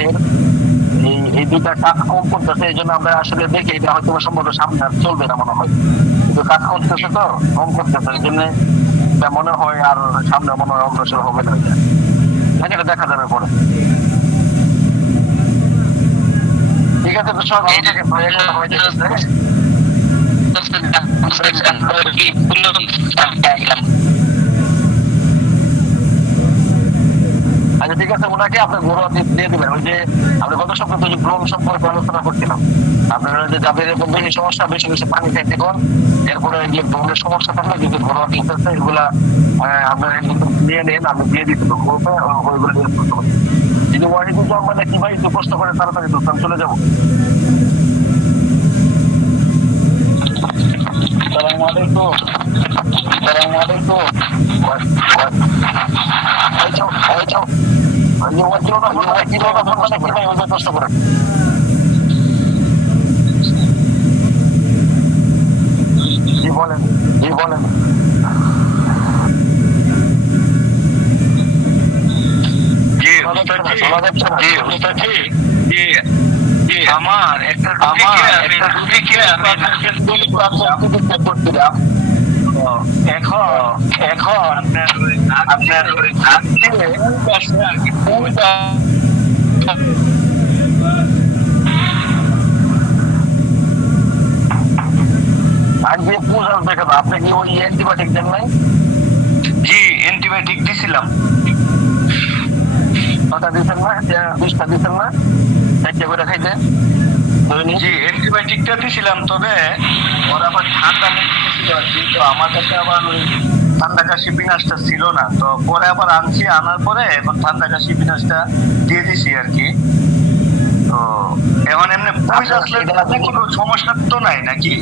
এই দুটা কাজ কম করতেছে, এই জন্য আমরা আসলে দেখি এটা হয়তো সম্ভবত সামনে আর চলবে না মনে হয়, কিন্তু কাজ করতেছে তো কম করতেছে, এই জন্য এটা মনে হয় আর সামনে মনে হয় অগ্রসর হবে না। এটা দেখা যাবে পরে। ঠিক আছে, তো সব আচ্ছা ঠিক আছে, ওনাকে আপনার ঘরোয়া টিপ দিয়ে দিবেন। ওই যে আমরা গত সপ্তাহে যে ব্রণ সম্পর্কে আলোচনা করছিলাম, আপনারা যে যাদের এরকম বেশি সমস্যা, বেশি বেশি পানি খাইতে কোন, এরপরে যে ব্রণের সমস্যা থাকলে যদি ঘরোয়া টিপ আছে এগুলা আপনারা নিয়ে নেন, আমি দিয়ে দিতে পারবো, ওইগুলো নিয়ে করতে পারবো। যদি ওয়াহিদুল মানে কি ভাই একটু কষ্ট করে তাড়াতাড়ি দোকান চলে যাবো। আসসালামু আলাইকুম। আসসালামু আলাইকুম। কষ্ট করে জি বলেন। আমার একটা এখন আপনার আজকে পূজা দেখেন, আপনি কি ওই অ্যান্টিবায়োটিক দেন নাই? জি অ্যান্টিবায়োটিক দিছিলাম। ওটা দিচ্ছেন না, 20টা দিচ্ছেন না, 4টা করে খাইতে। জি অ্যান্টিবায়োটিকটা দিছিলাম, তবে ওর আবার ঠান্ডা লেগেছিল আর কি। তো আমার কাছে আবার ওই ঠান্ডা কাশি বিনাশটা ছিল না, তো পরে আবার আনছি, আনার পরে এখন ঠান্ডা কাশি বিনাশটা দিয়ে দিছি আর কি। তো এখন এমনি কোনো সমস্যা তো নাই নাকি?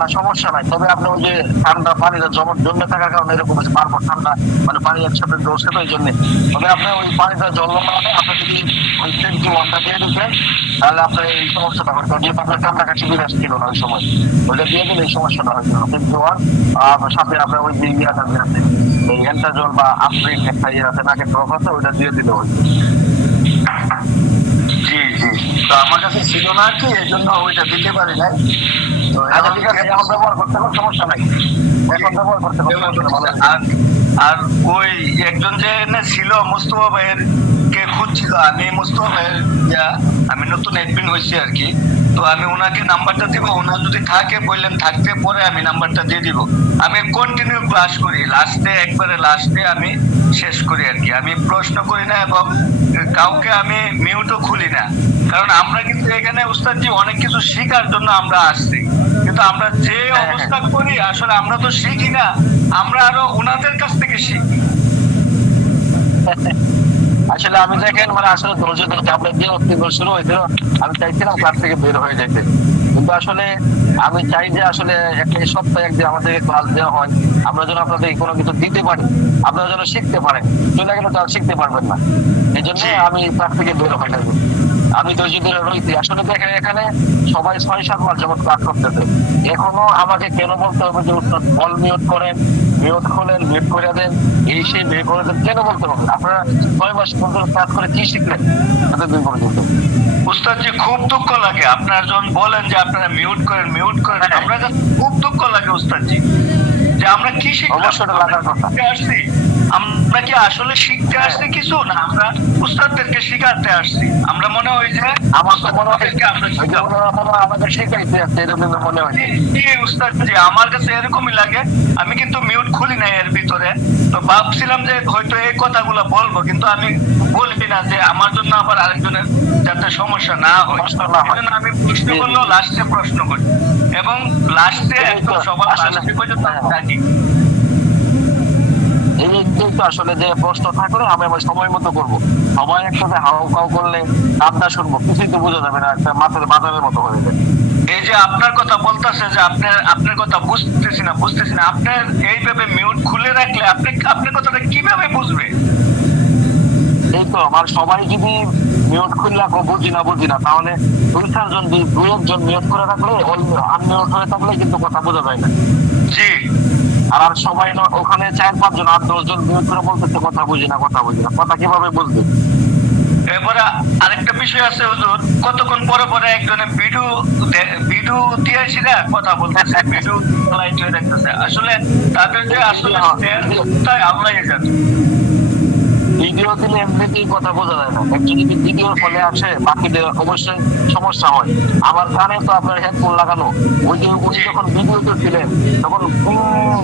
না সমস্যা নাই, তবে আপনি ওই যে ঠান্ডা পানিটা জমে থাকার কারণে এরকম হচ্ছে, বারবার ঠান্ডা মানে পানি একসাথে জমছে তো এই জন্য। তবে আপনি ওই পানিটা জল না হয়, আপনি যদি ওই 21টা দিয়ে দিচ্ছেন তাহলে আপনার এই সমস্যাটা হয়তো, যেহেতু আপনার ঠান্ডা কাশি বিরাজ ছিল না ওই সময়, ওইটা দিয়ে দিলে এই সমস্যাটা হয়তো 21 সাথে আপনার ওই যে ইয়াটা আছে এই এন্টাজল বা আফ্রিন একটা ইয়ে আছে নাকের ড্রপ আছে, ওইটা দিয়ে দিলে হয়। জি তো আমার কাছে ছিল না কি, এই জন্য ওইটা দিতে পারি নাই। তো আচ্ছা ঠিক আছে, এখন ব্যবহার করতে কোনো সমস্যা নাই, এখন ব্যবহার করতে কোনো সমস্যা নাই। আর ওই একজন যে ছিল মুস্তফা ভাইয়ের কে খুঁজছিল, আমি মুস্তফা ভাইয়ের আমি নতুন অ্যাডমিন হয়েছি আর কি। তো আমি ওনাকে নাম্বারটা দিব, ওনার যদি থাকে বললেন থাকতে, পরে আমি নাম্বারটা দিয়ে দিব। আমি কন্টিনিউ ক্লাস করি, একবারে লাস্টে আমি শেষ করি আর কি। আমি প্রশ্ন করি না এবং কাউকে আমি মিউটও খুলি না, কারণ আমরা কিন্তু এখানে উস্তাদজি অনেক কিছু শেখার জন্য আমরা আসছি, কিন্তু আমরা যে অবস্থা করি আসলে আমরা তো শিখি না, আমরা আরো ওনাদের কাছ থেকে শিখি। আসলে আমি দেখেন মানে আসলে ধৈর্য ধরতে আপনার যে অস্তিত্ব শুরু হয়েছিল, আমি চাইছিলাম ক্লাস থেকে বের হয়ে যেতে, কিন্তু আসলে আমি চাই যে আসলে একটা সপ্তাহে একদিন আমাদেরকে ক্লাস দেওয়া হয়, আমরা যেন আপনাদের কোনো কিছু দিতে পারি, আপনারা যেন শিখতে পারেন। চলে গেলে তো আর শিখতে পারবেন না, এই জন্য আমি ক্লাস থেকে বের হয়ে যাবো। আমি ধৈর্য ধরে রয়েছি। আসলে দেখেন এখানে সবাই 6-7 মাস যাবত ক্লাস করতেছে, এখনো আমাকে কেন বলতে হবে যে উস্তাদ বল মিউট করেন, মিউট খোলেন, মিউট করে দেন, এই সেই বের করে দেন, কেন বলতে হবে? আপনারা 6 মাস পর্যন্ত ক্লাস করে কি শিখলেন এতদিন পর্যন্ত? উস্তাদজি খুব দুঃখ লাগে আপনার যখন বলেন যে আপনারা মিউট করেন, আমার কাছে খুব দুঃখ লাগে উস্তাদজি। যে আমরা কি অবশ্যই লাগার কথা। শিখতে আসছি, আমরা কি আসলে শিখতে আসছি কিছু, না আমরা উস্তাদদেরকে শিখাতে আসছি? আমরা মনে হয় যে আমার তো মনে হয় উস্তাদদেরকে আমরা শিখাবো। আমাদের শিখাইতে আছে, এরকম মনে হয়। জি উস্তাদ জি, আমার কাছে এরকমই লাগে। আমি কিন্তু মিউট খুলি নাই এর ভিতরে, তো ভাবছিলাম যে হয়তো এই কথাগুলো বলবো, কিন্তু আমি বলবি না যে আমার জন্য আবার আরেকজনের যাতে সমস্যা না হয়। এজন্য আমি প্রশ্ন করলেও লাস্টে প্রশ্ন করি, এবং লাস্টে একদম সবার লাস্টে পর্যন্ত আমি থাকি। এই তো আসলে যে প্রশ্ন থাকলে আমি আমার সময় মতো করবো। সবাই একসাথে হাও কাউ করলে কান্না শুনবো, কিছুই তো বোঝা যাবে না, একটা মাথার বাজারের মতো হয়ে যাবে। এই যে আপনার কথা বলতেছে যে আপনার কথা বুঝতেছি না, আপনার এইভাবে মিউট খুলে রাখলে আপনার কথাটা কিভাবে বুঝবে? এই তো আমার সবাই যদি মিউট খুলে রাখো, বুঝি না তাহলে 2-4 জন 2-1 মিউট করে রাখলে, আনমিউট হয়ে থাকলে কিন্তু কথা বোঝা যায় না। জি। আর সবাই ওখানে 4-5 জন 8-10 জন মিউট করে বলতেছে কথা বুঝি না, কথা কিভাবে বুঝবে? এরপরে আরেকটা বিষয় আছে হুজুর, কতক্ষণ পরে একজনে ভিডিও দিয়েছি না, কথা বলতেছে, ভিডিও লাইট হয়ে দেখতেছে। আসলে তাদের যে আসলে তাই আল্লাহই জানে। ভিডিও দিলে এমনিতেই কথা বোঝা যায় না, একজন যদি ভিডিওর ফলে আসে বাকিদের অবশ্যই সমস্যা হয়। আমার কানে তো আপনার হেডফোন লাগানো, উনি যখন ভিডিও করছিলেন তখন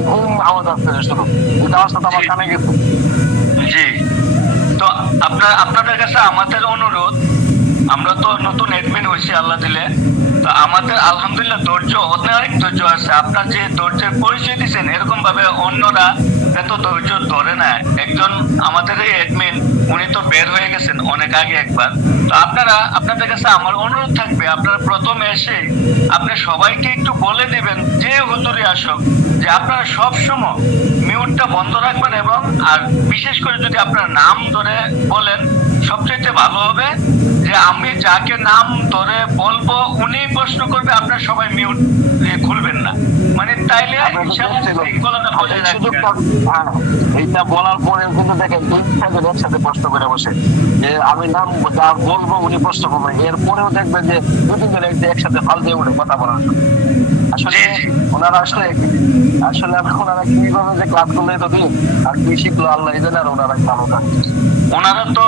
ঘুম আওয়াজ আসছে শুধু, ওই আওয়াজটা তো আমার কানে গেছে। জি, তো আপনাদের কাছে আমাদের অনুরোধ, আমরা তো নতুন এডমিন হয়েছি আল্লাহ দিলে, তো আমাদের আলহামদুলিল্লাহ অনেক ধৈর্য আছে। আপনার যে ধৈর্যের পরিচয় দিচ্ছেন, এরকম ভাবে অন্যরা এত ধৈর্য ধরে না। একজন আমাদের এই এডমিন, উনি তো বের হয়ে গেছেন অনেক আগে একবার। তো আপনাদের কাছে আমার অনুরোধ থাকবে, আপনারা প্রথমে এসে আপনি সবাইকে একটু বলে দিবেন, যে হুজুরি আসুক, যে আপনারা সব সময় মিউটটা বন্ধ রাখবেন, এবং আর বিশেষ করে যদি আপনার নাম ধরে বলেন সবচেয়ে ভালো হবে। যে আমি যাকে নাম ধরে বলবো উনি প্রশ্ন করবে, আপনার সবাই মিউট খুলবেন না, মানে তাইলে এইটা বলার পরে কিন্তু দেখেন 2-4 জন একসাথে প্রশ্ন করে বসে, যে আমি নাম যা বলবো উনি প্রশ্ন করবেন, এরপরেও দেখবেন যে 2-3 জন একসাথে ফাল দিয়ে উঠে কথা বলার। আসলে ওনারা ওনারা কিভাবে যে ক্লাস করলে তো দিন আর কি শিখলো আল্লাহ জানে, আর ওনারা ভালো থাকে। ওনারা তো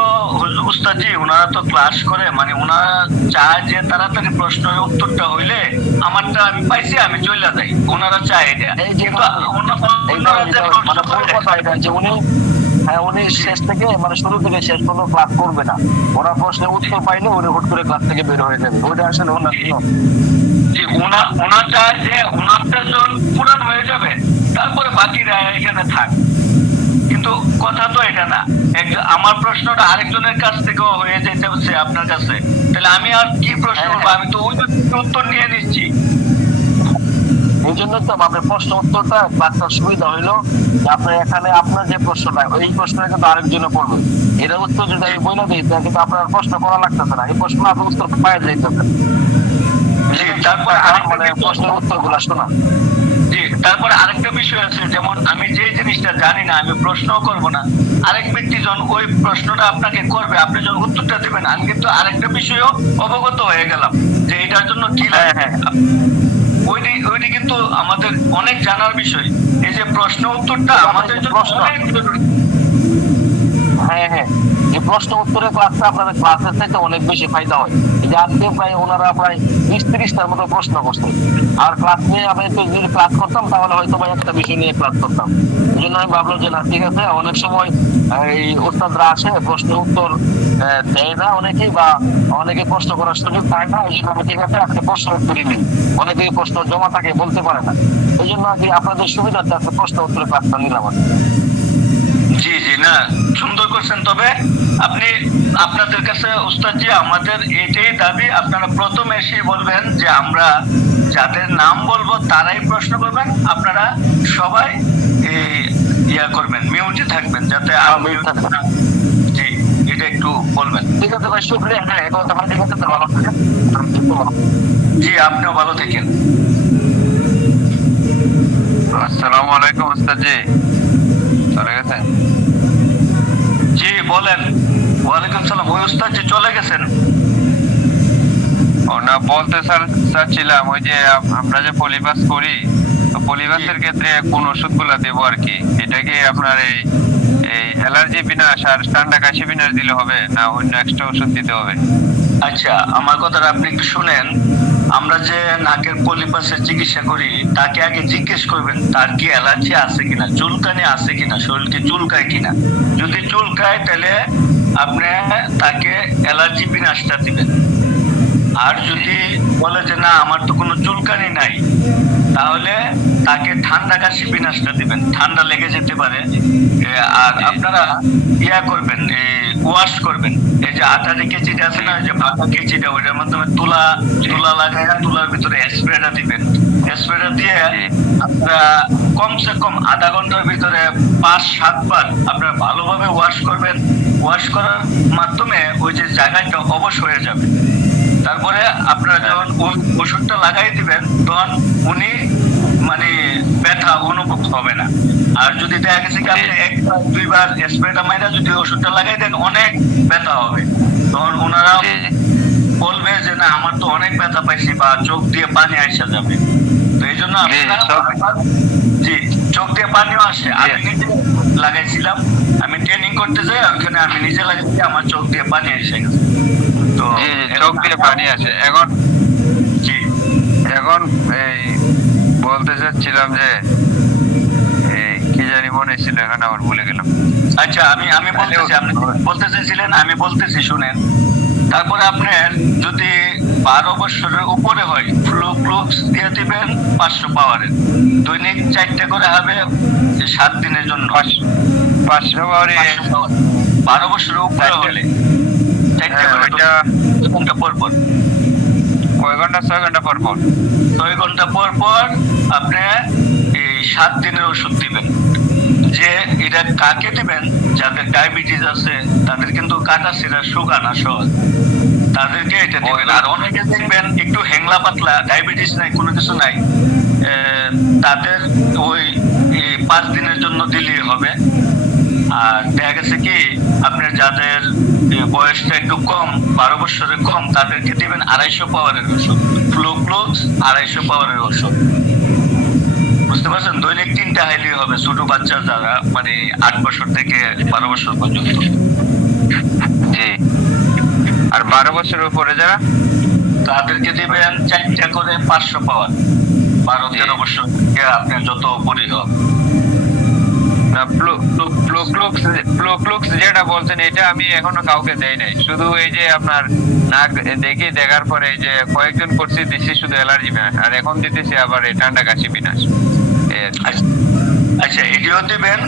উস্তাদজি, ওনারা তো ক্লাস করে, মানে ওনারা চায় যে তাড়াতাড়ি প্রশ্নের উত্তরটা হইলে আমারটা আমি পাইছি আমি চলে যাই, ওনারা চায় এটা। উনি শেষ থেকে মানে শুরু থেকে শেষ পর্যন্ত ক্লাস করবে না, ওরা প্রশ্নের উত্তর পাইলে উনি হুট করে ক্লাস থেকে বের হয়ে যাবে, ওইটা আসলে ওনার নিয়ম। ওনার চায় যে ওনারটা যখন পুরান হয়ে যাবে তারপরে বাকিরা এখানে থাক, কিন্তু কথা তো এটা না। আমার প্রশ্নটা আরেকজনের কাছ থেকেও হয়ে যেতে আপনার কাছে, তাহলে আমি আর কি প্রশ্ন করবো? আমি তো ওই উত্তর নিয়ে নিচ্ছি। এই জন্য তো আপনার প্রশ্ন উত্তরটা ক্লাসটার সুবিধা হইলো যে আপনার এখানে আপনার যে প্রশ্নটা, এই প্রশ্নটা কিন্তু আরেকজনে পড়বে, এটার উত্তর যদি আমি বলে দিই তাহলে কিন্তু আপনার প্রশ্ন করা লাগতেছে না, এই প্রশ্ন আপনার উত্তর পাওয়া যাইতেছে। তারপরে মানে প্রশ্নের উত্তর গুলা শোনা। জি, তারপরে আরেকটা বিষয় আছে, যেমন আমি যে জিনিসটা জানি না আমি প্রশ্নও করবো না, আরেক ব্যক্তি যখন ওই প্রশ্নটা আপনাকে করবে, আপনি যখন উত্তরটা দেবেন, আমি কিন্তু আরেকটা বিষয়ও অবগত হয়ে গেলাম যে এটার জন্য কি লাগে। ওইটি কিন্তু আমাদের অনেক জানার বিষয়, এই যে প্রশ্ন উত্তরটা আমাদের জন্য অনেক জরুরি। হ্যাঁ, এই প্রশ্ন উত্তরের ক্লাসটা আপনাদের ক্লাসের থেকে অনেক বেশি ফায়দা হয়। এই যে আজকে ওনারা প্রায় 20-30টার মতো প্রশ্ন করছে, আর ক্লাস নিয়ে আমি যদি ক্লাস করতাম তাহলে হয়তো একটা বিষয় নিয়ে ক্লাস করতাম। এই জন্য আমি ভাবলাম যে না, ঠিক আছে, অনেক সময় এই ওস্তাদরা আসে প্রশ্নের উত্তর দেয় না অনেকেই, বা অনেকে প্রশ্ন করার সুযোগ পায় না, এই জন্য ঠিক আছে আজকে প্রশ্ন উত্তরই নেই, অনেকে প্রশ্ন জমা থাকে বলতে পারে না, এই জন্য আর কি আপনাদের সুবিধার্থে আজকে প্রশ্ন উত্তরের ক্লাসটা নিলাম। জি, না সুন্দর করছেন। তবে আপনাদের কাছে উস্তাদজি আমাদের এটাই দাবি, আপনারা প্রথম এসে বলবেন যে আমরা যাদের নাম বলবো তারাই প্রশ্ন করবেন, আপনারা সবাই করবেন, মিউটে থাকবেন, যাতে জি এটা একটু বলবেন। ঠিক আছে ভাই, শুক্রিয়া। হ্যাঁ, এখন তোমার ঠিক আছে, তো ভালো থাকেন। জি, আপনিও ভালো থাকেন। আসসালামু আলাইকুম উস্তাদজি, চলে গেছেন? জি বলেন। ওয়ালাইকুম সালাম। ওই উস্তাদজি চলে গেছেন? না, বলতে চাচ্ছিলাম ওই যে আমরা যে পলিপাস করি, তো পলিবাসের ক্ষেত্রে কোন ওষুধগুলো দেবো আর কি? এটা কি আপনার এই অ্যালার্জি বিনাশ আর ঠান্ডা কাশি বিনাশ দিলে হবে, না অন্য এক্সট্রা ওষুধ দিতে হবে? আচ্ছা, আমার কথাটা আপনি একটু শুনেন। আমরা যে নাকের পলিপাসের চিকিৎসা করি, তাকে আগে জিজ্ঞেস করবেন তার কি অ্যালার্জি আছে কিনা, চুলকানি আছে কিনা, শরীরকে চুলকায় কিনা। যদি চুলকায় তাহলে আপনি তাকে অ্যালার্জি বিনাশটা দিবেন। আর যদি বলে যে না আমার তো কোনো চুলকানি নাই, তাহলে তাকে ঠান্ডা কাশি বিনাশটা দিবেন, ঠান্ডা লেগে যেতে পারে। আর আপনারা ইয়া করবেন, ওয়াশ করবেন। এই যে আটারি কেচিটা আছে না, যে বাঁকা কেচিটা, ওইটার মাধ্যমে তুলা লাগায় তুলার ভিতরে স্প্রেটা দিবেন। স্প্রেটা দিয়ে আপনারা কমসে কম আধা ঘন্টার ভিতরে 5-7 বার আপনারা ভালোভাবে ওয়াশ করবেন। ওয়াশ করার মাধ্যমে ওই যে জায়গাটা অবশ হয়ে যাবে। তারপরে আপনারা যখন ওষুধটা লাগাই দিবেন, তখন উনি মানে ব্যথা অনুভব হবে না। আর যদি দেখা গেছে কি আপনি 1-2 বার স্প্রেটা মাইরা যদি ওষুধটা লাগাই দেন, অনেক ব্যথা হবে। তখন ওনারা বলবে যে না আমার তো অনেক ব্যথা পাইছি, বা চোখ দিয়ে পানি আসা যাবে। তো এই জন্য জি, চোখ দিয়ে পানিও আসে। আমি নিজে লাগাইছিলাম, আমি ট্রেনিং করতে যাই, ওখানে আমি নিজে লাগাইছি, আমার চোখ দিয়ে পানি এসে গেছে। তো চোখ দিয়ে পানি আসে। এখন এই বলতে চাচ্ছিলাম যে কি জানি মনে ছিল, এখন আমার ভুলে গেলাম। আচ্ছা, আমি বলতেছি, আপনি বলতে চাইছিলেন, আমি বলতেছি শুনেন। তারপরে আপনার যদি 12 বছরের উপরে হয়, ফ্লুক্স দিয়ে দিবেন 500 পাওয়ারের, দৈনিক 4টা করে হবে 7 দিনের জন্য। 500 পাওয়ারে 12 বছরের উপরে হলে 4টা করে, 2 ঘন্টা পর পর। কয় ঘন্টা? 6 ঘন্টা পর পর। 6 ঘন্টা পর পর আপনি এই 7 দিনের ওষুধ দিবেন। যে এটা কাকে দিবেন? যাদের ডায়াবেটিস আছে, তাদের কিন্তু কাটা সিরা সুগার না সহজ, তাদেরকে এটা দিবেন। আর অনেকে দেখবেন একটু হ্যাংলা পাতলা, ডায়াবেটিস নাই, কোনো কিছু নাই, তাদের ওই 5 দিনের জন্য দিলেই হবে। আর দেখা গেছে কি আপনার যাদের বয়সটা একটু কম, 12 বছরের কম, তাদেরকে দিবেন 250 পাওয়ারের ওষুধ, ফ্লুক্স 250 পাওয়ারের ওষুধ। বুঝতে পারছেন? দৈনিক 3টা হাইলি হবে ছোট বাচ্চা যারা মানে 8 বছর থেকে 12 বছর পর্যন্ত। জি। আর 12 বছরের উপরে যারা, তাদেরকে দিবেন 4টা করে 500 পাওয়ার। 12-13 বছর থেকে আপনার যত উপরে হোক। ফ্লুক্স যেটা বলছেন, এটা আমি এখনো কাউকে দেই নাই। শুধু এই যে আপনার নাক দেখার পরে এই যে কয়েকজন করছি দিচ্ছি শুধু অ্যালার্জি বিনাশ, আর এখন দিতেছি আবার এই ঠান্ডা কাশি বিনাশ। আচ্ছা, এটিও দিবেন,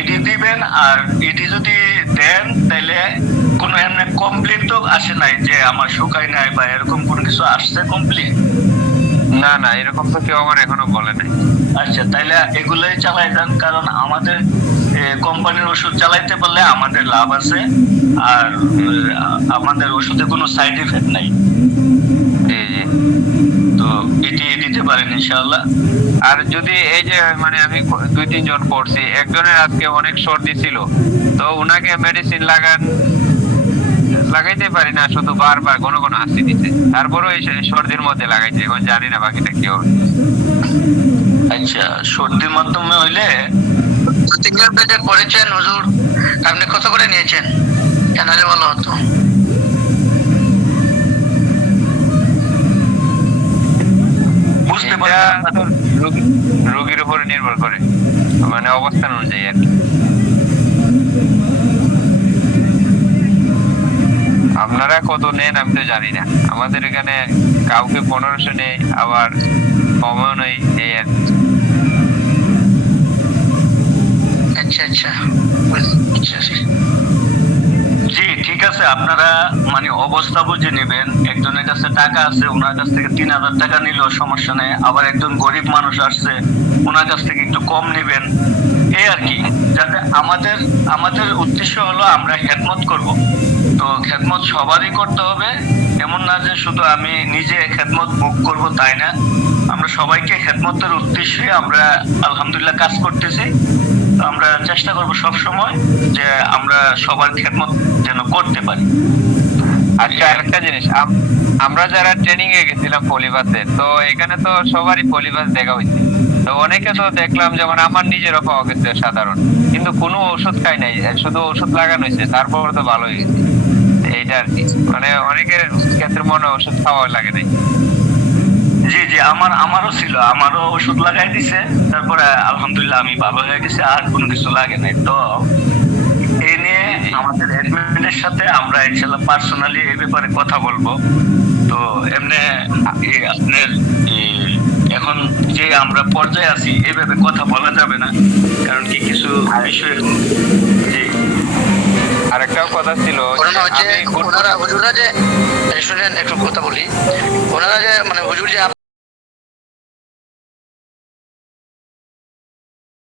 এটি দিবেন। আর এটি যদি দেন তাহলে কোনো এমনি কমপ্লেন তো আসে নাই যে আমার শুকায় নাই, বা এরকম কোনো কিছু আসছে কমপ্লেন? না, এরকম তো কেউ আমার এখনো বলে নাই। আচ্ছা, তাইলে এগুলোই চালাই যান, কারণ আমাদের কোম্পানির ওষুধ চালাইতে পারলে আমাদের লাভ আছে। আর আমাদের ওষুধে কোনো সাইড এফেক্ট নাই। তো এটি দিতে পারেন ইনশাআল্লাহ। আর যদি এই যে মানে আমি 2-3 জন করছি, একজনের আজকে অনেক সর্দি ছিল, তো উনাকে মেডিসিন লাগাইতে পারি না, শুধু বারবার ঘন ঘন হাসি দিতে, তারপরও এই সর্দির মধ্যে লাগাইছে। এখন জানি না বাকিটা কি হবে। আচ্ছা, সর্দির মাধ্যমে হইলে সিঙ্গেল বেডে করেছেন হুজুর, আপনি কত করে নিয়েছেন? জানালে ভালো হতো। বুঝতে পারছেন, রোগীর উপরে নির্ভর করে, মানে অবস্থান অনুযায়ী আর কি। আপনারা কত নেন আমি তো জানি না। আমাদের এখানে কাউকে 1500 নেই, আবার কমও নেই, এই আর কি। আচ্ছা, জি ঠিক আছে। আপনারা মানে অবস্থা বুঝে নেবেন। একজনের কাছে টাকা আছে, ওনার কাছ থেকে 3000 টাকা নিলেও সমস্যা নেই। আবার একজন গরিব মানুষ আসছে, ওনার কাছ থেকে একটু কম নেবেন, এই আর কি। যাতে আমাদের উদ্দেশ্য হলো আমরা খেদমত করব। তো খেদমত সবারই করতে হবে, এমন না যে শুধু আমি নিজে খেদমত বুক করব, তাই না। আমরা সবাইকে খেদমতের উদ্দেশ্যে আমরা আলহামদুলিল্লাহ কাজ করতেছি। তো আমরা চেষ্টা করব সব সময় যে আমরা সবার খেদমত যেন করতে পারি। আচ্ছা আরেকটা জিনিস, আমরা যারা ট্রেনিং এ গেছিলাম পলিবাসে, তো এখানে তো সবারই পলিবাস দেখা হয়েছে। তো অনেকে তো দেখলাম, যেমন আমার নিজেরও পাওয়া গেছে সাধারণ, কিন্তু কোনো ওষুধ খাই নাই, শুধু ওষুধ লাগানো হয়েছে, তারপর তো ভালো হয়ে গেছে। এইটা আর কি, মানে অনেকের ক্ষেত্রে মনে হয় ওষুধ খাওয়া লাগে নাই। জি জি, আমারও ছিল, আমারও ওষুধ লাগাই দিছে, তারপরে আলহামদুলিল্লাহ আমি ভালো হয়ে গেছি, আর কোনো কিছু লাগে নাই। তো এই নিয়ে আমাদের অ্যাডমিনের সাথে আমরা ইনশাল্লাহ পার্সোনালি এই ব্যাপারে কথা বলবো। তো এমনি আপনার এখন যে আমরা পর্যায়ে আছি এইভাবে কথা বলা যাবে না, কারণ কি কিছু বিষয়। জি, আরেকটাও কথা ছিল, ওনারা হুজুররা যে শুনেন একটু কথা বলি, ওনারা যে মানে হুজুর যে